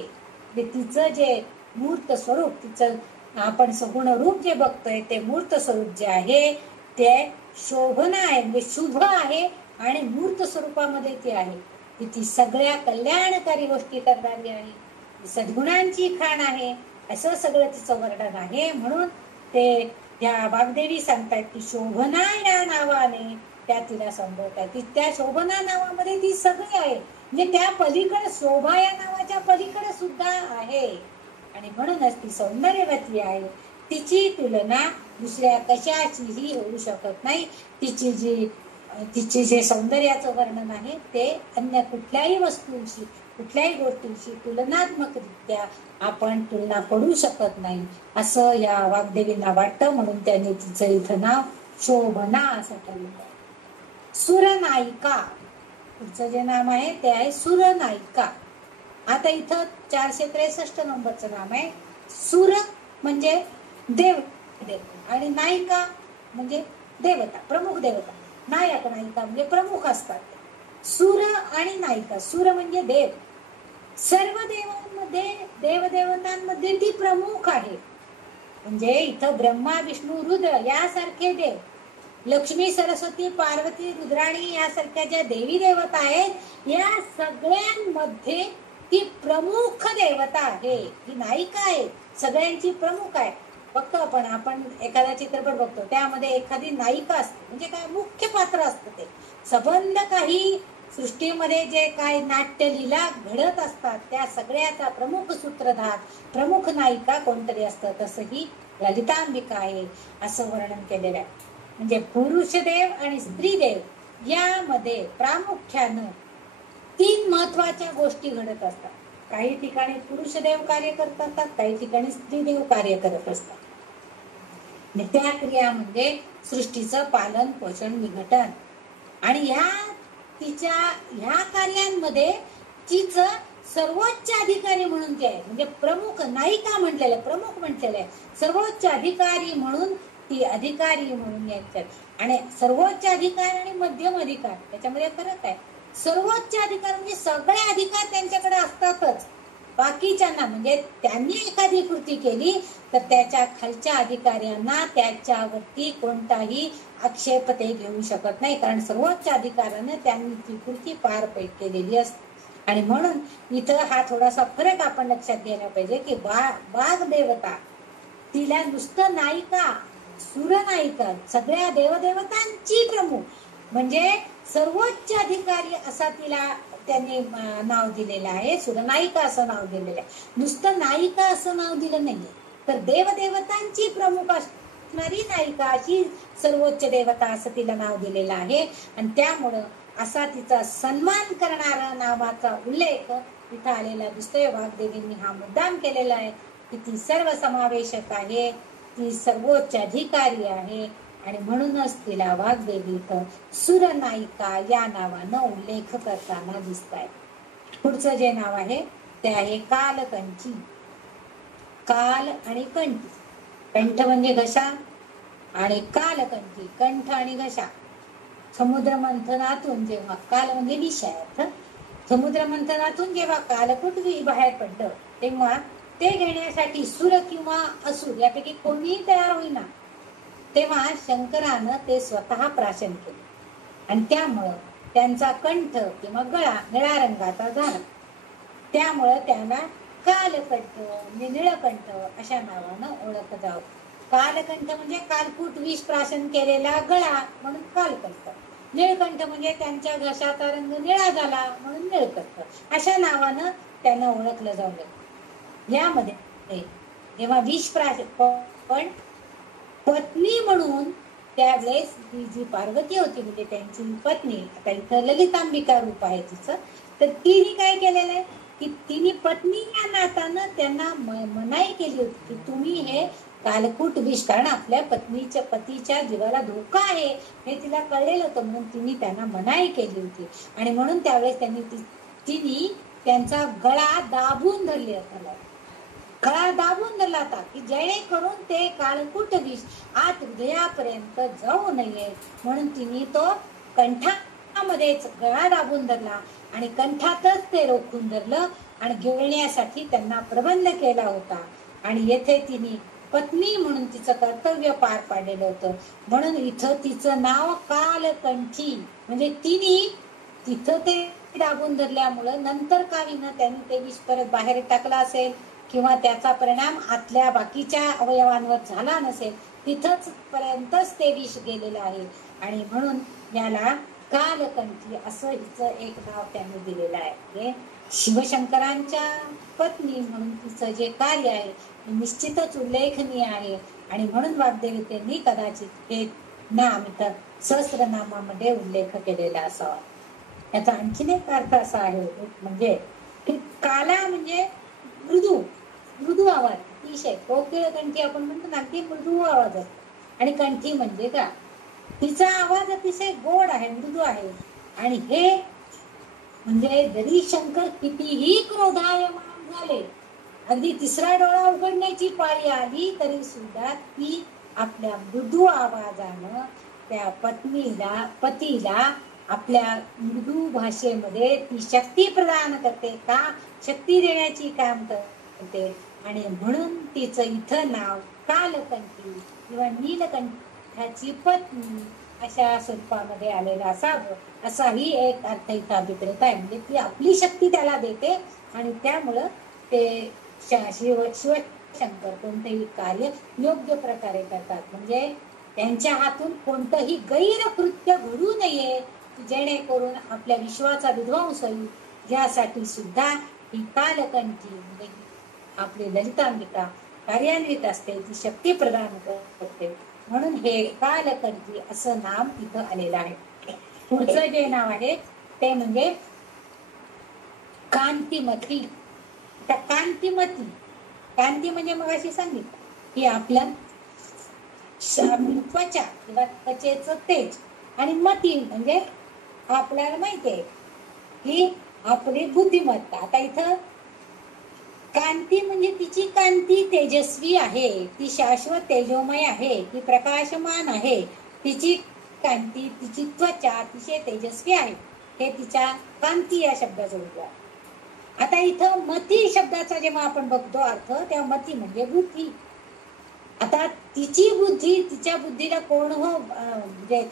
तिचं जे मूर्त स्वरूप, तिचं आपण सगुण रूप जे बघतोय ते मूर्त स्वरूप जे आहे ते शोभना आहे, म्हणजे शुभ आहे. आणि मूर्त स्वरूपामध्ये ती आहे, ती सगळ्या कल्याणकारी गोष्टी करणारी आहे, सद्गुणांची खाण आहे, असं सगळं तिचं वर्णन आहे. म्हणून ते त्या वाग्देवी सांगतायत की शोभना या नावाने त्या तिला संबोधतात. त्या शोभना नावामध्ये ती सगळी आहे, म्हणजे त्या पलीकडे, शोभा या नावाच्या पलीकडे सुद्धा आहे. आणि म्हणूनच ती सौंदर्यवती आहे. तिची तुलना दुसऱ्या कशाचीही होऊ शकत नाही. तिची जे सौंदर्याचं वर्णन आहे ते अन्य कुठल्याही वस्तूंशी, कुठल्याही गोष्टींशी तुलनात्मकरित्या आपण तुलना करू शकत नाही असं या वाग्देवींना वाटतं. म्हणून त्यांनी तिचं इथं नाव शोभना असं ठेवलं. सुरनायिका, पुढचं जे नाम आहे ते आहे सुरनायिका. आता इथं 463 नंबरचं नाम आहे. सुर म्हणजे देव आणि नायिका म्हणजे देवता, प्रमुख देवता. नायक नायिका म्हणजे प्रमुख असतात. सुर आणि नायिका, सुर म्हणजे देव, सर्व देवांमध्ये, देवदेवतांमध्ये ती प्रमुख आहे. म्हणजे इथं ब्रह्मा विष्णू रुद्र यासारखे देव, लक्ष्मी सरस्वती पार्वती रुद्राणी यासारख्या ज्या देवी देवता आहेत, या सगळ्यांमध्ये ती प्रमुख देवता आहे, ही नायिका आहे, सगळ्यांची प्रमुख आहे. बघतो आपण एखादा चित्रपट बघतो, त्यामध्ये एखादी नायिका असते, म्हणजे काय मुख्य पात्र असतं. ते संबंध काही सृष्टीमध्ये जे काय नाट्यलीला घडत असतात त्या सगळ्याचा प्रमुख सूत्रधार, प्रमुख नायिका कोणतरी असतं. तसं ही ललितांबिका आहे असं वर्णन केलेलं आहे. म्हणजे पुरुष देव आणि स्त्री देव यामध्ये प्रामुख्यानं 3 महत्वाच्या गोष्टी घडत असतात. काही ठिकाणी पुरुष देव कार्य करत असतात, काही ठिकाणी स्त्री देव कार्य करत असतात. त्या क्रिया म्हणजे सृष्टीचं पालन पोषण विघटन. आणि ह्या कार्यांमध्ये तिचं सर्वोच्च अधिकारी म्हणून ते आहे, म्हणजे प्रमुख नायिका म्हटलेलं आहे, प्रमुख म्हटलेलं आहे, सर्वोच्च अधिकारी म्हणून ती अधिकारी म्हणून यांच्यात. आणि सर्वोच्च अधिकार आणि मध्यम अधिकार त्याच्यामध्ये फरक आहे. सर्वोच्च अधिकार म्हणजे सगळे अधिकार त्यांच्याकडे असतातच, बाकीच्यांना म्हणजे त्यांनी एखादी कृती केली तर त्याच्या खालच्या अधिकाऱ्यांना त्याच्यावरती कोणताही आक्षेप ते घेऊ शकत नाही, कारण सर्वोच्च अधिकाऱ्याने त्यांनी ती कृती पार केलेली असते. आणि म्हणून इथं हा थोडासा फरक आपण लक्षात घ्यायला पाहिजे की वाघ देवता तिला नुसतं नायिका, सुरनायिका, सगळ्या देवदेवतांची प्रमुख म्हणजे सर्वोच्च अधिकारी असा तिला त्यांनी नाव दिलेलं आहे. सुरनायिका असं नाव दिलेलं आहे. नुसतं नायिका असं नाव दिलं नाहीये, तर देवदेवतांची प्रमुख असणारी नायिका अशी सर्वोच्च देवता असं तिला नाव दिलेलं आहे. आणि त्यामुळं असा तिचा सन्मान करणारा नावाचा उल्लेख तिथं आलेला दिसतोय. वाग्देवींनी हा मुद्दाम केलेला आहे की ती सर्वसमावेशक आहे, ती सर्वोच्च अधिकारी आहे आणि म्हणूनच तिला वाग्देवी सुरनायिका या नावानं उल्लेख करताना दिसत आहे. पुढचं जे नाव आहे ते आहे कालकंठी. काल आणि कंठी, कंठ म्हणजे घसा आणि कालकंठी कंठ आणि घसा. समुद्र मंथनातून जेव्हा, काल म्हणजे विषय, समुद्र मंथनातून जेव्हा कालकूट बाहेर पडलं तेव्हा ते घेण्यासाठी सुर किंवा असुर यापैकी कोणीही तयार होईना, तेव्हा शंकरानं ते स्वतः प्राशन केले आणि त्यामुळं त्यांचा कंठ किंवा गळा निळा रंगाचा झाला. त्यामुळं त्यांना कालकंठ म्हणजे निळकंठ अशा नावानं ओळखलं जावं. कालकंठ म्हणजे कालकूट विष प्राशन केलेला गळा म्हणून कालकंठ, निळकंठ म्हणजे त्यांच्या घशाचा रंग निळा झाला म्हणून निळकंठ अशा नावानं त्यांना ओळखलं जाऊ लागलं. यामध्ये जेव्हा विष प्राशन, पण पत्नी म्हणून त्यावेळेस जी पार्वती होती म्हणजे त्यांची पत्नी, आता इथं ललितांबिका रूप आहे तिचं, तर तिने काय केलेलं आहे की तिने पत्नी या नातानं त्यांना मनाई केली होती की तुम्ही हे कालकूट विष, कारण आपल्या पतीच्या जीवाला धोका आहे हे तिला कळलेलं होतं म्हणून तिने त्यांना मनाई केली होती. आणि म्हणून त्यावेळेस तिने त्यांचा गळा दाबून धरले होता, गळा दाबून धरला होता की जेणेकरून ते कालकूट विष आत हृदयापर्यंत जाऊ नये म्हणून तिने तो कंठामध्येच गळा दाबून धरला आणि कंठातच ते रोखून धरलं आणि गिळण्यासाठी त्यांना प्रबंध केला होता. आणि येथे तिने पत्नी म्हणून तिचं कर्तव्य पार पाडलेलं होतं म्हणून इथं तिचं नाव कालकंठी. म्हणजे तिने तिथं ते दाबून धरल्यामुळं नंतर का विना त्यांनी ते विष परत बाहेर टाकला असेल किंवा त्याचा परिणाम आतल्या बाकीच्या अवयवांवर झाला नसेल, तिथंच पर्यंतच ते विष गेलेलं आहे आणि म्हणून याला कालकंठी असं हिचं एक नाव त्यांनी दिलेलं आहे. शिवशंकरांच्या पत्नी म्हणून तिचं जे कार्य आहे निश्चितच उल्लेखनीय आहे आणि म्हणून वाग्देवी त्यांनी कदाचित हे नाम इथं सहस्रनामामध्ये उल्लेख केलेला असावा. याचा आणखीन एक अर्थ असा आहे म्हणजे की काला म्हणजे मृदू आवाज, अतिशय कोकिळ कंठी आपण म्हणतो ना, अगदी मृदू आवाज असतो. आणि कंठी म्हणजे का, तिचा आवाज अतिशय गोड आहे, मृदू आहे. आणि हे म्हणजे जरी शंकर कितीही क्रोधायमान झाले, अगदी तिसरा डोळा उघडण्याची पाळी आली तरी सुद्धा ती आपल्या मृदू आवाजानं त्या पतीला आपल्या मृदू भाषेमध्ये ती शक्ती प्रदान करते, का शक्ती देण्याची काम करते. आणि म्हणून तिचं इथं नाव कालकंठी किंवा नीलकंठाची पत्नी अशा स्वरूपामध्ये आलेला असावं असाही एक अर्थ इथं अभिप्रेत आहे. म्हणजे ती आपली शक्ती त्याला देते आणि त्यामुळं ते शिवशंकर कोणतेही कार्य योग्य प्रकारे करतात. म्हणजे त्यांच्या हातून कोणतंही गैरकृत्य घडू नये जेणेकरून आपल्या विश्वाचा विध्वंस होईल, यासाठी सुद्धा ही कालकंठी म्हणजे आपली ललितांबिका कार्यान्वित असते, ती शक्ती प्रदान करते. म्हणून हे कालकंठी असं नाम इथं आलेलं आहे. पुढचं जे नाव आहे ते म्हणजे कांतिमती. कांती म्हणजे मग अशी सांगितलं की आपल्या त्वचा किंवा त्वचेचं तेज, आणि मती म्हणजे आपल्याला माहितीये की आपली बुद्धिमत्ता. आता इथं कांती म्हणजे तिची कांती तेजस्वी आहे, ती शाश्वत तेजोमय आहे, ती प्रकाशमान आहे, तिची कांती तिची त्वचा अतिशय तेजस्वी आहे, हे तिच्या कांती या शब्दाचं उद्गार. आता इथं मती शब्दाचा जेव्हा आपण बघतो अर्थ, तेव्हा मती म्हणजे बुद्धी. आता तिची बुद्धी, तिच्या बुद्धीला कोण म्हणजे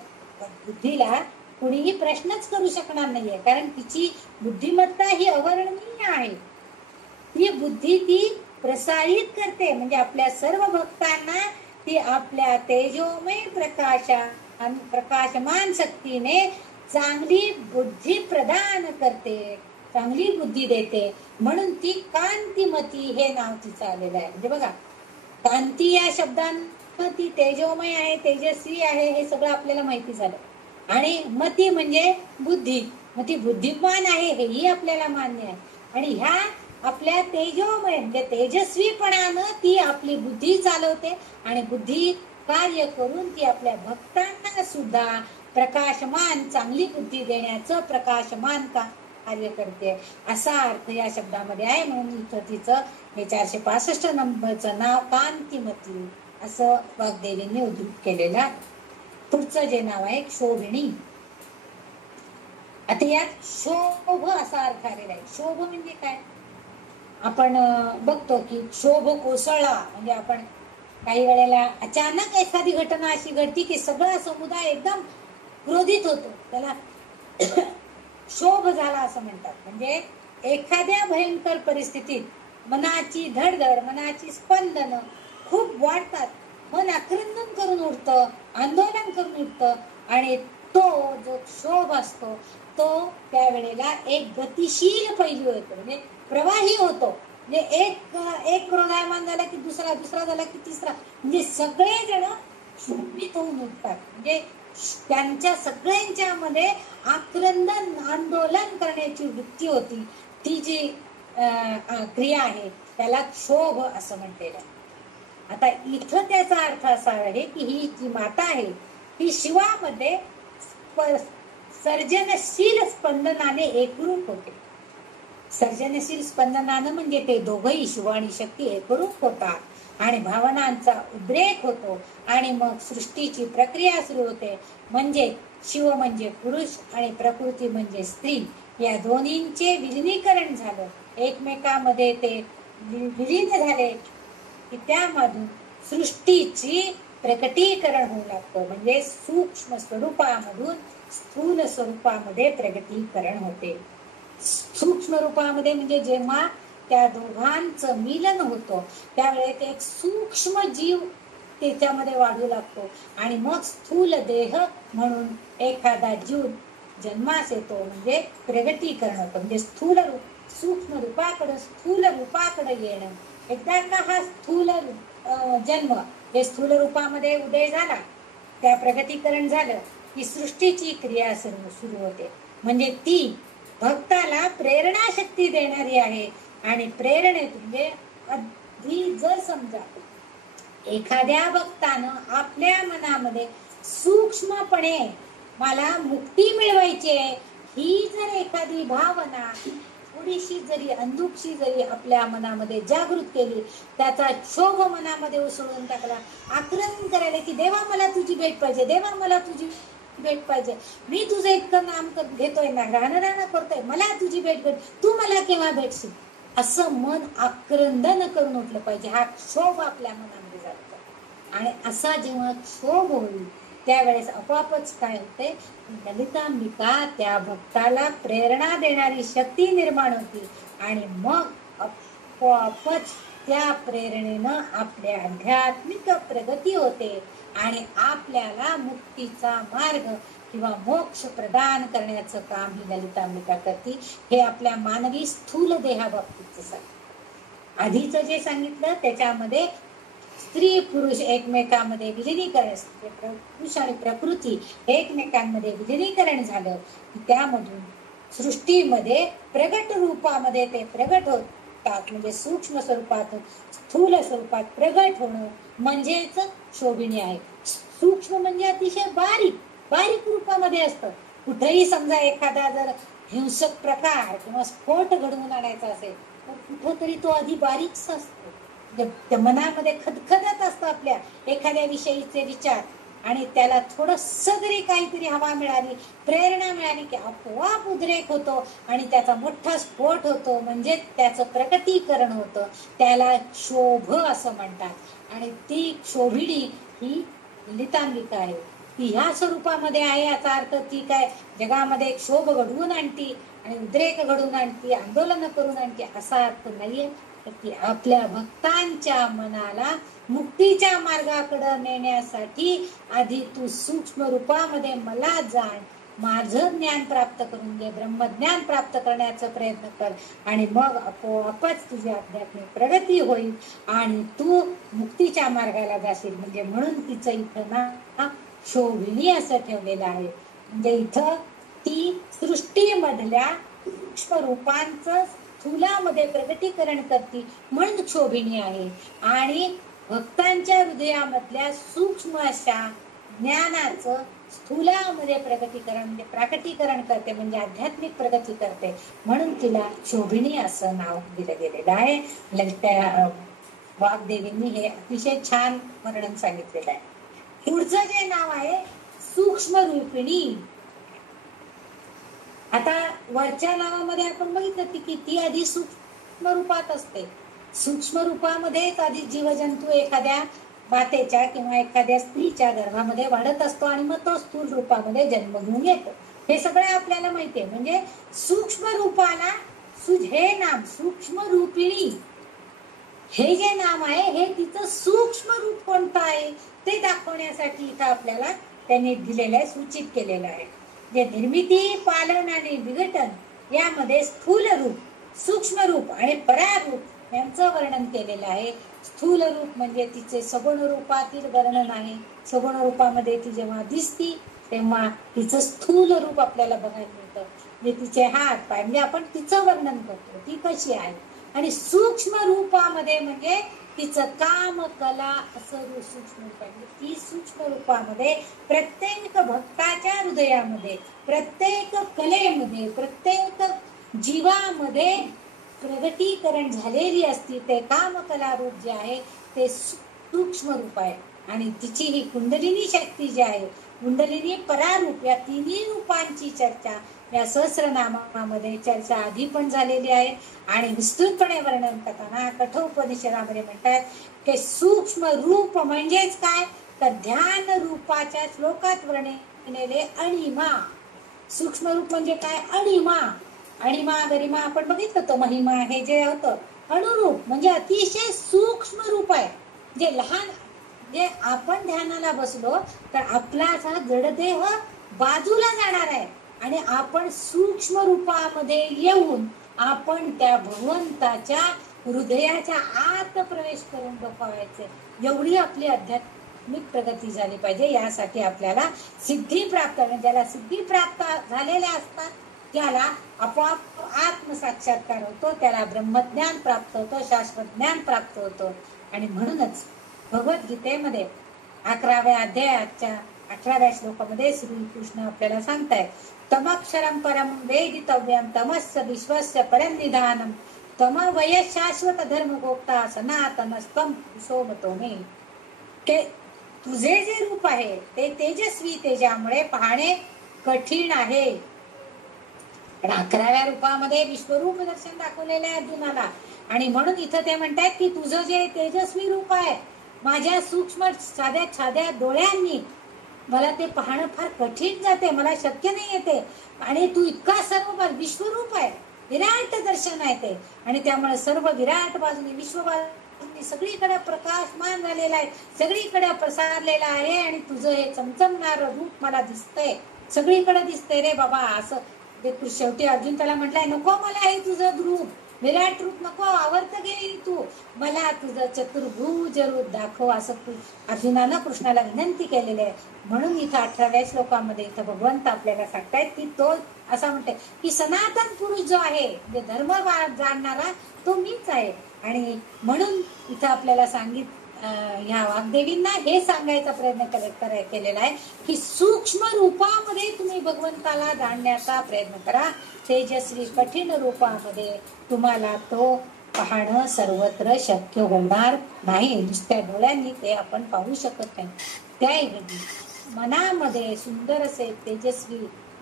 बुद्धीला कुणीही प्रश्नच करू शकणार नाहीये, कारण तिची बुद्धिमत्ता ही अवर्णनीय आहे. ती बुद्धी ती प्रसारित करते, म्हणजे आपल्या सर्व भक्तांना ती आपल्या तेजोमय प्रकाशमान शक्तीने चांगली बुद्धी प्रदान करते, चांगली बुद्धी देते. म्हणून ती कांतिमती हे नाव तिचं आलेलं आहे. म्हणजे बघा, कांती या शब्दांना ती तेजोमय आहे, तेजस्वी आहे, हे सगळं आपल्याला माहिती झालं. आणि मती म्हणजे बुद्धी, मग ती बुद्धिमान आहे हेही आपल्याला मान्य आहे. आणि ह्या आपल्या तेजोमय म्हणजे तेजस्वीपणानं ती आपली बुद्धी चालवते आणि बुद्धी कार्य करून ती आपल्या भक्तांना सुद्धा प्रकाशमान चांगली बुद्धी देण्याचं प्रकाशमान कार्य करते, असा अर्थ या शब्दामध्ये आहे. म्हणून इथं तिचं हे 465 नंबरचं नाव कांतिमती असं वाग्देवींनी उद्धृत केलेलं. पुढचं जे नाव आहे शोभिणी. आता यात शोभ असा अर्थ आलेला आहे. शोभ म्हणजे काय, आपण बघतो की शोभ कोसळला म्हणजे आपण काही वेळेला अचानक एखादी घटना अशी घडती की सगळा समुदाय एकदम क्रोधित होतो, त्याला शोभ झाला असं म्हणतात. म्हणजे एखाद्या भयंकर परिस्थितीत मनाची धडधड, मनाची स्पंदन खूप वाढतात, मन आक्रंदन करून उठतं, आंदोलन करून उठतं, आणि तो जो क्षोभ असतो तो त्यावेळेला एक गतिशील पैलू होतो, म्हणजे प्रवाही होतो. म्हणजे एक क्रोधायमान झाला की दुसरा, दुसरा झाला की तिसरा, म्हणजे सगळे जण क्षोभित होऊन उठतात. म्हणजे त्यांच्या सगळ्यांच्या मध्ये आक्रंदन, आंदोलन करण्याची वृत्ती होती. ती जी क्रिया आहे त्याला क्षोभ असं म्हटलेलं. आता इथं त्याचा अर्थ असा आहे की ही जी माता आहे ही शिवामध्ये सर्जनशील स्पंदनाने एकरूप होते. सर्जनशील स्पंदनानं म्हणजे ते दोघंही शिव आणि शक्ती एकरूप होतात आणि भावनांचा उद्रेक होतो आणि मग सृष्टीची प्रक्रिया सुरू होते. म्हणजे शिव म्हणजे पुरुष आणि प्रकृती म्हणजे स्त्री, या दोन्हींचे विलिनीकरण झालं, एकमेकांमध्ये ते विलीन झाले की त्यामधून सृष्टीची प्रकटीकरण होऊ लागतं. म्हणजे सूक्ष्म स्वरूपामधून स्थूल स्वरूपामध्ये प्रगतीकरण होते. सूक्ष्म रूपामध्ये म्हणजे जेव्हा त्या दोघांचं मिलन होतं त्यावेळेस एक सूक्ष्म जीव त्याच्यामध्ये वाढू लागतो आणि मग स्थूल देह म्हणून एखादा जीव जन्मास येतो, म्हणजे प्रगतीकरण होतं. म्हणजे स्थूल रूप सूक्ष्म रूपाकडे स्थूल रूपाकडे येणं. एकदा का हा स्थूल जन्म हे स्थूल रूपामध्ये उदय झाला, त्या प्रगतीकरण झालं की सृष्टीची क्रिया सुरू होते. म्हणजे ती भक्ताला प्रेरणा शक्ती देणारी आहे. आणि प्रेरणेत म्हणजे आधी जर समजा एखाद्या भक्तानं आपल्या मनामध्ये सूक्ष्मपणे मला मुक्ती मिळवायची आहे ही जर एखादी भावना थोडीशी जरी अंधुकशी जरी आपल्या मनामध्ये जागृत केली, त्याचा क्षोभ मनामध्ये उसळून टाकला, आक्रमण करायला की देवा मला तुझी भेट पाहिजे, देवा मला तुझी भेट पाहिजे, मी तुझं इतकं नाम घेतोय ना, राहणं करतोय, मला तुझी भेट भेट, तू मला केव्हा भेटशील, असं मन आक्रंदन करून उठलं पाहिजे. हा क्षोभ आपल्या मनामध्ये जातो आणि असा जेव्हा क्षोभ होईल त्यावेळेस आपोआपच काय होते, ललितांबिका त्या भक्ताला प्रेरणा देणारी शक्ती निर्माण होती आणि मग आपोआपच त्या प्रेरणेनं आपल्या आध्यात्मिक प्रगती होते आणि आपल्याला मुक्तीचा मार्ग किंवा मोक्ष प्रदान करण्याचं काम ही ललितांबिका करते. हे आपल्या मानवी स्थूल देहाबाबतीचं सांगितलं. आधीचं जे सांगितलं त्याच्यामध्ये स्त्री पुरुष एकमेकांमध्ये विलीनीकरण, पुरुष आणि प्रकृती एकमेकांमध्ये विलीनीकरण झालं, त्यामधून सृष्टीमध्ये प्रगट रूपामध्ये ते प्रगट होतात. म्हणजे सूक्ष्म स्वरूपातून स्थूल स्वरूपात प्रगट होणं म्हणजेच शोभिनी आहे. सूक्ष्म म्हणजे अतिशय बारीक बारीक रूपामध्ये असतं. कुठेही समजा एखादा जर हिंसक प्रकार किंवा स्फोट घडवून आणायचा असेल तर कुठंतरी तो आधी बारीकसा असतो, त्या मनामध्ये खदखदत असतं आपल्या एखाद्या विषयीचे विचार, आणि त्याला थोडस जरी काहीतरी हवा मिळाली, प्रेरणा मिळाली की आपोआप उद्रेक होतो आणि त्याचा मोठा स्फोट होतो, म्हणजे त्याचं प्रकटीकरण होतं. त्याला क्षोभ असं म्हणतात. आणि ती क्षोभिणी ही ललितांबिका आहे. ती ह्या स्वरूपामध्ये आहे, याचा अर्थ ती काय जगामध्ये क्षोभ घडवून आणती आणि उद्रेक घडवून आणती, आंदोलन करून आणती असा अर्थ नाहीये. तर ती आपल्या भक्तांच्या मनाला मुक्तीच्या मार्गाकडे नेण्यासाठी आधी तू सूक्ष्म रूपामध्ये मला जाण, माझं ज्ञान प्राप्त करून घे, ब्रह्मज्ञान प्राप्त करण्याचा प्रयत्न कर आणि मग आपोआपच तुझी आध्यात्मिक प्रगती होईल आणि तू मुक्तीच्या मार्गाला जाशील. म्हणजे म्हणून तिचं इथं ना शोभिनी असं ठेवलेलं आहे. म्हणजे इथं ती सृष्टीमधल्या सूक्ष्म रूपांचं स्थूलामध्ये प्रगटीकरण करते म्हणून शोभिनी आहे. आणि भक्तांच्या हृदयामधल्या सूक्ष्म अशा ज्ञानाचं स्थूलामध्ये प्रगतीकरण म्हणजे प्राकटीकरण करते, म्हणजे आध्यात्मिक प्रगती करते, म्हणून तिला शोभिनी असं नाव दिलं गेलेलं आहे. ललिता वाग्देवींनी हे अतिशय छान वर्णन सांगितलेलं आहे. पुढचं जे नाव आहे सूक्ष्म रूपिणी. आता वरच्या नावामध्ये आपण बघितलं की ती आधी सूक्ष्म रूपात असते. सूक्ष्म रूपामध्येच आधी जीवजंतू एखाद्या मातेच्या किंवा एखाद्या स्त्रीच्या गर्भामध्ये वाढत असतो आणि मग तो स्थूल रूपामध्ये जन्म घेऊन येतो. हे सगळं आपल्याला माहितीये. म्हणजे सूक्ष्म रूपाला हे नाम सूक्ष्म रूपिणी हे जे नाम आहे हे तिचं सूक्ष्म रूप कोणतं आहे ते दाखवण्यासाठी इथं आपल्याला त्यांनी दिलेलं आहे, सूचित केलेलं आहे. जे निर्मिती, पालन आणि विघटन यामध्ये स्थूल रूप, सूक्ष्म रूप आणि परारूप यांचं वर्णन केलेलं आहे. स्थूल रूप म्हणजे तिचे सगुण रूपातील वर्णन आहे. सगुण रूपामध्ये ती जेव्हा दिसती तेव्हा तिचं स्थूल रूप आपल्याला बघायला मिळतं. म्हणजे तिचे हात पाय म्हणजे आपण तिचं वर्णन करतो ती कशी आहे. आणि सूक्ष्म रूपामध्ये म्हणजे तिचं काम कला असं सूक्ष्म रूप आहे. ती सूक्ष्म रूपामध्ये प्रत्येक भक्ताच्या हृदयामध्ये, प्रत्येक कलेमध्ये, प्रत्येक जीवामध्ये प्रगटीकरण झालेली असती. ते कामकला रूप जे आहे ते सूक्ष्म रूप आहे. आणि तिची ही कुंडलिनी शक्ती जी आहे, कुंडलिनी परारूप, या तिन्ही रूपांची चर्चा या सहस्रनामामध्ये चर्चा आधी पण झालेली आहे. आणि विस्तृतपणे वर्णन करताना कठोपनिषदामध्ये म्हणतात की सूक्ष्म रूप म्हणजेच काय, तर ध्यान रूपाच्या श्लोकात वर्णिलेले अणिमा. सूक्ष्म रूप म्हणजे काय, अणिमा. अणिमा गरिमा आपण बघितलं तो महिमा हे जे होतं अणुरूप म्हणजे अतिशय सूक्ष्म रूप आहे. जे लहान जे आपण ध्यानाला बसलो तर आपला असा जडदेह बाजूला जाणार आहे आणि आपण सूक्ष्म रूपामध्ये येऊन आपण त्या भगवंताच्या हृदयाच्या आत प्रवेश करून दाखवायचं. एवढी आपली आध्यात्मिक प्रगती झाली पाहिजे. यासाठी आपल्याला सिद्धी प्राप्त, ज्याला सिद्धी प्राप्त झालेल्या असतात त्याला आपोआप आत्मसाक्षात्कार होतो, त्याला ब्रह्मज्ञान प्राप्त होतं, शाश्वत ज्ञान प्राप्त होतं. आणि म्हणूनच भगवद्गीतेमध्ये 11व्या अध्यायाच्या 18व्या श्लोकामध्ये श्रीकृष्ण आपल्याला सांगतायत, तमक्षरम परम वेदितव्यम तमस्य विश्वस्य परनिधानम तम वय शाश्वत धर्म गोप्ता सनातनस्तम पुरुषोमतो मे. तुझे जे रूप आहे ते तेजस्वी तेजामुळे पाहणे कठीण आहे. पण 11व्या रूपामध्ये विश्वरूप दर्शन दाखवलेलं आहे अर्जुनाला. आणि म्हणून इथं ते म्हणतात की तुझं जे तेजस्वी रूप आहे माझ्या सूक्ष्म साध्या साध्या डोळ्यांनी मला ते पाहणं फार कठीण जाते, मला शक्य नाही येते. आणि तू इतका सर्व विश्वरूप आहे, विराट दर्शन आहे ते. आणि त्यामुळे सर्व विराट बाजूने विश्व बाजूने सगळीकडे प्रकाशमान झालेला आहे, सगळीकडे पसरलेला आहे. आणि तुझं हे चमचमणारं रूप मला दिसतंय, सगळीकडे दिसतंय रे बाबा. असं शेवटी अर्जुन त्याला म्हटलंय, नको मला हे तुझं रूप विराट रूप नको, आवडत घेईल तू, मला तुझं चतुर्भुज रूप दाखव, असं अर्जुनानं कृष्णाला विनंती केलेली आहे. म्हणून इथं 18व्या श्लोकामध्ये इथं भगवंत आपल्याला सांगतायत की तो असा म्हणते की सनातन पुरुष जो आहे, जे धर्म जाणणारा तो मीच आहे. आणि म्हणून इथं आपल्याला ह्या वाग्देवींना हे सांगायचा प्रयत्न केलेला आहे की सूक्ष्म रूपामध्ये तुम्ही भगवंताला जाणण्याचा प्रयत्न करा. तेजस्वी कठीण रूपामध्ये तुम्हाला तो पाहणं सर्वत्र शक्य होणार नाही. नुसत्या डोळ्यांनी ते आपण पाहू शकत नाही. त्याऐवजी मनामध्ये सुंदर असे तेजस्वी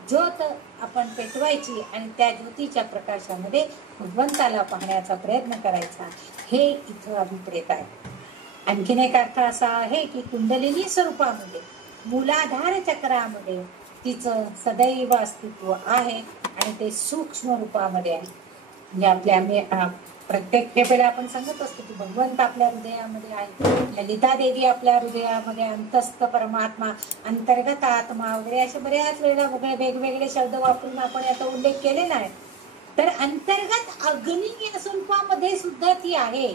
ज्योत आपण पेटवायची आणि त्या ज्योतीच्या प्रकाशामध्ये भगवंताला पाहण्याचा प्रयत्न करायचा, हे इथं अभिप्रेत आहे. आणखीन एक अर्थ असा आहे की कुंडलिनी स्वरूपामध्ये मूलाधार चक्रामध्ये तिचं सदैव अस्तित्व आहे आणि ते सूक्ष्म रूपामध्ये आहे. म्हणजे आपल्या प्रत्येक खेपेला आपण सांगत असतो की भगवंत आपल्या हृदयामध्ये आहे, ललिता देवी आपल्या हृदयामध्ये, अंतस्थ परमात्मा, अंतर्गत आत्मा वगैरे असे बऱ्याच वेळेला वेगवेगळे शब्द वापरून आपण याचा उल्लेख केलेला आहे. तर अंतर्गत अग्नी या स्वरूपामध्ये सुद्धा ती आहे.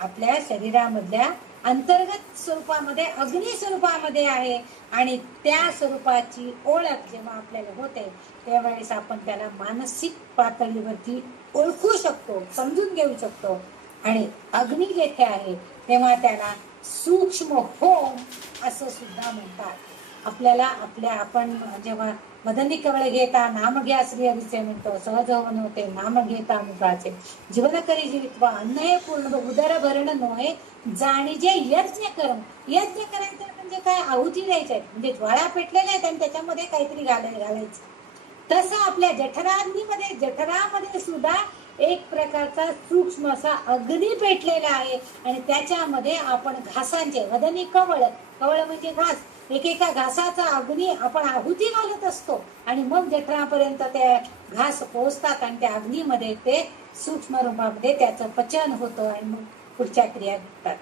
आपल्या शरीरामधल्या अंतर्गत स्वरूपामध्ये अग्नी स्वरूपामध्ये आहे आणि त्या स्वरूपाची ओळख जेव्हा आपल्याला होते त्यावेळेस आपण त्याला मानसिक पातळीवरती ओळखू शकतो, समजून घेऊ शकतो. आणि अग्नी जेथे आहे तेव्हा त्याला सूक्ष्म होम असं सुद्धा म्हणतात. आपल्याला आपण जेव्हा मदनी कवळे घेता नाम घ्या श्री हरीचे म्हणतो, सहज होऊन होते नाम घेता मुखाचे, जीवन करी जीवित्वा अन्न हे पूर्ण उदर भरण नोहे जाणीजे यज्ञ कर्म. यज्ञ करायचं म्हणजे काय, आहुती द्यायच्या आहेत, म्हणजे ज्वाळा पेटलेल्या आहेत आणि त्याच्यामध्ये काहीतरी घालायचं. तसं आपल्या जठरामध्ये सुद्धा एक प्रकारचा सूक्ष्म असा अग्नी पेटलेला आहे आणि त्याच्यामध्ये आपण घासांचे वदनी कवळ म्हणजे घास, एकेका घासाचा अग्नी आपण आहुती घालत असतो आणि मग जठरापर्यंत ते घास पोहोचतात आणि त्या अग्नीमध्ये ते सूक्ष्म रूपामध्ये त्याचं पचन होतं आणि मग पुढच्या क्रिया निघतात.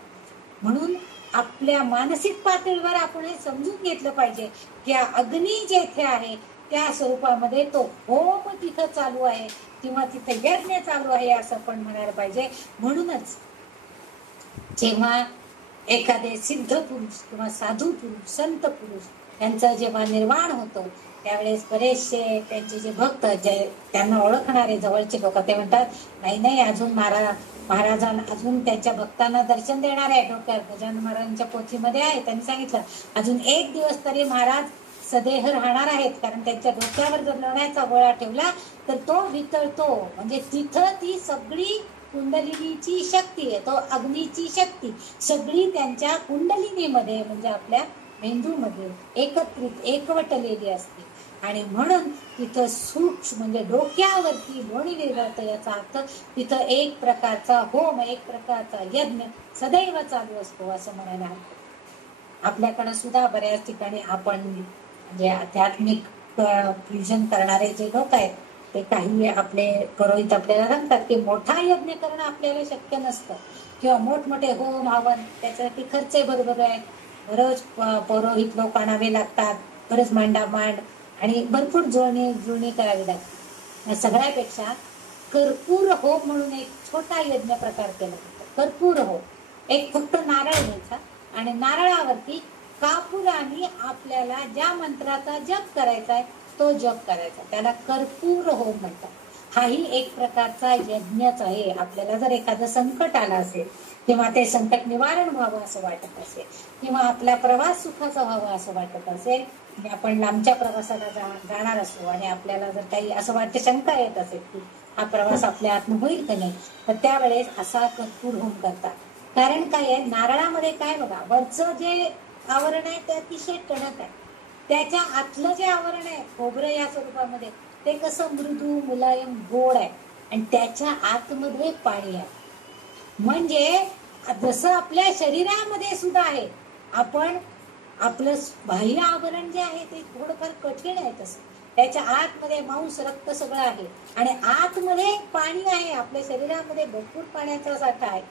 म्हणून आपल्या मानसिक पातळीवर आपण हे समजून घेतलं पाहिजे की अग्नी जेथे आहे त्या स्वरूपामध्ये तो होम तिथं चालू आहे किंवा तिथे यज्ञ चालू आहे असं आपण म्हणायला पाहिजे. म्हणूनच जेव्हा एखादे सिद्ध पुरुष किंवा साधू पुरुष, संत पुरुष यांचं जेव्हा निर्वाण होतं त्यावेळेस बरेचसे त्यांचे जे भक्त, जे त्यांना ओळखणारे जवळचे लोक, ते म्हणतात नाही अजून महाराजांना अजून त्यांच्या भक्तांना दर्शन देणार आहे. डोक्यावर गजानन महाराजांच्या पोथीमध्ये आहे, त्यांनी सांगितलं अजून एक दिवस तरी महाराज सदेह राहणार आहेत, कारण त्यांच्या डोक्यावर जर लोण्याचा गोळा ठेवला तर तो वितळतो. म्हणजे तिथं ती सगळी कुंडलिनीची शक्ती आहे, तो अग्नीची शक्ती सगळी त्यांच्या कुंडलिनीमध्ये म्हणजे आपल्या मेंदूमध्ये एकत्रित एकवटलेली असते आणि म्हणून तिथं सूक्ष्म म्हणजे डोक्यावरती लोणी जातं. याचा अर्थ तिथं एक प्रकारचा होम, एक प्रकारचा यज्ञ सदैव चालू असतो असं म्हणायला हरकत. आपल्याकडे सुद्धा बऱ्याच ठिकाणी आपण म्हणजे आध्यात्मिक फ्युजन करणारे जे लोक आहेत ते काही आपले पुरोहित आपल्याला सांगतात की मोठा यज्ञ करणं आपल्याला शक्य नसतं किंवा मोठमोठे होम हवन त्याच्यासाठी खर्च बरोबर आहे, बरंच पुरोहित लोक आणावे लागतात, बरंच मांड आणि भरपूर जुळणी करावी लागते. सगळ्यापेक्षा कर्पूर होम म्हणून एक छोटा यज्ञ प्रकार केला जातो. कर्पूर होम एक फक्त नारळ घ्यायचा आणि नारळावरती कापुराने आपल्याला ज्या मंत्राचा जप करायचा आहे तो जप करायचा, त्याला कर्पूर होम म्हणतात. हाही एक प्रकारचा यज्ञच आहे. आपल्याला जर एखादं संकट आलं असेल किंवा ते संकट निवारण व्हावं असं वाटत असेल किंवा आपला प्रवास सुखाचा व्हावा असं वाटत असेल आणि आपण लांबच्या प्रवासाला जाणार असो आणि आपल्याला जर काही असं वाटतं, शंका येत असेल की हा प्रवास आपल्या हातून होईल का नाही, तर त्यावेळेस असा कर्पूर होम करतात. कारण काय आहे, नारळामध्ये काय बघा, वरचं जे आवरण आहे ते अतिशय टणक आहे, त्याच्या आतलं जे आवरण आहे खोबरं या स्वरूपामध्ये ते कसं मृदू मुलायम गोड आहे आणि त्याच्या आतमध्ये पाणी आहे. म्हणजे जसं आपल्या शरीरामध्ये सुद्धा आहे, आपण आपलं बाह्य आवरण जे आहे ते थोडंफार कठीण आहे, तसं त्याच्या आतमध्ये मांस रक्त सगळं आहे आणि आतमध्ये पाणी आहे. आपल्या शरीरामध्ये भरपूर पाण्याचा साठा आहे.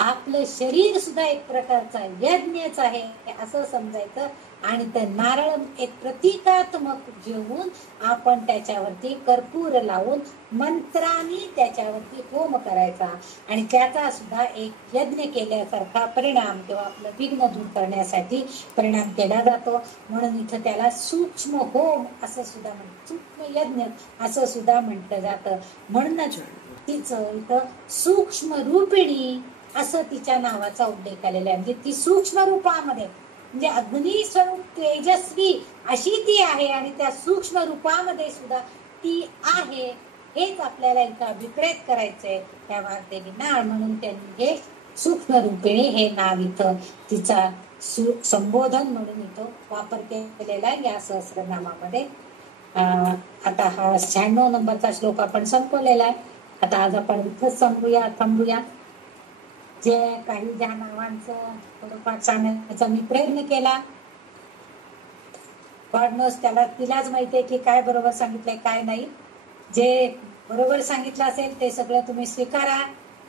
आपलं शरीर सुद्धा एक प्रकारचा यज्ञच आहे असं समजायचं आणि ते नारळ एक प्रतिकात्मक घेऊन आपण त्याच्यावरती कर्पूर लावून मंत्राने त्याच्यावरती होम करायचा आणि त्याचा सुद्धा एक यज्ञ केल्यासारखा परिणाम किंवा आपलं विघ्न दूर करण्यासाठी परिणाम केला जातो. म्हणून इथं त्याला सूक्ष्म होम असं सुद्धा म्हणतात, सूक्ष्म यज्ञ असं सुद्धा म्हटलं जातं. म्हणूनच तिचं इथं सूक्ष्म रूपिणी असं तिच्या नावाचा उल्लेख आलेला आहे. म्हणजे ती सूक्ष्म रूपामध्ये म्हणजे अग्नी स्वरूप तेजस्वी अशी ती आहे आणि त्या सूक्ष्म रूपामध्ये सुद्धा ती आहे, हेच आपल्याला इथं अभिप्रेत करायचंय त्या वाग्देवींना. म्हणून त्यांनी हे सूक्ष्म रूपिणी हे नाव इथं तिचा संबोधन म्हणून इथं वापर केलेला आहे या सहस्रनामामध्ये. आता हा 96 नंबरचा श्लोक आपण संपवलेला आहे. आता आज आपण इथंच थांबूया. जे काही ज्या नावांचं थोडंफार सांगण्याचा मी प्रयत्न केला, गॉड नोस तिलाच माहितीये की काय बरोबर सांगितलंय काय नाही. जे बरोबर सांगितलं असेल ते सगळं तुम्ही स्वीकारा.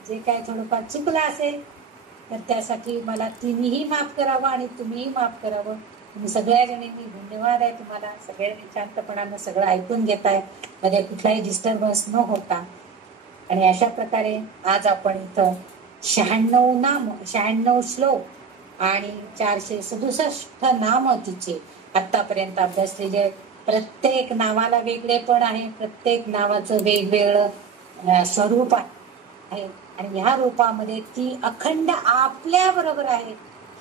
जे काय थोडंफार चुकलं असेल तर त्यासाठी मला तिन्हीही माफ करावं आणि तुम्हीही माफ करावं. तुम्ही सगळ्या जणींनी धन्यवाद आहे तुम्हाला. सगळ्यांनी शांतपणानं सगळं ऐकून घेताय, मध्ये कुठलाही डिस्टर्बन्स न होता. आणि अशा प्रकारे आज आपण इथं 96 श्लोक आणि 467 नाम तिचे आतापर्यंत अभ्यासलेले. प्रत्येक नावाला वेगळे पण आहे, प्रत्येक नावाचं वेगवेगळं स्वरूप आहे आणि ह्या रूपामध्ये ती अखंड आपल्या बरोबर आहे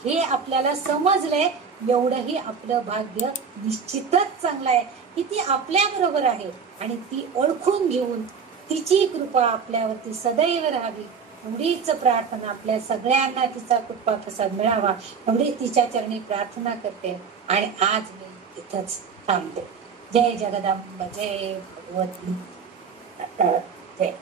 हे आपल्याला समजलंय. एवढंही आपलं भाग्य निश्चितच चांगलं आहे की ती आपल्या बरोबर आहे आणि ती ओळखून घेऊन तिची कृपा आपल्यावरती सदैव राहावी एवढीच प्रार्थना. आपल्या सगळ्यांना तिचा कृपा प्रसाद मिळावा एवढी तिच्या चरणी प्रार्थना करते आणि आज मी इथंच थांबते. जय जगदंब, जय भगवती, जय.